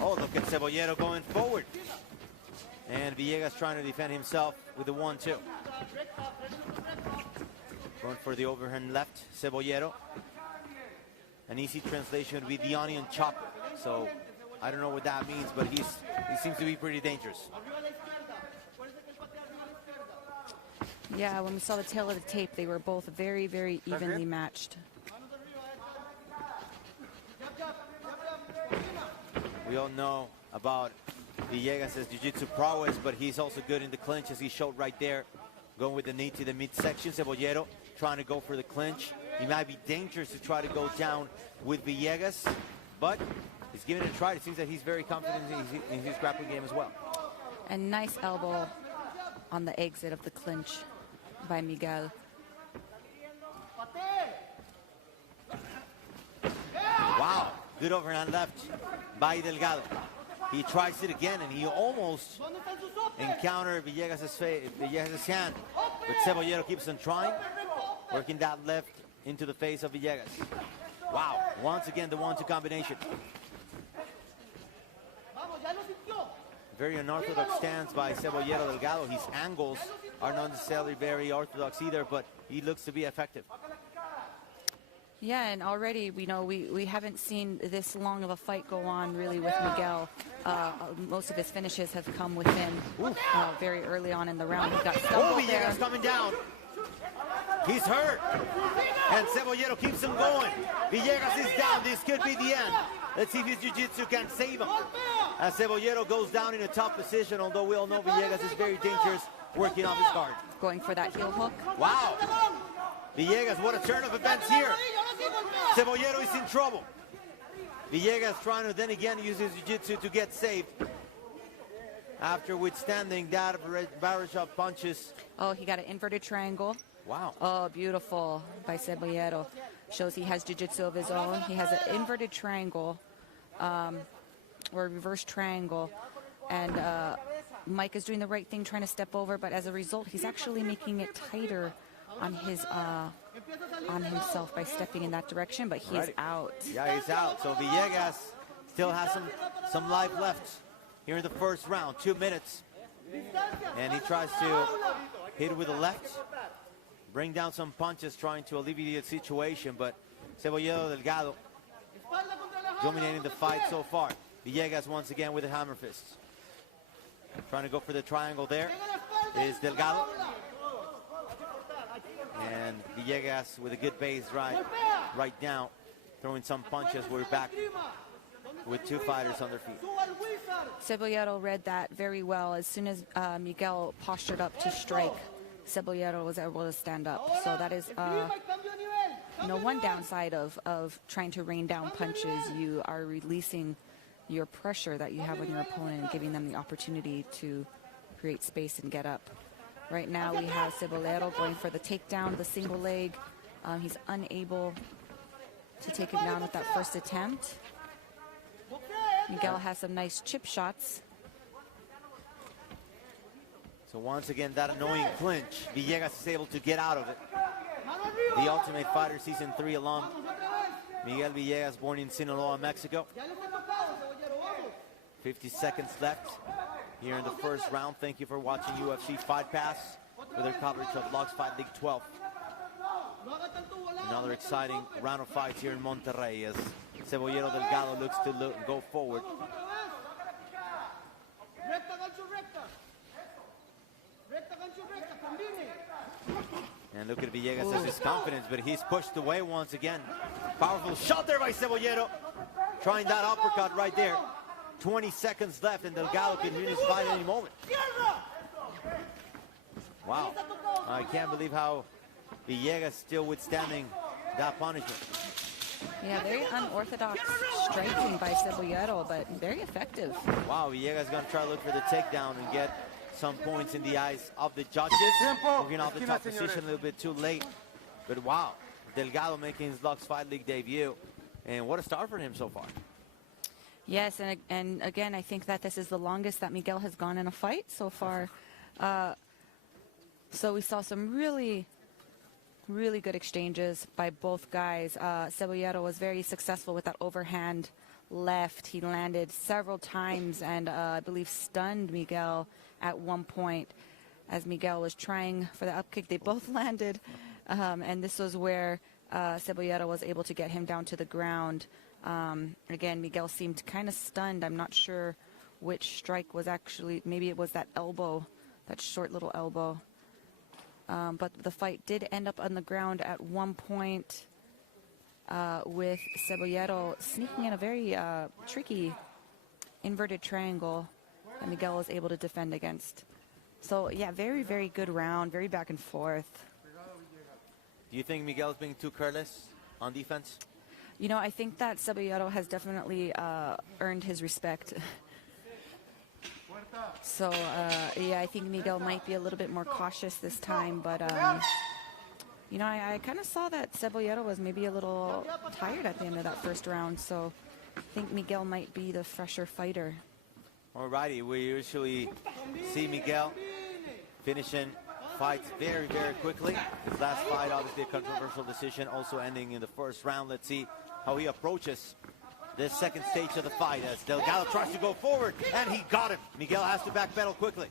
Oh, look at Cebollero going forward. And Villegas trying to defend himself with the 1-2. Going for the overhand left, Cebollero. An easy translation would be the onion chopper. So I don't know what that means, but he seems to be pretty dangerous. Yeah, when we saw the tail of the tape, they were both very, very evenly matched. We all know about Villegas' jiu-jitsu prowess, but he's also good in the clinch, as he showed right there. Going with the knee to the midsection. Cebollero trying to go for the clinch. He might be dangerous to try to go down with Villegas, but he's giving it a try. It seems that he's very confident in his grappling game as well. And nice elbow on the exit of the clinch by Miguel. Wow, good overhand left by Delgado. He tries it again, and he almost encountered Villegas' hand, but Cebollero keeps on trying, working that left into the face of Villegas. Wow, once again the 1-2 combination. Very unorthodox stance by Cebollero Delgado. His angles are not necessarily very orthodox either, but he looks to be effective. Yeah, and already we haven't seen this long of a fight go on really with Miguel. Most of his finishes have come within very early on in the round. He got stumbled there. Villegas coming down. He's hurt, and Cebollero keeps him going. Villegas is down. This could be the end. Let's see if his jiu-jitsu can save him. As Cebollero goes down in a tough position, although we all know Villegas is very dangerous, working off his guard. Going for that heel hook. Wow. Villegas, what a turn of events here. Cebollero is in trouble. Villegas trying to then again use his jiu-jitsu to get saved after withstanding that barrage of punches. Oh, he got an inverted triangle. Wow. Oh, beautiful by Cebollero. Shows he has jiu-jitsu of his own. He has an inverted triangle or a reverse triangle. And Mike is doing the right thing, trying to step over. But as a result, he's actually making it tighter on his on himself by stepping in that direction. But he's out. Yeah, he's out. So Villegas still has some life left here in the first round. 2 minutes. And he tries to hit it with the left. Bring down some punches, trying to alleviate the situation, but Cebollero Delgado dominating the fight so far. Villegas once again with the hammer fists. Trying to go for the triangle there is Delgado. And Villegas with a good base right now, throwing some punches. We're back with two fighters on their feet. Cebollero read that very well. As soon as Miguel postured up to strike, Cebollero was able to stand up. So that is one downside of trying to rain down punches. You are releasing your pressure that you have on your opponent and giving them the opportunity to create space and get up. Right now we have Cebollero going for the takedown, the single leg. He's unable to take him down with that first attempt. Miguel has some nice chip shots. So once again, that annoying clinch, Villegas is able to get out of it. The Ultimate Fighter Season 3 alum, Miguel Villegas, born in Sinaloa, Mexico. 50 seconds left here in the first round. Thank you for watching UFC Fight Pass with their coverage of Lux Fight League 12. Another exciting round of fights here in Monterrey as Cebollero Delgado looks to go forward. And look at Villegas' his confidence, but he's pushed away once again. Powerful shot there by Cebollero. Trying that uppercut right there. 20 seconds left, and Delgado can win his fight any moment. Wow. I can't believe how Villegas still withstanding that punishment. Yeah, very unorthodox striking by Cebollero, but very effective. Wow, Villegas going to try to look for the takedown and get some points in the eyes of the judges. Moving off the top position a little bit too late. But wow, Delgado making his Lux Fight League debut. And what a start for him so far. Yes, and again, I think that this is the longest that Miguel has gone in a fight so far. So we saw some really good exchanges by both guys. Cebollero was very successful with that overhand left. He landed several times and I believe stunned Miguel at one point as Miguel was trying for the up kick. They both landed, and this was where Cebollero was able to get him down to the ground. Again, Miguel seemed kind of stunned. I'm not sure which strike was actually, maybe it was that elbow, that short little elbow. But the fight did end up on the ground at one point with Cebollero sneaking in a very tricky inverted triangle that Miguel was able to defend against. So, yeah, very, very good round, very back and forth. Do you think Miguel's being too careless on defense? You know, I think that Cebollero has definitely earned his respect. So, yeah, I think Miguel might be a little bit more cautious this time. But, you know, I kind of saw that Cebollero was maybe a little tired at the end of that first round. So I think Miguel might be the fresher fighter. Alrighty, we usually see Miguel finishing fights very, very quickly. His last fight, obviously a controversial decision, also ending in the first round. Let's see how he approaches this second stage of the fight as Delgado tries to go forward, and he got him. Miguel has to backpedal quickly.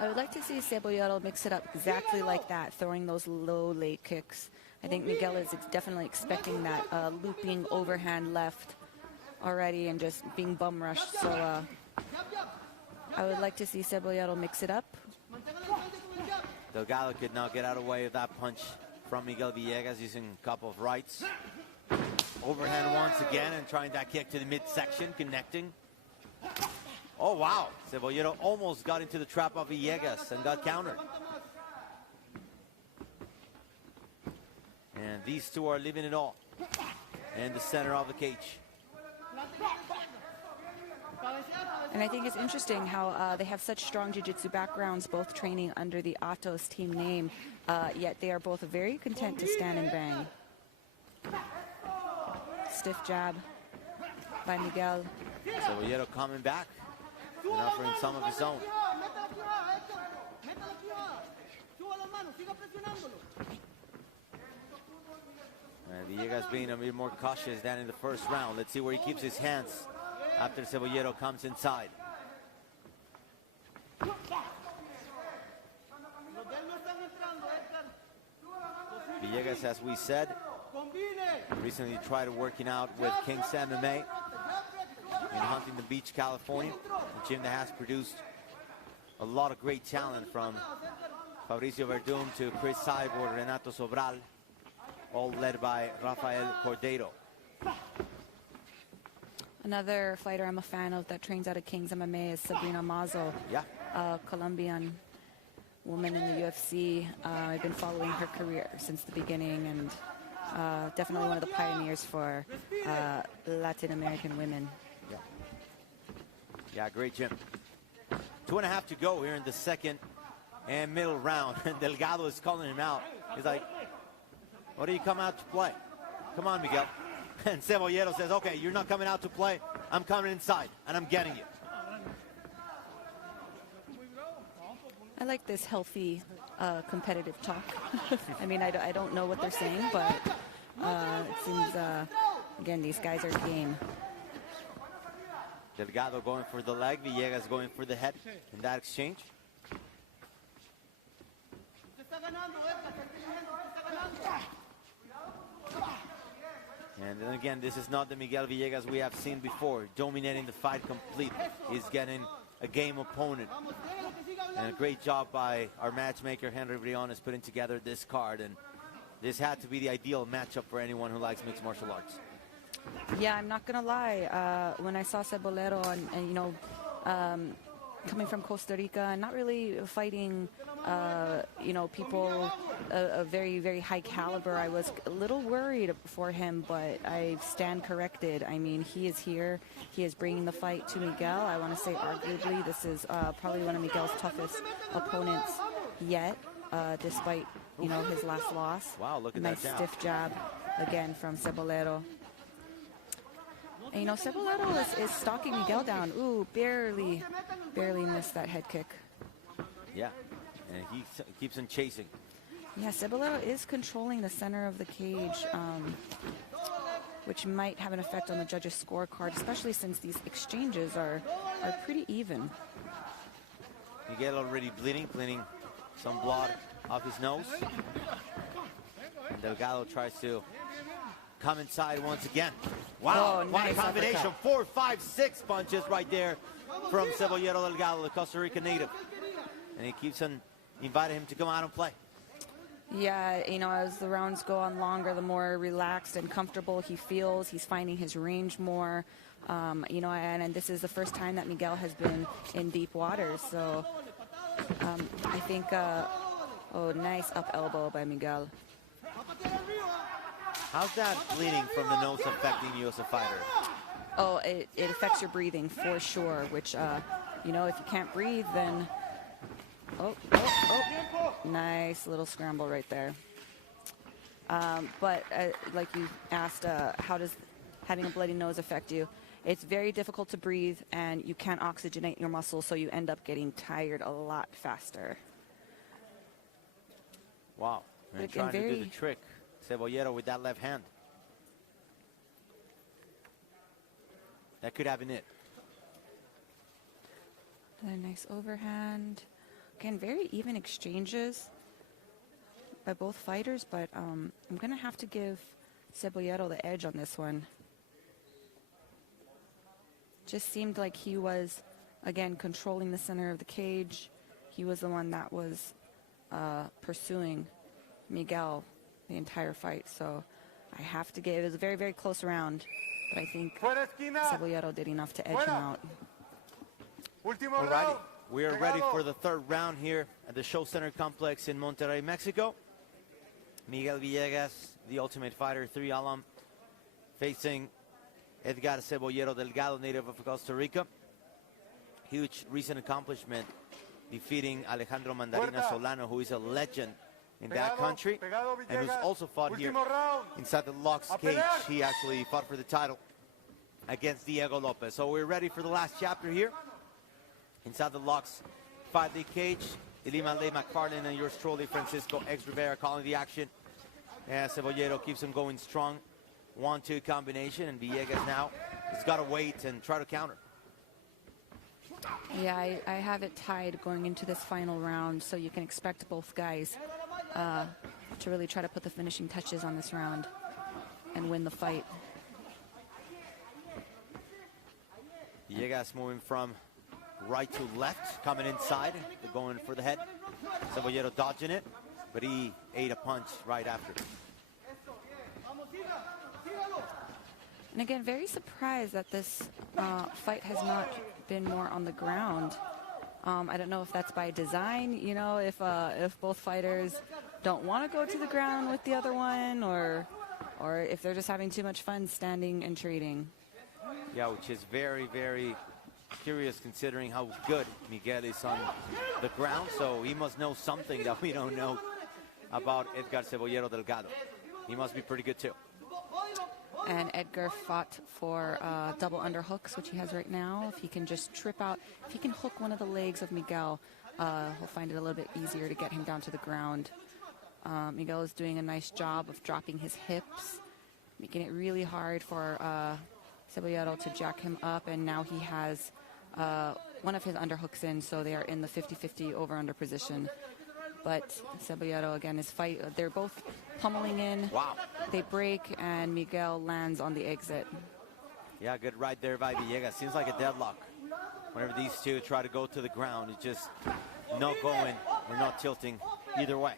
I would like to see Cebollero mix it up exactly like that, throwing those low leg kicks. I think Miguel is definitely expecting that looping overhand left already and just being bum rushed. So I would like to see Cebollero mix it up. Delgado could now get out of the way of that punch from Miguel Villegas using a couple of rights. Overhand once again and trying that kick to the midsection, connecting. Oh, wow. Cebollero almost got into the trap of Villegas and got countered. And these two are leaving it all in the center of the cage. And I think it's interesting how they have such strong jiu-jitsu backgrounds, both training under the Atos team name, yet they are both very content to stand and bang. Stiff jab by Miguel. Cebollero coming back and offering some of his own. And Villegas being a bit more cautious than in the first round. Let's see where he keeps his hands after Cebollero comes inside. Villegas, as we said, recently tried working out with King's MMA in Huntington Beach, California, a gym that has produced a lot of great talent, from Fabricio Verdum to Chris Cyborg, Renato Sobral, all led by Rafael Cordero. Another fighter I'm a fan of that trains out of King's MMA is Sabrina Mazo, a Colombian woman in the UFC. I've been following her career since the beginning, and definitely one of the pioneers for Latin American women. Yeah, great gym. 2.5 to go here in the second and middle round. And Delgado is calling him out. He's like, what do you come out to play? Come on, Miguel. And Cebollero says, okay, you're not coming out to play. I'm coming inside, and I'm getting you. I like this healthy, competitive talk. I mean, I don't know what they're saying, but it seems, again, these guys are game. Delgado going for the leg, Villegas going for the head in that exchange. And then again, this is not the Miguel Villegas we have seen before, dominating the fight completely. He's getting a game opponent. And a great job by our matchmaker, Henry Briones, putting together this card. And this had to be the ideal matchup for anyone who likes mixed martial arts. Yeah, I'm not going to lie. When I saw Cebollero and you know, coming from Costa Rica and not really fighting, you know, people a very, very high caliber, I was a little worried for him, but I stand corrected. I mean, he is here. He is bringing the fight to Miguel. I want to say arguably this is probably one of Miguel's toughest opponents yet, despite, you know, his last loss. Wow, look at nice that stiff jab again from Cebollero. And, you know, Cebollero is stalking Miguel down. Ooh, barely missed that head kick. Yeah, and he keeps on chasing. Yeah, Cebollero is controlling the center of the cage. which might have an effect on the judges' scorecard, especially since these exchanges are pretty even. Miguel already bleeding some blood off his nose. And Delgado tries to come inside once again. Wow, Oh, what nice a combination. uppercut. 4, 5, 6 punches right there from Cebollero Delgado, the Costa Rican native. And he keeps on inviting him to come out and play. Yeah, you know, as the rounds go on longer, the more relaxed and comfortable he feels. He's finding his range more. You know, and this is the first time that Miguel has been in deep waters. So I think, oh, nice up elbow by Miguel. How's that bleeding from the nose affecting you as a fighter? Oh, it affects your breathing for sure, which, you know, if you can't breathe, then... Oh, nice little scramble right there. But like you asked, how does having a bloody nose affect you? It's very difficult to breathe, and you can't oxygenate your muscles, so you end up getting tired a lot faster. Wow, and trying to do the trick. Cebollero with that left hand. That could have been it. A nice overhand. Again, very even exchanges by both fighters, but I'm going to have to give Cebollero the edge on this one. Just seemed like he was, again, controlling the center of the cage. He was the one that was pursuing Miguel the entire fight, so I have to give. It was a very, very close round, but I think Cebollero did enough to edge him out. Alrighty, we are ready for the third round here at the Show Center Complex in Monterrey, Mexico. Miguel Villegas, the Ultimate Fighter 3 alum, facing Edgar Cebollero Delgado, native of Costa Rica. Huge recent accomplishment, defeating Alejandro Mandarina Solano, who is a legend in that country, and who's also fought here inside the Lux cage. He actually fought for the title against Diego Lopez. So we're ready for the last chapter here inside the Lux Fight League cage. Ilima Ley McFarlane and yours truly, Francisco X Rivera, calling the action. And Cebollero keeps him going strong. 1-2 combination, and Villegas now has got to wait and try to counter. Yeah, I have it tied going into this final round, so you can expect both guys to really try to put the finishing touches on this round and win the fight. Villegas moving from right to left, coming inside, going for the head. Cebollero dodging it, but he ate a punch right after. And again, very surprised that this fight has not been more on the ground. I don't know if that's by design, you know, if both fighters don't want to go to the ground with the other one, or if they're just having too much fun standing and trading. Yeah, which is very, very curious considering how good Miguel is on the ground. So he must know something that we don't know about Edgar Cebollero Delgado. He must be pretty good too. And Edgar fought for double underhooks, which he has right now. If he can just trip out, if he can hook one of the legs of Miguel, he'll find it a little bit easier to get him down to the ground. Miguel is doing a nice job of dropping his hips, making it really hard for Cebollero to jack him up, and now he has one of his underhooks in, so they are in the 50-50 over-under position. But Cebollero, again, they're both pummeling in. Wow. They break, and Miguel lands on the exit. Yeah, good right there by Villegas. Seems like a deadlock. Whenever these two try to go to the ground, it's just not going or not tilting either way.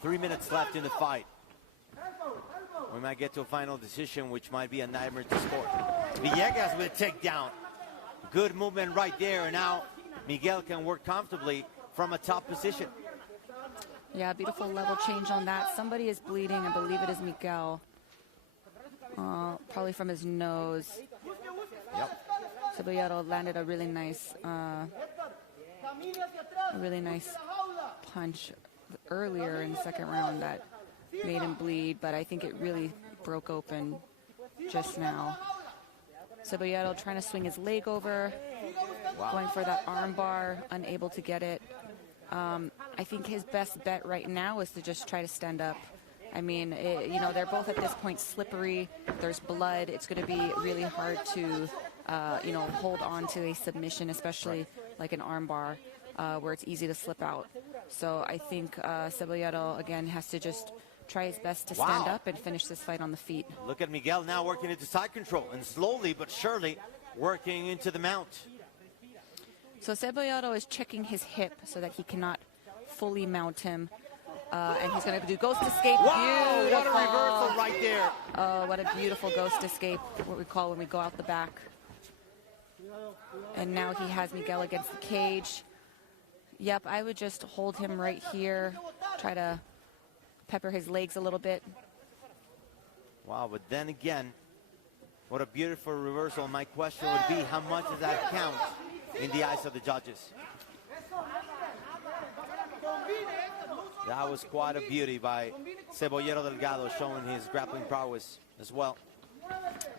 3 minutes left in the fight. We might get to a final decision, which might be a nightmare to score. Villegas with a takedown. Good movement right there, and now Miguel can work comfortably from a top position. Yeah, beautiful level change on that. Somebody is bleeding. I believe it is Miguel. Probably from his nose. Yep. Cebollero landed a really nice punch earlier in the second round that made him bleed, but I think it really broke open just now. Cebollero trying to swing his leg over, going for that arm bar, unable to get it. I think his best bet right now is to just try to stand up I mean, they're both at this point slippery. There's blood. It's going to be really hard to, hold on to a submission, especially like an armbar, where it's easy to slip out. So I think Cebollero, again, has to just try his best to stand up and finish this fight on the feet. Look at Miguel now working into side control and slowly but surely working into the mount. So Cebollero is checking his hip so that he cannot fully mount him. And he's going to do ghost escape. Wow, Beautiful. what a reversal right there. Oh, what a beautiful ghost escape, what we call when we go out the back. And now he has Miguel against the cage. Yep, I would just hold him right here, try to pepper his legs a little bit. Wow, but then again, what a beautiful reversal. My question would be, how much does that count in the eyes of the judges? That was quite a beauty by Cebollero Delgado, showing his grappling prowess as well.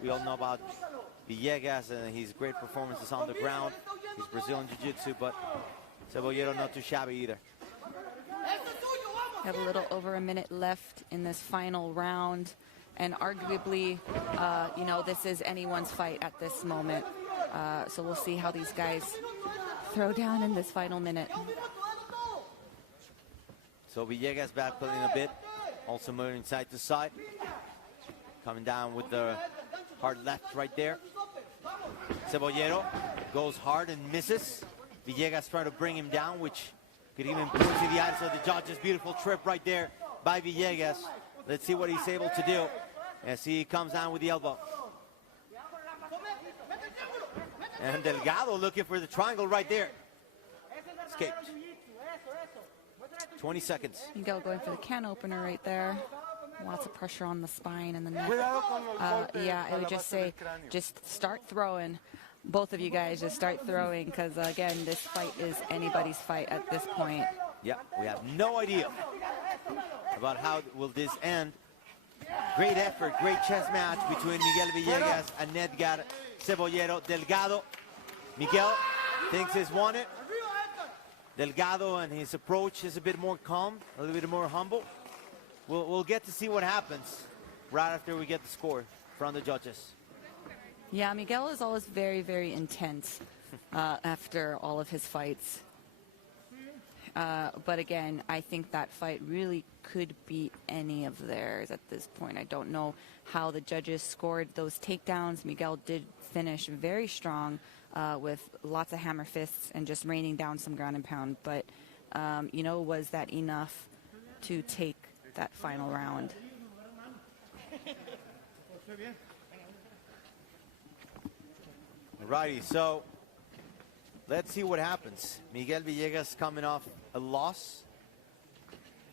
We all know about Villegas and his great performances on the ground, his Brazilian Jiu-Jitsu, but Cebollero not too shabby either. We have a little over a minute left in this final round, and arguably, this is anyone's fight at this moment. So we'll see how these guys throw down in this final minute. So Villegas backpedaling a bit, also moving side to side. Coming down with the hard left right there. Cebollero goes hard and misses. Villegas trying to bring him down, which could even put to the eyes of the judges. Beautiful trip right there by Villegas. Let's see what he's able to do as he comes down with the elbow. And Delgado looking for the triangle right there. Escaped. 20 seconds. Miguel going for the can opener right there. Lots of pressure on the spine and the neck. Yeah, I would just say, just start throwing. Both of you guys just start throwing, because again, this fight is anybody's fight at this point. Yeah, we have no idea about how will this end. Great effort, great chess match between Miguel Villegas and Edgar Cebollero Delgado. Miguel thinks he's won it. Delgado and his approach is a bit more calm, a little bit more humble. We'll get to see what happens right after we get the score from the judges. Yeah, Miguel is always very, very intense after all of his fights. But again, I think that fight really could be any of theirs at this point. I don't know how the judges scored those takedowns. Miguel did finish very strong with lots of hammer fists and just raining down some ground and pound. But, was that enough to take that final round? Alrighty, so let's see what happens. Miguel Villegas coming off a loss,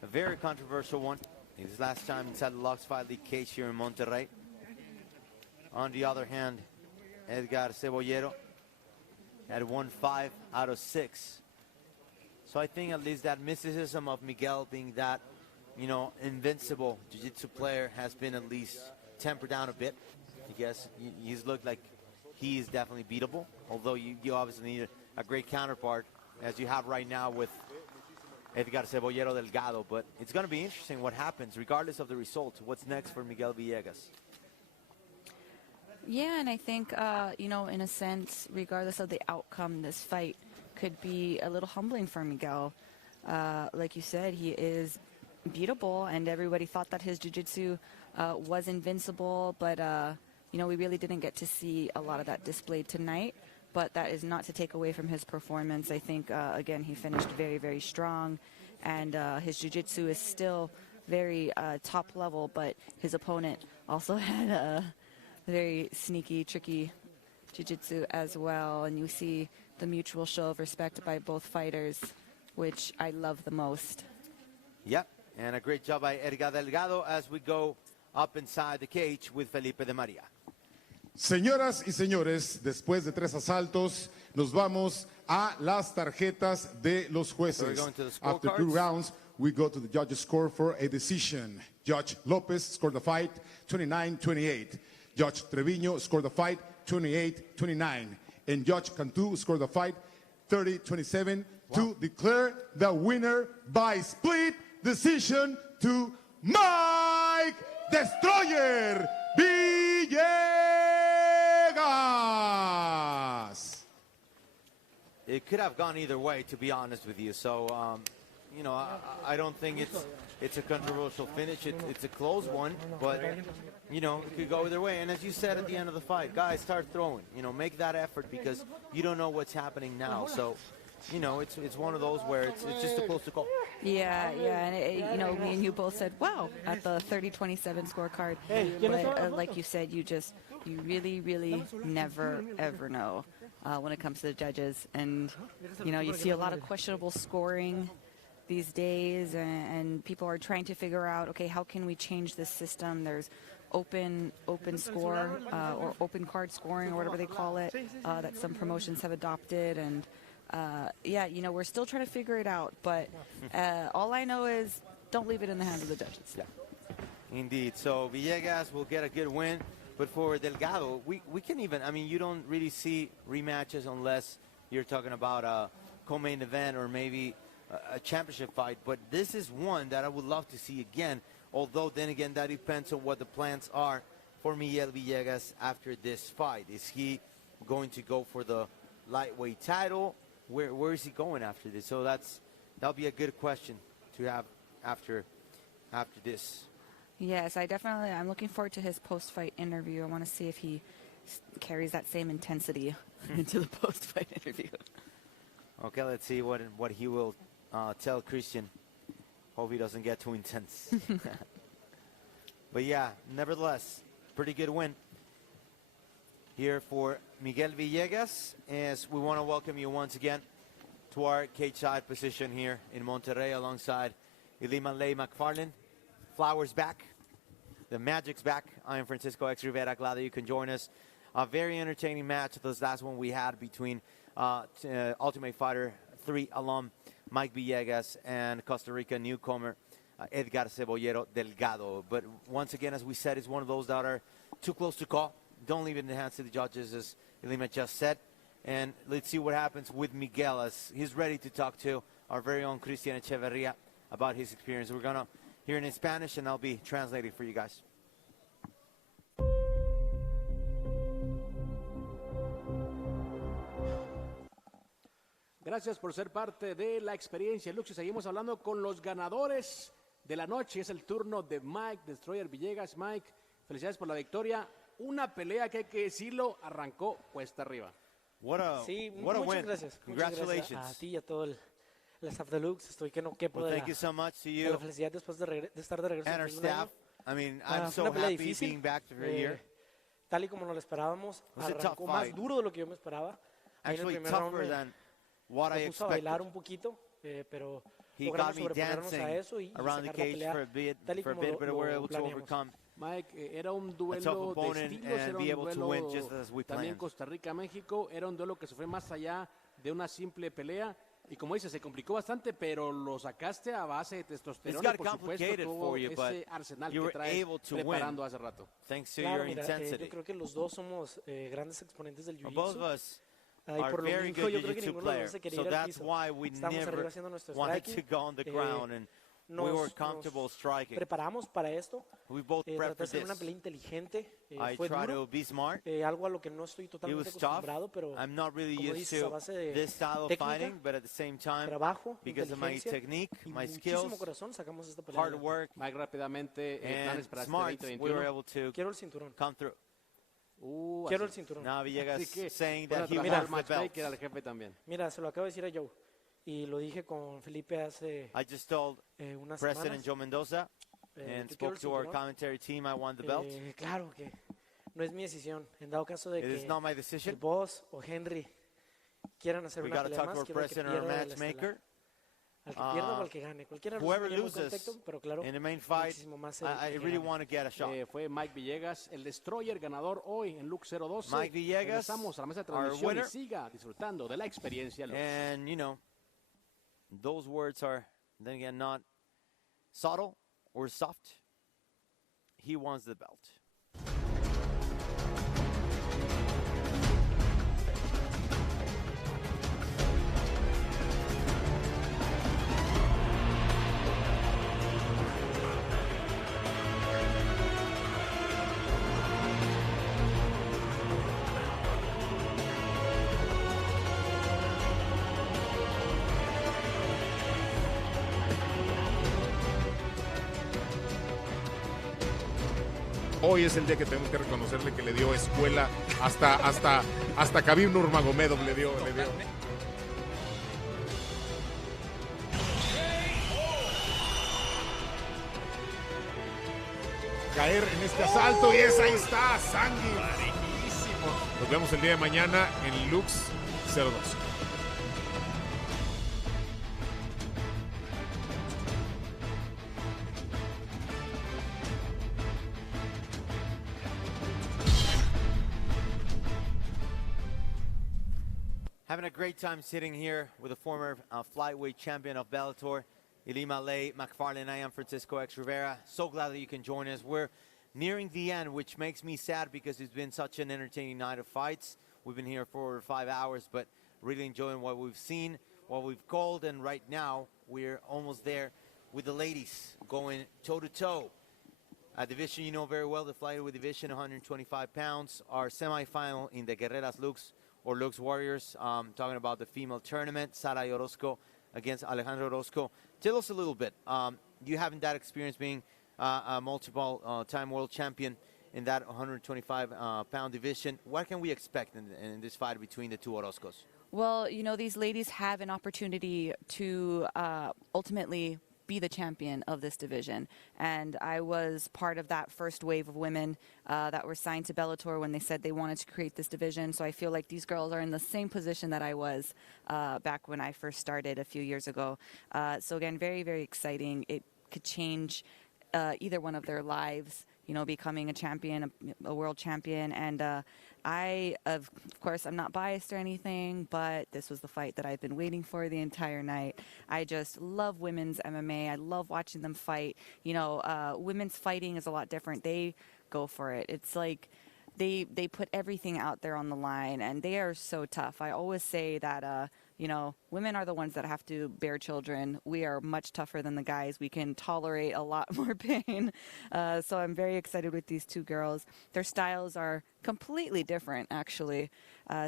a very controversial one. His last time inside the Lux Fight League cage here in Monterrey. On the other hand, Edgar Cebollero had won 5 out of 6. So I think at least that mysticism of Miguel being that, invincible jiu-jitsu player has been at least tempered down a bit. I guess he's looked like he is definitely beatable, although you obviously need a great counterpart, as you have right now with Edgar Cebollero Delgado. But it's going to be interesting what happens, regardless of the results. What's next for Miguel Villegas? Yeah, and I think, in a sense, regardless of the outcome, this fight could be a little humbling for Miguel. Like you said, he is beatable, and everybody thought that his jiu-jitsu was invincible, but we really didn't get to see a lot of that displayed tonight. But that is not to take away from his performance. I think, again, he finished very, very strong, and his jiu-jitsu is still very top level, but his opponent also had a very sneaky, tricky jiu-jitsu as well. And you see the mutual show of respect by both fighters, which I love the most. Yep, and a great job by Edgar Delgado as we go up inside the cage with Felipe de María. Señoras y señores, después de 3 asaltos, nos vamos a las tarjetas de los jueces. After 2 rounds, we go to the judges' score for a decision. Judge Lopez scored the fight 29-28. Judge Treviño scored the fight 28-29. And Judge Cantu scored the fight 30-27 to declare the winner by split decision to Mike Destroyer Villegas. It could have gone either way, to be honest with you. So, you know, I don't think it's a controversial finish. It's a close one, but, you know, it could go either way. And as you said at the end of the fight, guys, start throwing. You know, make that effort because you don't know what's happening now. So, you know, it's one of those where it's just a close to call. Yeah, and you know, me and you both said, wow, at the 30-27 scorecard. But like you said, you really, really never, ever know when it comes to the judges. And, you know, you see a lot of questionable scoring these days, and people are trying to figure out, okay, how can we change this system? There's open score or open card scoring or whatever they call it that some promotions have adopted. And yeah, you know, we're still trying to figure it out, but all I know is don't leave it in the hands of the judges. Yeah, indeed. So Villegas will get a good win, but for Delgado, we can even, I mean, you don't really see rematches unless you're talking about a co-main event or maybe a championship fight, but this is one that I would love to see again, although then again that depends on what the plans are for Miguel Villegas after this fight. Is he going to go for the lightweight title? Where is he going after this? So that'll be a good question to have after this. Yes, I'm looking forward to his post-fight interview. I want to see if he carries that same intensity into the post-fight interview. Okay, let's see what he will tell Christian. Hope he doesn't get too intense. But yeah, nevertheless, pretty good win here for Miguel Villegas, as we want to welcome you once again to our cage side position here in Monterrey alongside Iliman Ley McFarlane. Flowers back. The Magic's back. I am Francisco X Rivera. Glad that you can join us. A very entertaining match. This last one we had between Ultimate Fighter 3 alum Mike Villegas and Costa Rica newcomer Edgar Cebollero Delgado. But once again, as we said, it's one of those that are too close to call. Don't leave it in the hands of the judges, as Ilima just said. And let's see what happens with Miguel, as he's ready to talk to our very own Cristian Echeverria about his experience. We're going to hear it in Spanish, and I'll be translating for you guys. Gracias por ser parte de la experiencia Lux. Seguimos hablando con los ganadores de la noche. Es el turno de Mike Destroyer Villegas. Mike, felicidades por la victoria. Una pelea que hay que decirlo, arrancó cuesta arriba. Sí, what a muchas win. Gracias. Congratulations. Muchas gracias a ti y a todo el staff de Lux. Estoy que no quepo de thank you so much to you. La felicidad después de estar de regreso. And our staff. I mean, I'm so una pelea happy difícil, being back here. Tal y como nos lo esperábamos, arrancó más duro de lo que yo me esperaba. Actually, tougher than what I expected. A bailar un poquito, pero he got me dancing around the cage for a bit, but we were able to overcome. Mike, era un duelo de estilos, era un duelo también Costa Rica-México, era un duelo que se fue más allá de una simple pelea. Y como dices, se complicó bastante, pero lo sacaste a base de testosterona, por supuesto, tuvo ese arsenal que traes preparando hace rato. Claro, mira, yo creo que los dos somos grandes exponentes del jiu-jitsu. Y por lo mismo, yo creo que ninguno de los dos se quería ir al piso. Estamos arriba haciendo nuestro striking. Nos preparamos para esto. Traté de hacer una pelea inteligente. Fue duro. Algo a lo que no estoy totalmente acostumbrado, pero como dices, a base de técnica, trabajo, inteligencia y muchísimo corazón sacamos esta pelea. Mike, rápidamente, planes para este 2021. Quiero el cinturón. Quiero el cinturón. Era el jefe también. Mira, se lo acabo de decir a Joe. Y lo dije con Felipe hace I just told unas President semanas. Joe Mendoza and spoke to our commentary team. I won the belt. Claro que no es mi decisión. En dado caso de It is not my decision. el boss o Henry quieran hacer una pelea más, quiero que pierda el estelar. Al que pierda o al que gane. Cualquiera whoever no loses contexto, pero claro, in the main fight, más I really want to get a shot. Fue Mike Villegas, el Destroyer, ganador hoy en LUX012. Mike Villegas, regresamos a la mesa de transmisión y siga disfrutando de la experiencia Lux. And, you know, those words are, then again, not subtle or soft. He wants the belt. hoy es el día que tenemos que reconocerle que le dio escuela hasta Khabib Nurmagomedov le dio. Caer en este asalto y ahí está, Sanguin. Nos vemos el día de mañana en LUX012. Having a great time sitting here with a former flyweight champion of Bellator, Ilima Lay, McFarlane. I am Francisco X. Rivera. So glad that you can join us. We're nearing the end, which makes me sad because it's been such an entertaining night of fights. We've been here for over 5 hours, but really enjoying what we've seen, what we've called, and right now we're almost there with the ladies going toe-to-toe. A division you know very well, the flyweight division, 125 pounds. Our semifinal in the Guerreras Lux or Lux Warriors, talking about the female tournament, Sara Orozco against Alejandra Orozco. Tell us a little bit. You having that experience being a multiple-time world champion in that 125-pound division. What can we expect in this fight between the two Orozcos? Well, you know, these ladies have an opportunity to ultimately be the champion of this division. And I was part of that first wave of women that were signed to Bellator when they said they wanted to create this division. So I feel like these girls are in the same position that I was back when I first started a few years ago. So again, very, very exciting. It could change either one of their lives, you know, becoming a champion, a world champion. And of course, I'm not biased or anything, but this was the fight that I've been waiting for the entire night. I just love women's MMA. I love watching them fight. You know, women's fighting is a lot different. They go for it. It's like they put everything out there on the line, and they are so tough. I always say that, you know, women are the ones that have to bear children. We are much tougher than the guys. We can tolerate a lot more pain. So I'm very excited with these two girls. Their styles are completely different, actually.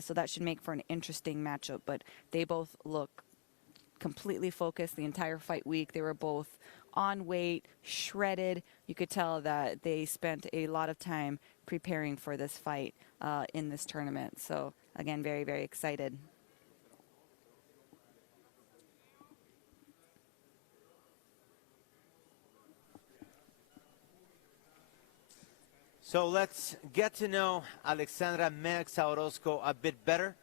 So that should make for an interesting matchup. But they both look completely focused the entire fight week. They were both on weight, shredded. You could tell that they spent a lot of time preparing for this fight in this tournament. So, again, very, very excited. So let's get to know Alexandra Mexa Orozco a bit better.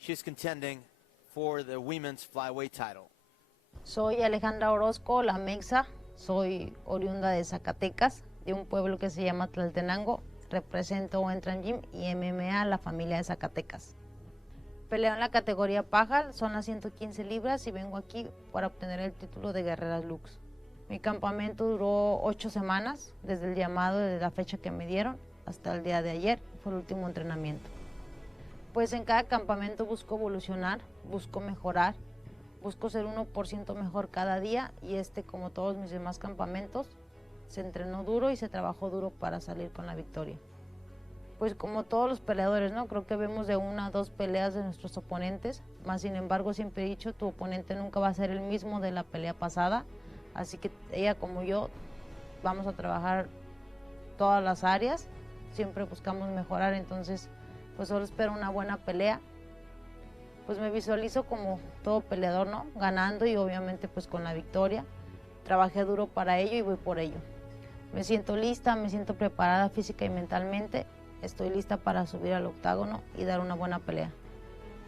She's contending for the women's flyweight title. Soy Alejandra Orozco, la Mexa. Soy oriunda de Zacatecas, de un pueblo que se llama Tlaltenango. Represento Entran Gym y MMA, la familia de Zacatecas. Peleo en la categoría paja, son las 115 libras y vengo aquí para obtener el título de Guerreras Lux. Mi campamento duró 8 semanas, desde el llamado, desde la fecha que me dieron, hasta el día de ayer, fue el último entrenamiento. Pues en cada campamento busco evolucionar, busco mejorar, busco ser 1% mejor cada día y como todos mis demás campamentos, se entrenó duro y se trabajó duro para salir con la victoria. Pues como todos los peleadores, ¿no? Creo que vemos de 1 a 2 peleas de nuestros oponentes, más sin embargo siempre he dicho, tu oponente nunca va a ser el mismo de la pelea pasada. Así que ella como yo vamos a trabajar todas las áreas, siempre buscamos mejorar, entonces pues solo espero una buena pelea. Pues me visualizo como todo peleador, ¿no? Ganando y obviamente pues con la victoria. Trabajé duro para ello y voy por ello. Me siento lista, me siento preparada física y mentalmente. Estoy lista para subir al octágono y dar una buena pelea.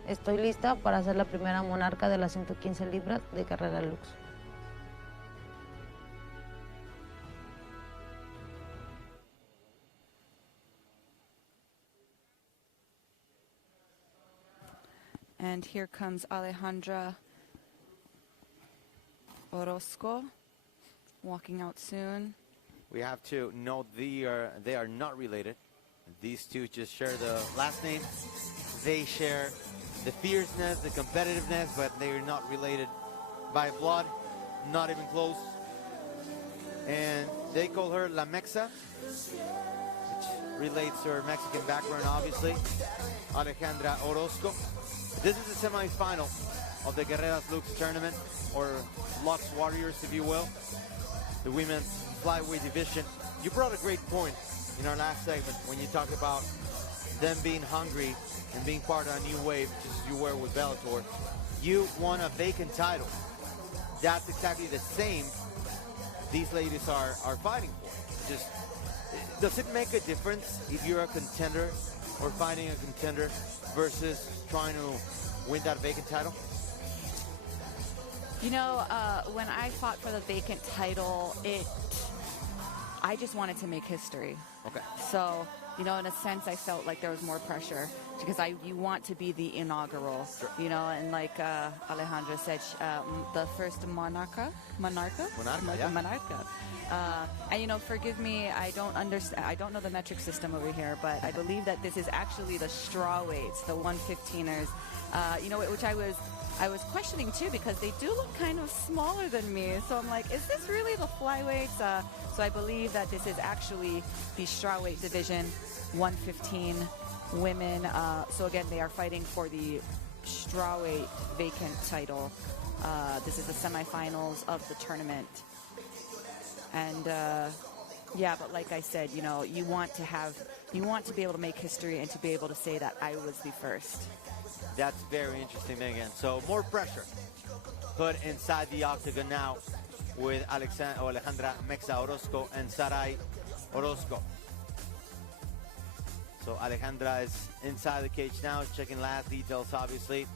Estoy lista para ser la primera monarca de las 115 libras de Guerreras Lux. And here comes Alejandra Orozco, walking out soon. We have to note they are not related. These two just share the last name. They share the fierceness, the competitiveness, but they are not related by blood, not even close. And they call her La Mexa, which relates to her Mexican background, obviously. Alejandra Orozco. This is the semifinal of the Guerreras Lux tournament, or Lux Warriors, if you will, the women's flyweight division. You brought a great point. in our last segment when you talked about them being hungry and being part of a new wave, just as you were with Bellator. You won a vacant title. That's exactly the same these ladies are fighting for. Just, does it make a difference if you're a contender or fighting a contender versus trying to win that vacant title? You know, when I fought for the vacant title, I just wanted to make history. Okay. So, you know, in a sense, I felt like there was more pressure because you want to be the inaugural, you know, and like Alejandra said, the first monarcha. And, you know, forgive me, I don't know the metric system over here, but I believe that this is actually the straw weights, the 115ers, you know, which I was questioning too because they do look kind of smaller than me. So I'm like, is this really the flyweights? So I believe that this is actually the strawweight division, 115 women. So again, they are fighting for the strawweight vacant title. This is the semifinals of the tournament. And yeah, but like I said, you know, you want to be able to make history and to be able to say that I was the first. That's very interesting again. So more pressure put inside the octagon now with Alejandra Mexa Orozco and Sarai Orozco. So Alejandra is inside the cage now, checking last details, obviously.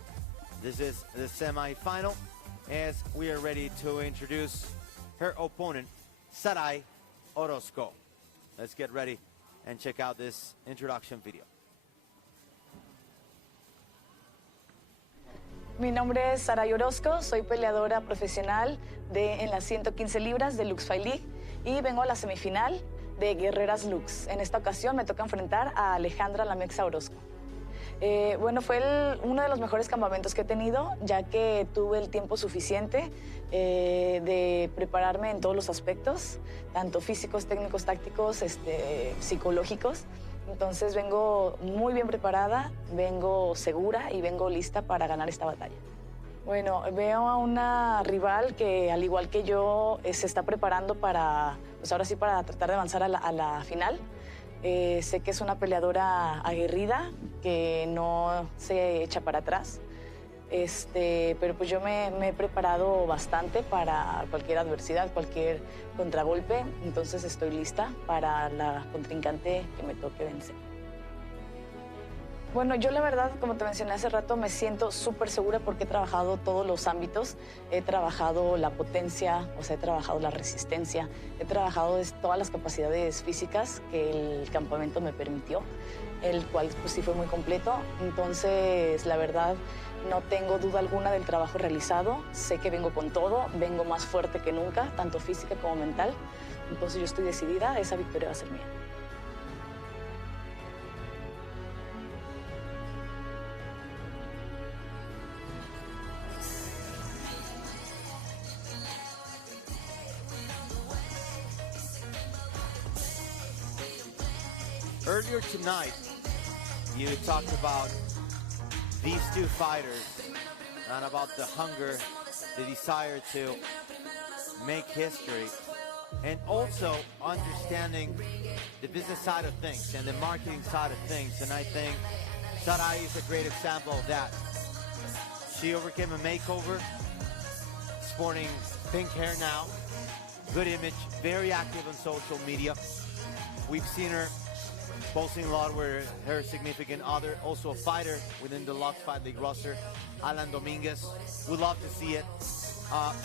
This is the semi-final as we are ready to introduce her opponent, Sarai Orozco. Let's get ready and check out this introduction video. Mi nombre es Sarai Orozco, soy peleadora profesional en las 115 libras de Lux Fight League y vengo a la semifinal de Guerreras Lux. En esta ocasión me toca enfrentar a Alejandra la Mexa Orozco. Bueno, fue uno de los mejores campamentos que he tenido, ya que tuve el tiempo suficiente de prepararme en todos los aspectos, tanto físicos, técnicos, tácticos, psicológicos. Entonces vengo muy bien preparada, vengo segura y vengo lista para ganar esta batalla. Bueno, veo a una rival que, al igual que yo, se está preparando para, pues ahora sí, para tratar de avanzar a la final. Sé que es una peleadora aguerrida, que no se echa para atrás. Pero pues yo me he preparado bastante para cualquier adversidad, cualquier contragolpe, entonces estoy lista para la contrincante que me toque vencer. Bueno, yo la verdad, como te mencioné hace rato, me siento súper segura porque he trabajado todos los ámbitos. He trabajado la potencia, o sea, he trabajado la resistencia, he trabajado todas las capacidades físicas que el campamento me permitió, el cual pues sí fue muy completo. Entonces, la verdad, no tengo duda alguna del trabajo realizado. Sé que vengo con todo, vengo más fuerte que nunca, tanto física como mental. Entonces yo estoy decidida, esa victoria va a ser mía. Earlier tonight, you talked about these two fighters and about the hunger, the desire to make history, and also understanding the business side of things and the marketing side of things. And I think Sarai is a great example of that. She overcame a makeover, sporting pink hair now, good image, very active on social media. We've seen her posting a lot with her significant other, also a fighter within the Lux Fight League roster, Alan Dominguez. We'd love to see it.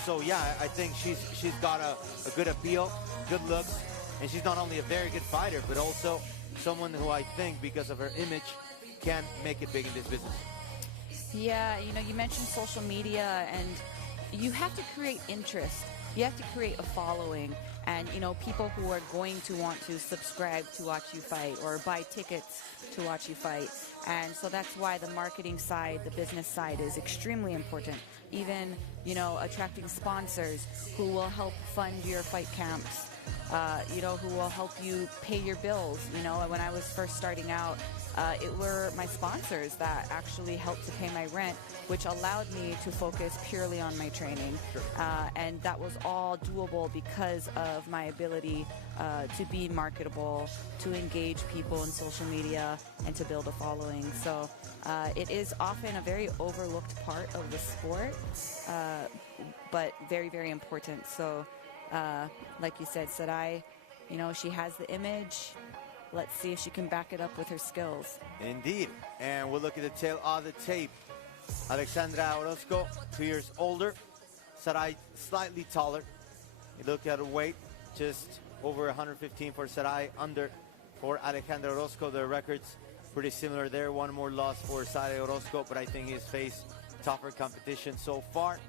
So yeah, I think she's got a good appeal, good looks, and she's not only a very good fighter, but also someone who I think, because of her image, can make it big in this business. Yeah, you know, you mentioned social media, and you have to create interest. You have to create a following, and you know, people who are going to want to subscribe to watch you fight or buy tickets to watch you fight. And so that's why the marketing side, the business side is extremely important. Even, you know, attracting sponsors who will help fund your fight camps, you know, who will help you pay your bills. You know, when I was first starting out, it were my sponsors that actually helped to pay my rent, which allowed me to focus purely on my training. And that was all doable because of my ability to be marketable, to engage people in social media, and to build a following. So it is often a very overlooked part of the sport, but very, very important. So like you said, Sarai, you know, she has the image. Let's see if she can back it up with her skills. Indeed. And we'll look at the tail of the tape. Alexandra Orozco, 2 years older. Sarai, slightly taller. You look at her weight, just over 115 for Sarai, under for Alejandra Orozco. The record's pretty similar there. One more loss for Sarai Orozco, but I think he's faced tougher competition so far.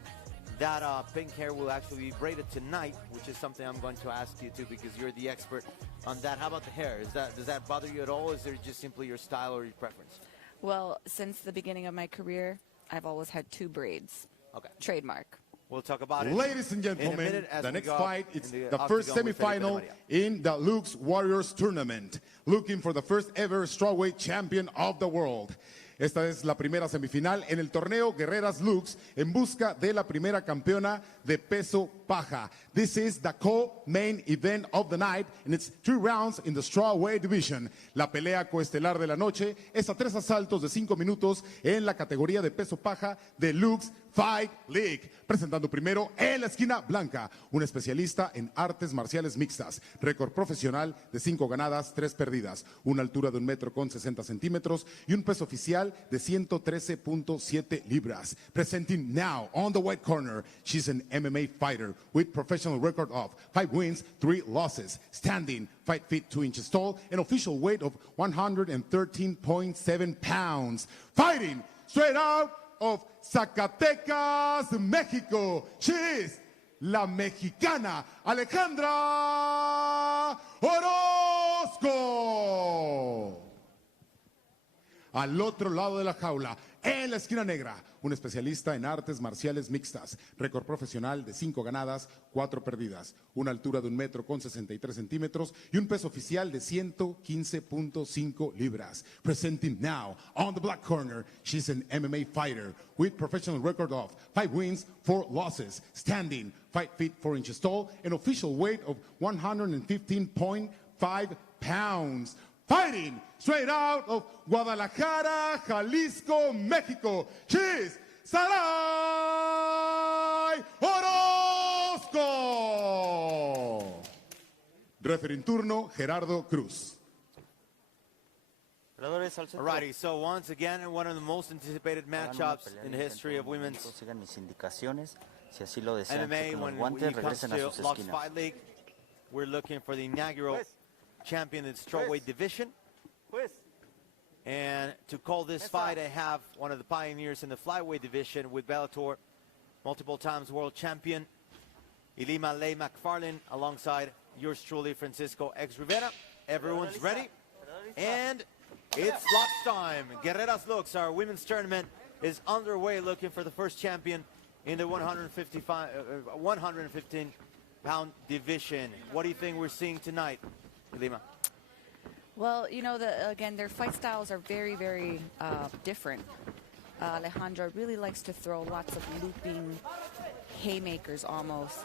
That pink hair will actually be braided tonight, which is something I'm going to ask you to because you're the expert on that. How about the hair? Does that bother you at all? Is there just simply your style or your preference? Well, since the beginning of my career, I've always had 2 braids. Okay. Trademark. We'll talk about it. Ladies and gentlemen, the next fight, it's the first octagon semifinal in the Lux Warriors Tournament. Looking for the first ever strawweight champion of the world. Esta es la primera semifinal en el torneo Guerreras Lux en busca de la primera campeona de peso paja. This is the co-main event of the night and it's 3 rounds in the strawweight division. La pelea coestelar de la noche es a 3 asaltos de 5 minutos en la categoría de peso paja de Lux Fight League. Presentando primero en la esquina blanca, un especialista en artes marciales mixtas, récord profesional de 5 ganadas, 3 perdidas, una altura de 1,60 m y un peso oficial de 113.7 libras. Presenting now on the white corner, she's an MMA fighter with professional record of 5 wins, 3 losses, standing 5 feet 2 inches tall, an official weight of 113.7 pounds, fighting straight out of Zacatecas, México. She is la mexicana Alejandra Orozco. Al otro lado de la jaula, en la esquina negra, un especialista en artes marciales mixtas, récord profesional de 5 ganadas, 4 perdidas, una altura de 1,63 m y un peso oficial de 115.5 libras. Presenting now on the black corner, she's an MMA fighter with professional record of 5 wins, 4 losses, standing 5 feet 4 inches tall, an official weight of 115.5 pounds. Fighting straight out of Guadalajara, Jalisco, Mexico, she's Sarai Orozco. Referee en turno, Gerardo Cruz. Alrighty, so once again, one of the most anticipated matchups in the history of women's MMA. When it comes to Lux Fight League, we're looking for the inaugural champion in the strawweight division. And to call this fight, I have one of the pioneers in the flyweight division with Bellator, multiple times world champion, Ilima Ley McFarlane, alongside yours truly, Francisco X Rivera. Everyone's ready. And it's Lux time. Guerreras Lux, our women's tournament, is underway, looking for the first champion in the 115-pound division. What do you think we're seeing tonight, Ilima? Well, you know, again, their fight styles are very, very different. Alejandra really likes to throw lots of looping haymakers almost,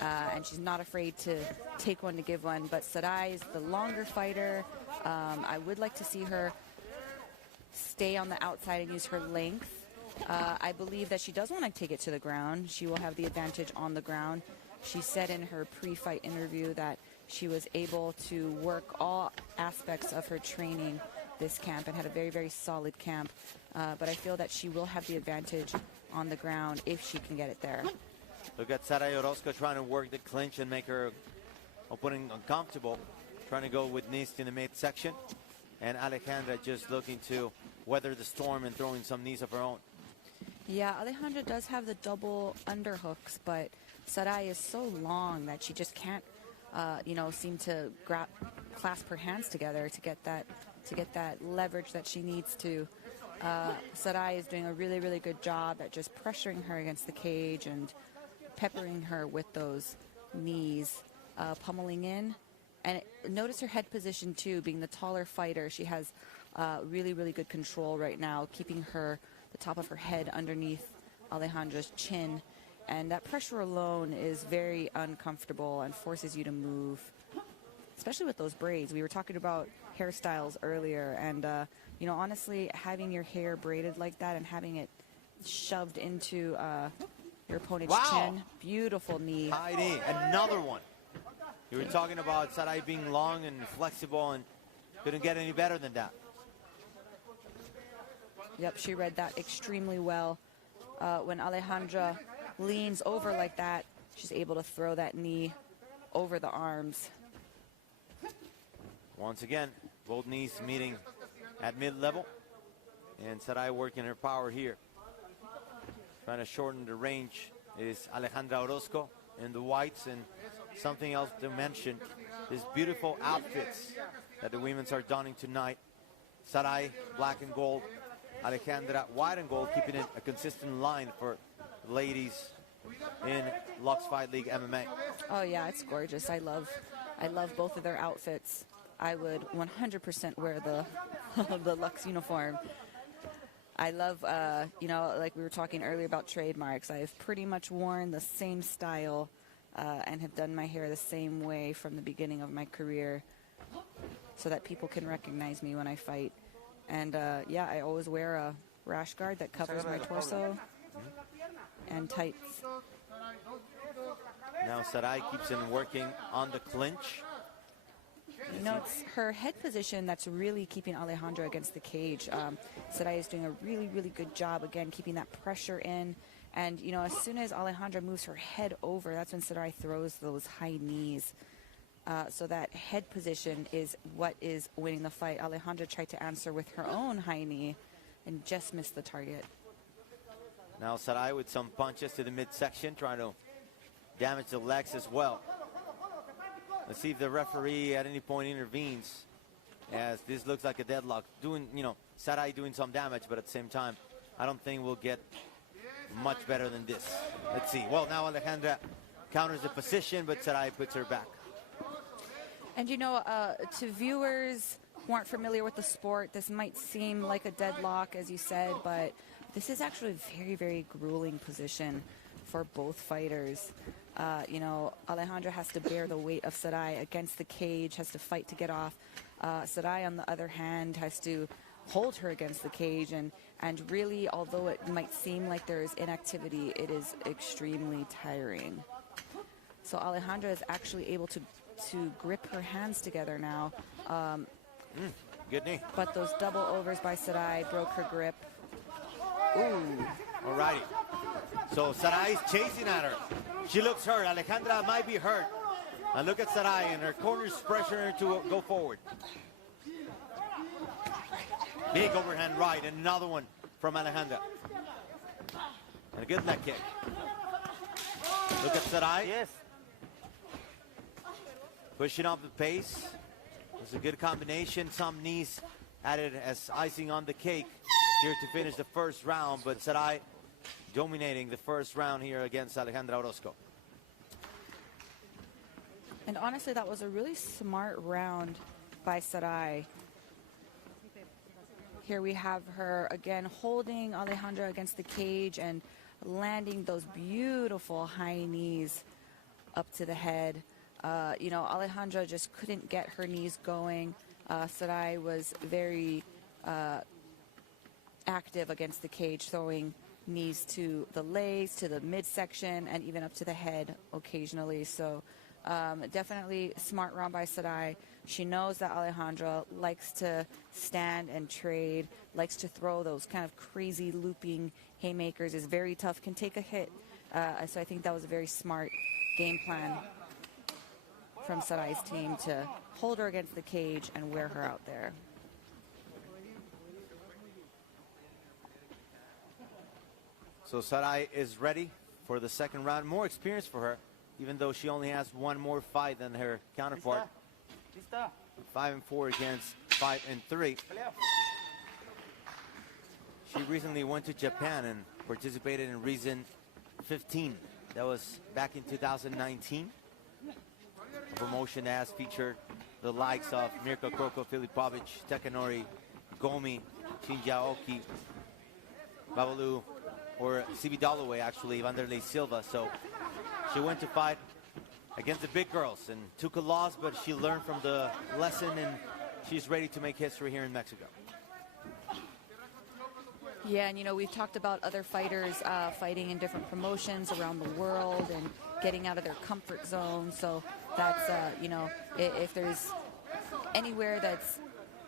and she's not afraid to take one to give one. But Sarai is the longer fighter. I would like to see her stay on the outside and use her length. I believe that she does want to take it to the ground. She will have the advantage on the ground. She said in her pre-fight interview that she was able to work all aspects of her training this camp and had a very, very solid camp. But I feel that she will have the advantage on the ground if she can get it there. Look at Sarai Orozco trying to work the clinch and make her opponent uncomfortable, trying to go with knees in the midsection. And Alejandra just looking to weather the storm and throwing some knees of her own. Yeah, Alejandra does have the double underhooks, but Sarai is so long that she just can't you know, seem to clasp her hands together to get that leverage that she needs to. Sarai is doing a really, really good job at just pressuring her against the cage and peppering her with those knees, pummeling in. And notice her head position too, being the taller fighter. She has Really, really good control right now, keeping the top of her head underneath Alejandra's chin. And that pressure alone is very uncomfortable and forces you to move, especially with those braids. We were talking about hairstyles earlier, and you know, honestly, having your hair braided like that and having it shoved into your opponent's chin, beautiful knee. High knee, another one. You were talking about Sarai being long and flexible, and couldn't get any better than that. Yep, she read that extremely well. When Alejandra leans over like that, she's able to throw that knee over the arms. Once again, both knees meeting at mid-level, and Sarai working her power here. Trying to shorten the range is Alejandra Orozco in the whites. And something else to mention, these beautiful outfits that the women's are donning tonight. Sarai, black and gold. Alejandra, white and gold, keeping it a consistent line for ladies in Lux Fight League MMA. Oh yeah, it's gorgeous. I love both of their outfits. I would 100% wear the Lux uniform. I love, you know, like we were talking earlier about trademarks. I've pretty much worn the same style and have done my hair the same way from the beginning of my career, so that people can recognize me when I fight. And yeah, I always wear a rash guard that covers my torso and tights. Now Sarai keeps on working on the clinch. You know, it's her head position that's really keeping Alejandra against the cage. Sarai is doing a really, really good job, again, keeping that pressure in. And, you know, as soon as Alejandra moves her head over, that's when Sarai throws those high knees. So that head position is what is winning the fight. Alejandra tried to answer with her own high knee and just missed the target. Now Sarai with some punches to the midsection, trying to damage the legs as well. Let's see if the referee at any point intervenes, as this looks like a deadlock. Doing, you know, Sarai doing some damage, but at the same time, I don't think we'll get much better than this. Let's see. Well, now Alejandra counters the position, but Sarai puts her back. And you know, to viewers who aren't familiar with the sport, this might seem like a deadlock, as you said, but this is actually a very, very grueling position for both fighters. You know, Alejandra has to bear the weight of Sarai against the cage, has to fight to get off. Sarai, on the other hand, has to hold her against the cage, and really, although it might seem like there is inactivity, it is extremely tiring. So Alejandra is actually able to grip her hands together now. Good knee. But those double overs by Sarai broke her grip. Ooh. All righty. So Sarai is chasing at her. She looks hurt. Alejandra might be hurt. And look at Sarai, and her corner's pressuring her to go forward. Big overhand right, and another one from Alejandra. And a good leg kick. Look at Sarai. Yes. Pushing up the pace. It's a good combination. Some knees added as icing on the cake here to finish the first round, but Sarai dominating the first round here against Alejandra Orozco. And honestly, that was a really smart round by Sarai. Here we have her again holding Alejandra against the cage and landing those beautiful high knees up to the head. You know, Alejandra just couldn't get her knees going. Sarai was very active against the cage, throwing knees to the legs, to the midsection, and even up to the head occasionally. So definitely smart round by Sarai. She knows that Alejandra likes to stand and trade, likes to throw those kind of crazy looping haymakers, is very tough, can take a hit. So I think that was a very smart game plan from Sarai's team to hold her against the cage and wear her out there. So Sarai is ready for the second round. More experience for her, even though she only has one more fight than her counterpart. 5-4 against 5-3. She recently went to Japan and participated in Reason 15. That was back in 2019. A promotion that has featured the likes of Mirko Kroko, Filipovic, Takanori, Gomi, Shinjaoki, Babalu, or CB Dalloway, actually, Vanderlei Silva. So she went to fight against the big girls and took a loss, but she learned from the lesson, and she's ready to make history here in Mexico. Yeah, and you know, we've talked about other fighters fighting in different promotions around the world and getting out of their comfort zone. So that's, you know, if there's anywhere that's,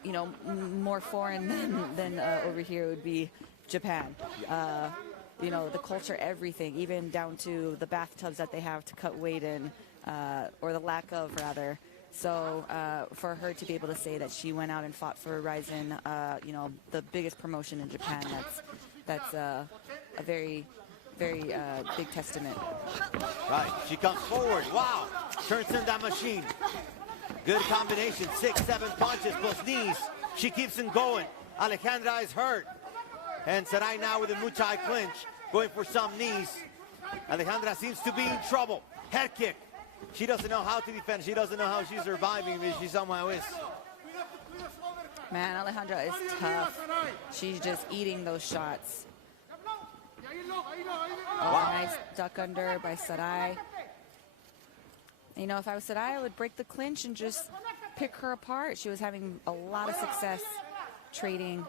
you know, more foreign than over here, it would be Japan. You know, the culture, everything, even down to the bathtubs that they have to cut weight in, or the lack of, rather. So for her to be able to say that she went out and fought for Rizin, you know, the biggest promotion in Japan, that's a very, very big testament. Right, she comes forward. Wow, turns in that machine. Good combination, 6, 7 punches plus knees. She keeps him going. Alejandra is hurt. And Sarai now with a Muay Thai clinch, going for some knees. Alejandra seems to be in trouble. Head kick. She doesn't know how to defend. She doesn't know how she's surviving, but she somehow is. Man, Alejandra is tough. She's just eating those shots. Oh, nice duck under by Sarai. You know, if I was Sarai, I would break the clinch and just pick her apart. She was having a lot of success trading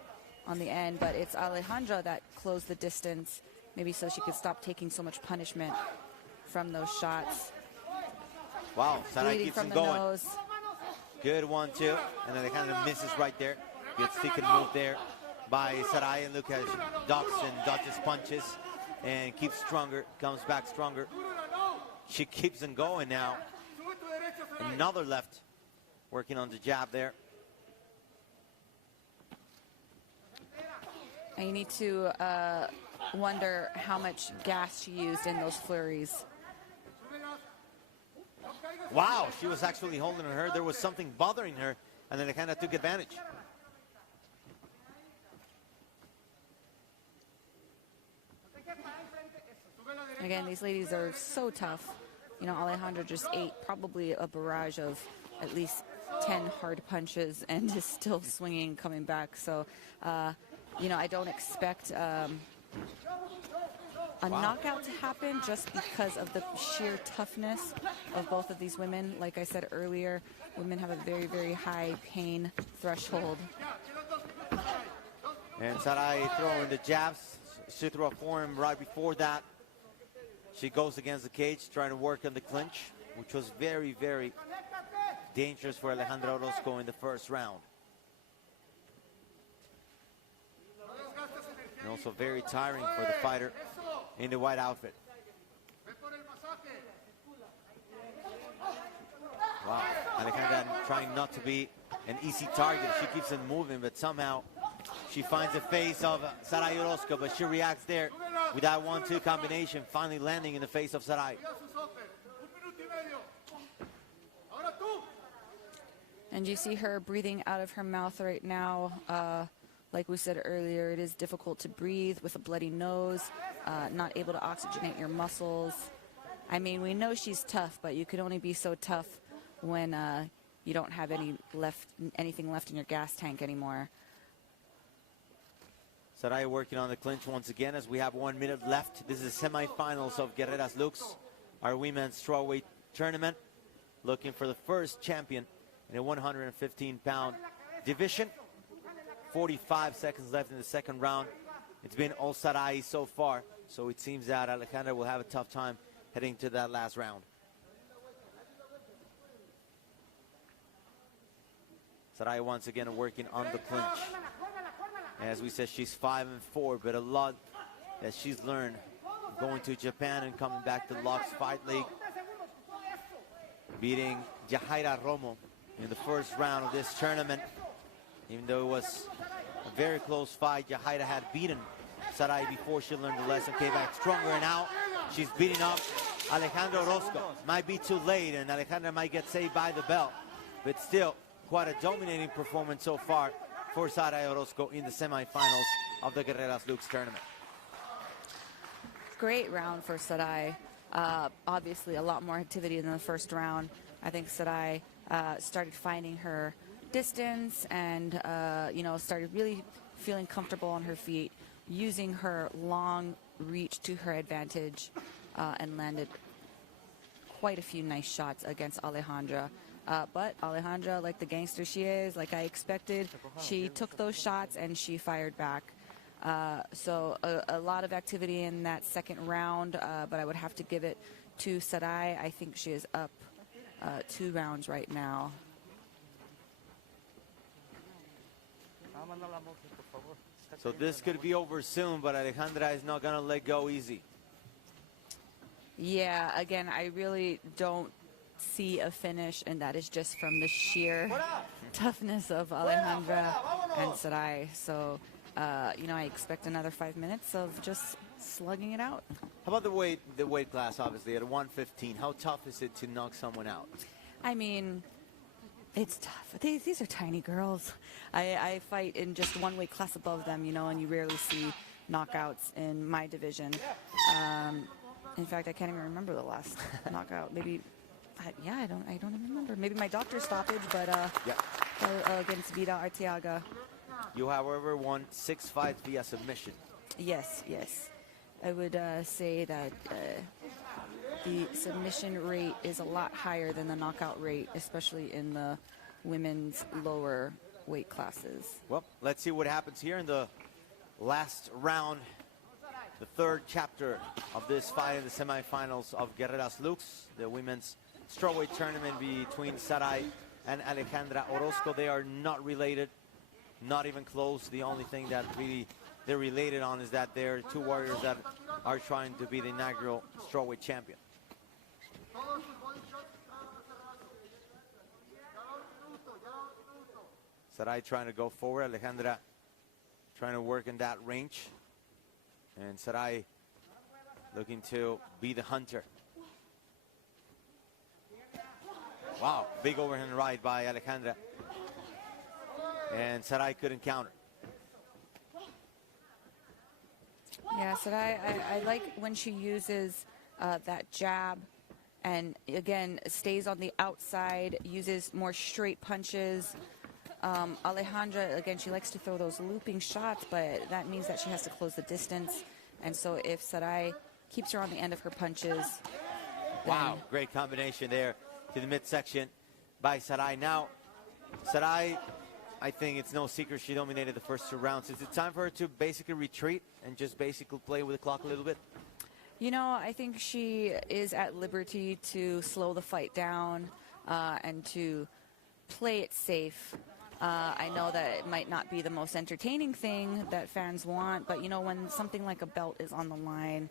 on the end, but it's Alejandra that closed the distance, maybe so she could stop taking so much punishment from those shots. Wow, Sarai keeps him going. Nose. Good 1-2, and then Alejandra misses right there. Good stick and move there by Sarai, and look at she ducks and dodges punches and keeps stronger, comes back stronger. She keeps him going now. Another left, working on the jab there. And you need to wonder how much gas she used in those flurries. Wow, she was actually holding her. There was something bothering her, and then they kind of took advantage. Again, these ladies are so tough. You know, Alejandra just ate probably a barrage of at least 10 hard punches and is still swinging, coming back. So, you know, I don't expect a knockout to happen just because of the sheer toughness of both of these women. Like I said earlier, women have a very, very high pain threshold. And Sarai throwing the jabs. She threw a forearm right before that. She goes against the cage, trying to work on the clinch, which was very, very dangerous for Alejandra Orozco in the first round. And also very tiring for the fighter in the white outfit. Wow, Alejandra trying not to be an easy target. She keeps on moving, but somehow she finds the face of Sarai Orozco, but she reacts there with that 1-2 combination, finally landing in the face of Sarai. And you see her breathing out of her mouth right now. Like we said earlier, it is difficult to breathe with a bloody nose, not able to oxygenate your muscles. I mean, we know she's tough, but you can only be so tough when you don't have anything left in your gas tank anymore. Sarai working on the clinch once again as we have 1 minute left. This is the semifinals of Guerreras Lux, our women's strawweight tournament. Looking for the first champion in a 115-pound division. 45 seconds left in the second round. It's been all Sarai so far, so it seems that Alejandra will have a tough time heading to that last round. Sarai once again working on the clinch. As we said, she's 5-4, but a lot that she's learned going to Japan and coming back to Lux Fight League. Beating Yajaira Romo in the first round of this tournament. Even though it was a very close fight, Yajaira had beaten Sarai before she learned the lesson, came back stronger, and now she's beating up Alejandra Orozco. Might be too late, and Alejandra might get saved by the bell, but still quite a dominating performance so far for Sarai Orozco in the semifinals of the Guerreras Lux tournament. Great round for Sarai. Obviously a lot more activity than the first round. I think Sarai started finding her distance and, you know, started really feeling comfortable on her feet, using her long reach to her advantage, and landed quite a few nice shots against Alejandra. But Alejandra, like the gangster she is, like I expected, she took those shots and she fired back. So a lot of activity in that second round, but I would have to give it to Sarai. I think she is up 2 rounds right now. So this could be over soon, but Alejandra is not going to let go easy. Yeah, again, I really don't see a finish, and that is just from the sheer toughness of Alejandra and Sarai. So, you know, I expect another 5 minutes of just slugging it out. How about the weight class, obviously, at 115? How tough is it to knock someone out? I mean, it's tough. These are tiny girls. I fight in just one weight class above them, you know, and you rarely see knockouts in my division. In fact, I can't even remember the last knockout. Maybe, yeah, I don't even remember. Maybe my doctor's stoppage, but against Vida Arteaga. You, however, won 6 fights via submission. Yes. I would say that the submission rate is a lot higher than the knockout rate, especially in the women's lower weight classes. Well, let's see what happens here in the last round, the third chapter of this fight in the semifinals of Guerreras Lux, the women's strawweight tournament between Sarai and Alejandra Orozco. They are not related, not even close. The only thing that really they're related on is that they're 2 warriors that are trying to be the inaugural strawweight champion. Sarai trying to go forward, Alejandra trying to work in that range. And Sarai looking to be the hunter. Wow, big overhand right by Alejandra. And Sarai couldn't counter. Yeah, Sarai, I like when she uses that jab and, again, stays on the outside, uses more straight punches. Alejandra, again, she likes to throw those looping shots, but that means that she has to close the distance. And so if Sarai keeps her on the end of her punches. Wow, great combination there to the midsection by Sarai. Now, Sarai, I think it's no secret she dominated the first 2 rounds. Is it time for her to basically retreat and just basically play with the clock a little bit? You know, I think she is at liberty to slow the fight down and to play it safe. I know that it might not be the most entertaining thing that fans want, but, you know, when something like a belt is on the line,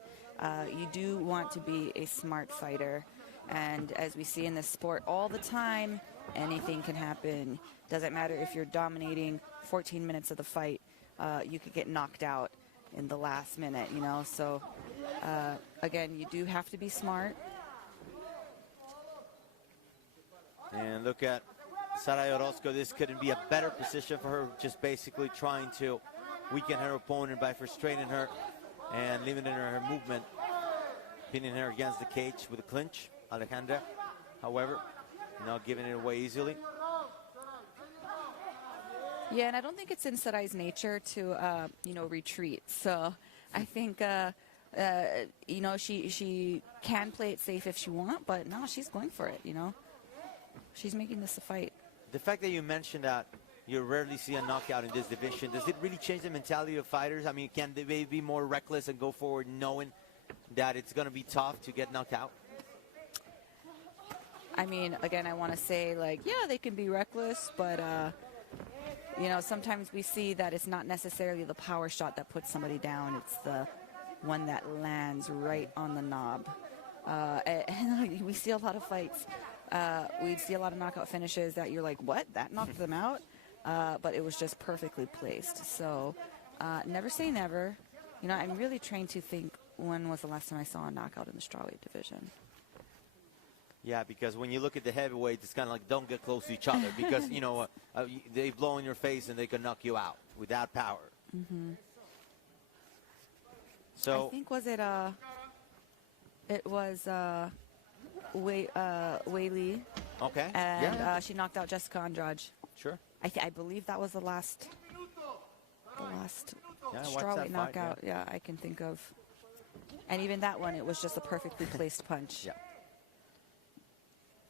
you do want to be a smart fighter. And as we see in this sport all the time, anything can happen. Doesn't matter if you're dominating 14 minutes of the fight, you could get knocked out in the last minute, you know. So, again, you do have to be smart. And look at Sarai Orozco. This couldn't be a better position for her, just basically trying to weaken her opponent by frustrating her and limiting her movement, pinning her against the cage with a clinch. Alejandra, however, not giving it away easily. Yeah, and I don't think it's in Sarai's nature to, you know, retreat. So I think, you know, she can play it safe if she wants, but no, she's going for it, you know. She's making this a fight. The fact that you mentioned that you rarely see a knockout in this division, does it really change the mentality of fighters? I mean, can they be more reckless and go forward knowing that it's going to be tough to get knocked out? I mean, again, I want to say, like, yeah, they can be reckless, but, you know, sometimes we see that it's not necessarily the power shot that puts somebody down. It's the one that lands right on the knob. And we see a lot of fights. We see a lot of knockout finishes that you're like, what? That knocked them out? But it was just perfectly placed. So never say never. You know, I'm really trying to think when was the last time I saw a knockout in the strawweight division. Yeah, because when you look at the heavyweights, it's kind of like don't get close to each other because, you know, they blow in your face and they can knock you out with that power. Mm-hmm. So I think it was Wei Li. Okay. And yeah. She knocked out Jessica Andrade. Sure. I believe that was the last strawweight knockout. Yeah, I can think of. And even that one, it was just a perfectly placed punch. Yeah.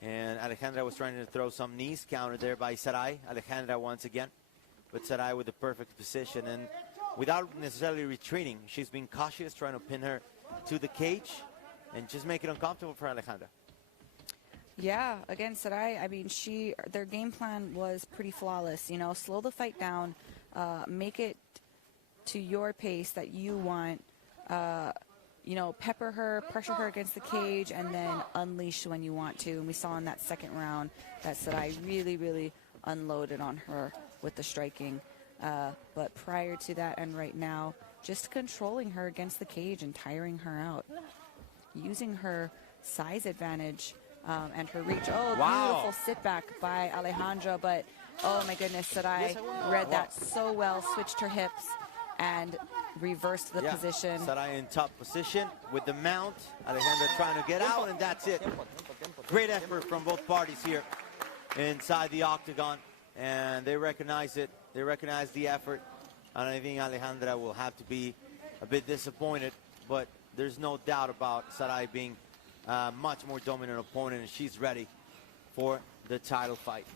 And Alejandra was trying to throw some knees, countered there by Sarai. Alejandra once again, but Sarai with the perfect position. And without necessarily retreating, she's been cautious, trying to pin her to the cage and just make it uncomfortable for Alejandra. Yeah, again, Sarai, I mean, their game plan was pretty flawless. You know, slow the fight down, make it to your pace that you want. You know, pepper her, pressure her against the cage, and then unleash when you want to. And we saw in that second round that Sarai really, really unloaded on her with the striking. But prior to that and right now, just controlling her against the cage and tiring her out. Using her size advantage and her reach. Oh, wow. Beautiful sit back by Alejandra, but oh my goodness, Sarai read that so well, switched her hips and reversed the position. Sarai in top position with the mount. Alejandra trying to get out, and that's it. Great effort from both parties here inside the octagon, and they recognize it. They recognize the effort, and I think Alejandra will have to be a bit disappointed, but there's no doubt about Sarai being a much more dominant opponent, and she's ready for the title fight.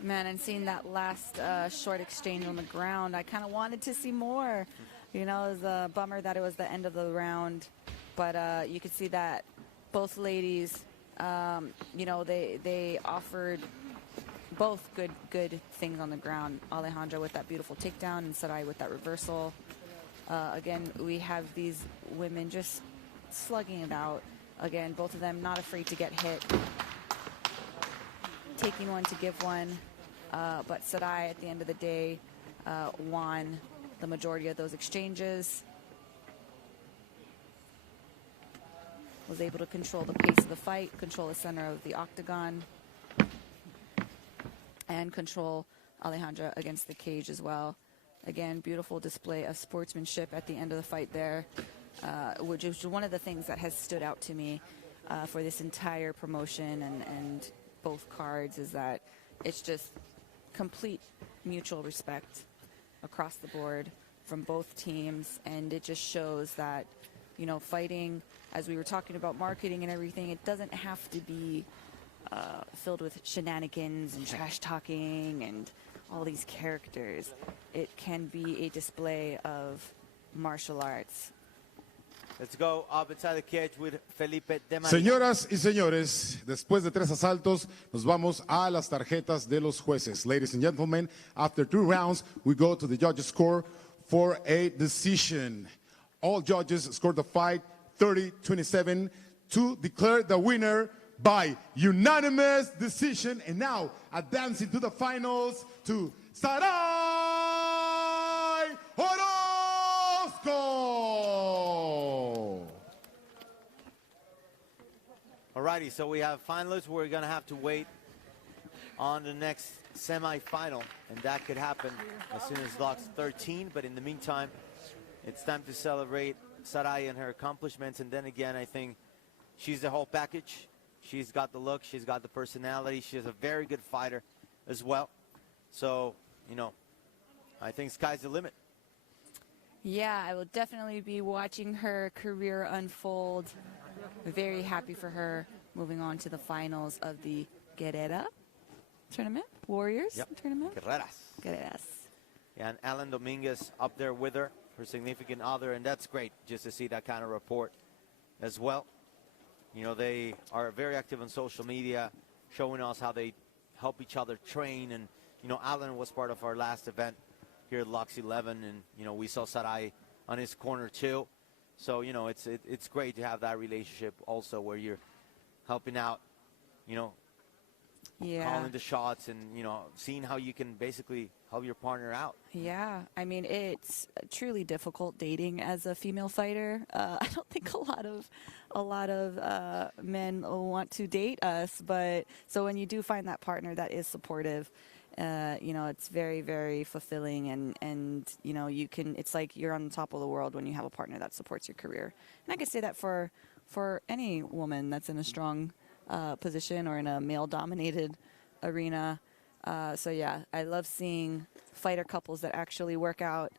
Man, and seeing that last short exchange on the ground, I kind of wanted to see more. You know, it was a bummer that it was the end of the round, but you could see that both ladies, you know, they offered both good things on the ground. Alejandra with that beautiful takedown and Sarai with that reversal. Again, we have these women just slugging it out. Again, both of them not afraid to get hit. Taking one to give one, but Sarai at the end of the day won the majority of those exchanges. Was able to control the pace of the fight, control the center of the octagon, and control Alejandra against the cage as well. Again, beautiful display of sportsmanship at the end of the fight there, which is one of the things that has stood out to me for this entire promotion and both cards, is that it's just complete mutual respect across the board from both teams, and it just shows that, you know, fighting, as we were talking about marketing and everything, it doesn't have to be filled with shenanigans and trash talking and all these characters. It can be a display of martial arts. Let's go up inside the cage with Felipe de María. Señoras y señores, después de 3 asaltos, nos vamos a las tarjetas de los jueces. Ladies and gentlemen, after 2 rounds, we go to the judges' score for a decision. All judges scored the fight 30-27 to declare the winner by unanimous decision. And now, advancing to the finals, to Sarai Orozco. Alrighty, so we have finalists. We're going to have to wait on the next semi-final, and that could happen as soon as LUX013. But in the meantime, it's time to celebrate Sarai and her accomplishments. And then again, I think she's the whole package. She's got the look, she's got the personality, she's a very good fighter as well. So, you know, I think sky's the limit. Yeah, I will definitely be watching her career unfold. Very happy for her, moving on to the finals of the Guerrera tournament, Warriors tournament. Guerreras. Yeah, and Alan Dominguez up there with her significant other, and that's great just to see that kind of rapport as well. You know, they are very active on social media, showing us how they help each other train. And, you know, Alan was part of our last event here at LUX11, and, you know, we saw Sarai on his corner too. So, you know, it's great to have that relationship also where you're helping out, you know, calling the shots and, you know, seeing how you can basically help your partner out. Yeah, I mean, it's truly difficult dating as a female fighter. I don't think a lot of men want to date us, but so when you do find that partner that is supportive, you know, it's very, very fulfilling, and you know, it's like you're on the top of the world when you have a partner that supports your career. And I could say that for any woman that's in a strong position or in a male-dominated arena. So yeah, I love seeing fighter couples that actually work out,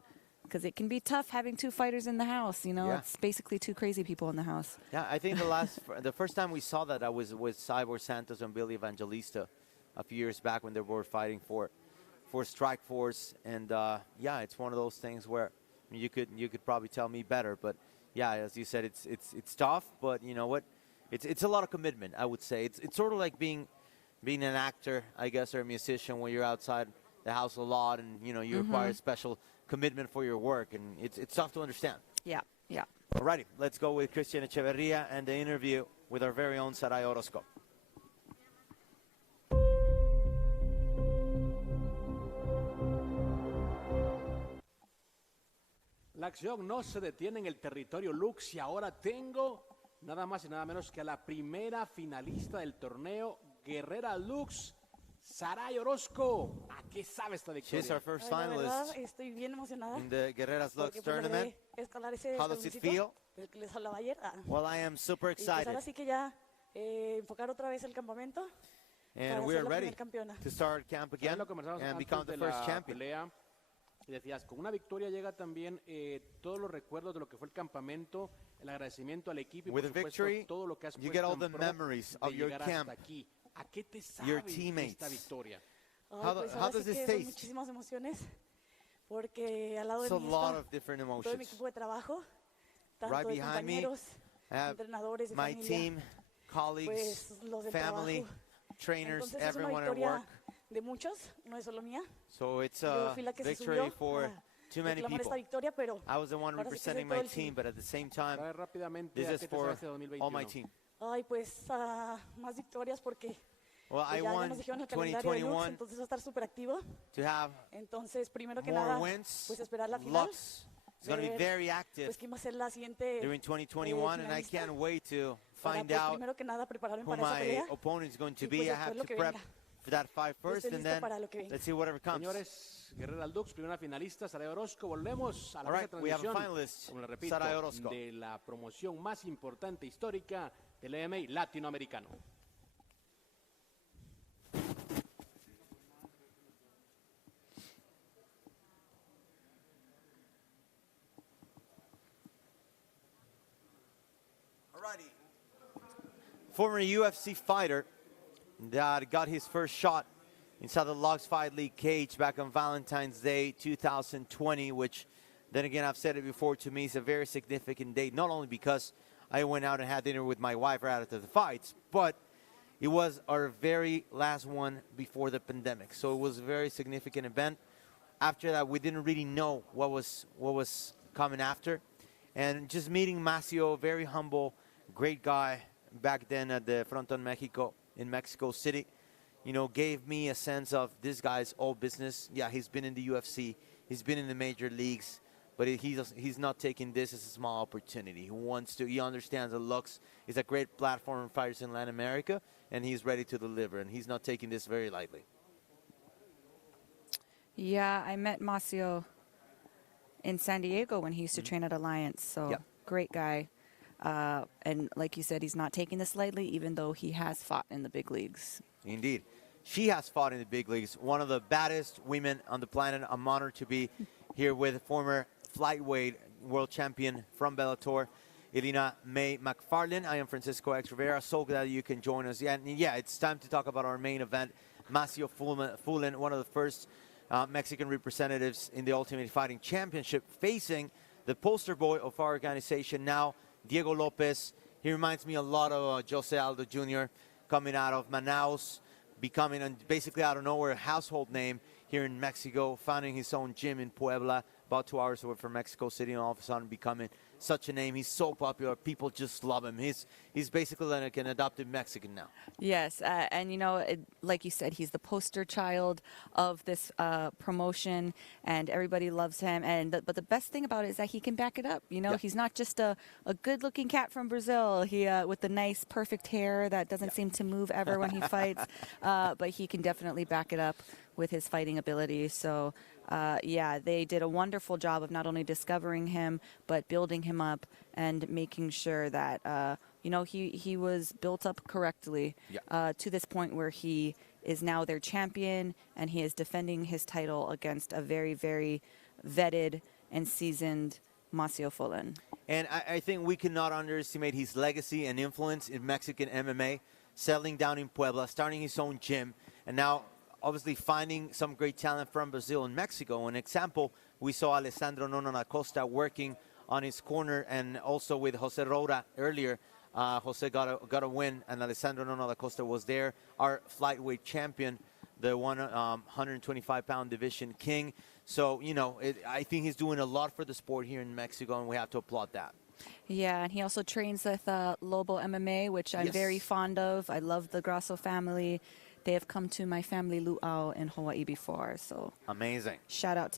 because it can be tough having two fighters in the house. You know, Yeah. it's basically two crazy people in the house. Yeah, I think the first time we saw that, I was with Cyborg Santos and Billy Evangelista a few years back when they were fighting for Strike Force, and yeah, it's one of those things where you could probably tell me better, but yeah, as you said, it's tough, but you know what, it's a lot of commitment. I would say it's sort of like being an actor, I guess, or a musician, when you're outside the house a lot, and you know you require special commitment for your work, and it's tough to understand. Yeah, yeah. Alrighty, let's go with Christian Echeverria and the interview with our very own Saray Orozco. La acción no se detiene en el territorio Lux y ahora tengo nada más y nada menos que a la primera finalista del torneo, Guerrera Lux, Saray Orozco. ¿A qué sabe esta victoria? She's our first La verdad, finalist estoy bien emocionada. in the Guerreras Lux porque, tournament. Escalar ese How does it escaloncito feel? del que les hablaba ayer. Well, I am super Y pues excited. ahora sí que ya enfocar otra vez el campamento. And para we ser are la ready primer campeona. to start camp again Lo conversamos and antes become the de first la champion. pelea. Y decías, con una victoria llega también todos los recuerdos de lo que fue el campamento, el agradecimiento al equipo y With por a supuesto victory, todo lo que has you puesto get all en the pro memories de of your llegar camp, hasta aquí. ¿A qué te your sabe teammates. esta victoria? Ay, How pues how ahora does sí this que son taste? muchísimas emociones. Porque al lado It's de a mí lot está of different todo mi emotions. equipo de trabajo, tanto Right de behind me, compañeros, I have entrenadores y my familia, team, colleagues, pues los del family, trabajo. trainers, Entonces es una everyone at victoria work. de muchos, no es solo mía. So it's Yo a fui la que se victory subió for a too many reclamar esta people. victoria, pero I was the one ahora sí que soy representing todo my el team, but at the same time, Sabe rápidamente this a is qué te for sabe este all my 2021. team. Ay, pues más victorias porque Well, I ya won nos dijeron el calendario de Lux, 2021 entonces va a estar súper activo. to have Entonces, primero que more nada, wins. pues esperar la final. Lux is going to be ver, very active pues quién va a ser la siguiente during 2021, and I finalista, can't wait to para, find pues, out primero que nada prepararme who para esa my pelea. opponent is going to y be. pues I después have lo to que prep venga. for that fight Yo first, estoy and lista then para lo que venga. let's see whatever comes. Señores, Guerrera Lux, primera finalista, Saray Orozco. Volvemos a la All mesa de right, we have a transmisión, finalist, como le repito, Saray Orozco. de la promoción más importante histórica del MMA latinoamericano. Former UFC fighter that got his first shot inside the Lux Fight League cage back on Valentine's Day 2020, which, then again, I've said it before, to me is a very significant date, not only because I went out and had dinner with my wife right after the fights, but it was our very last one before the pandemic. So it was a very significant event. After that, we didn't really know what was coming after. And just meeting Macio, very humble, great guy, back then at the Fronton Mexico in Mexico City, you know, gave me a sense of this guy's all business. Yeah, he's been in the UFC, he's been in the major leagues, but he's not taking this as a small opportunity. He understands that Lux is a great platform for fighters in Latin America, and he's ready to deliver, and he's not taking this very lightly. Yeah, I met Macio in San Diego when he used to train at Alliance, so great guy. And like you said, he's not taking this lightly, even though he has fought in the big leagues. Indeed. She has fought in the big leagues. One of the baddest women on the planet. I'm honored to be here with former flyweight world champion from Bellator, Elena May McFarlane. I am Francisco X. Rivera. So glad you can join us. And yeah, it's time to talk about our main event. Macio Fullen, one of the first Mexican representatives in the Ultimate Fighting Championship, facing the poster boy of our organization now, Diego Lopez. He reminds me a lot of Jose Aldo Jr. coming out of Manaus, becoming basically out of nowhere a household name here in Mexico, founding his own gym in Puebla, about 2 hours away from Mexico City, and all of a sudden becoming such a name. He's so popular. People just love him. He's basically like an adopted Mexican now. Yes, and you know, like you said, he's the poster child of this promotion, and everybody loves him. But the best thing about it is that he can back it up. You know, he's not just a good-looking cat from Brazil. He with the nice, perfect hair that doesn't seem to move ever when he fights. But he can definitely back it up with his fighting ability. So, yeah, they did a wonderful job of not only discovering him, but building him up and making sure that, you know, he was built up correctly to this point where he is now their champion, and he is defending his title against a very, very vetted and seasoned Macio Fullen. And I think we cannot underestimate his legacy and influence in Mexican MMA, settling down in Puebla, starting his own gym, and now obviously finding some great talent from Brazil and Mexico. An example, we saw Alessandro Nono Acosta working on his corner, and also with Jose Roura earlier. Jose got a win, and Alessandro Nono Acosta was there, our flyweight champion, the 125-pound division king. So, you know, I think he's doing a lot for the sport here in Mexico, and we have to applaud that. Yeah, and he also trains with Lobo MMA, which I'm very fond of. I love the Grasso family. They have come to my family luau in Hawaii before, so amazing. Shout out to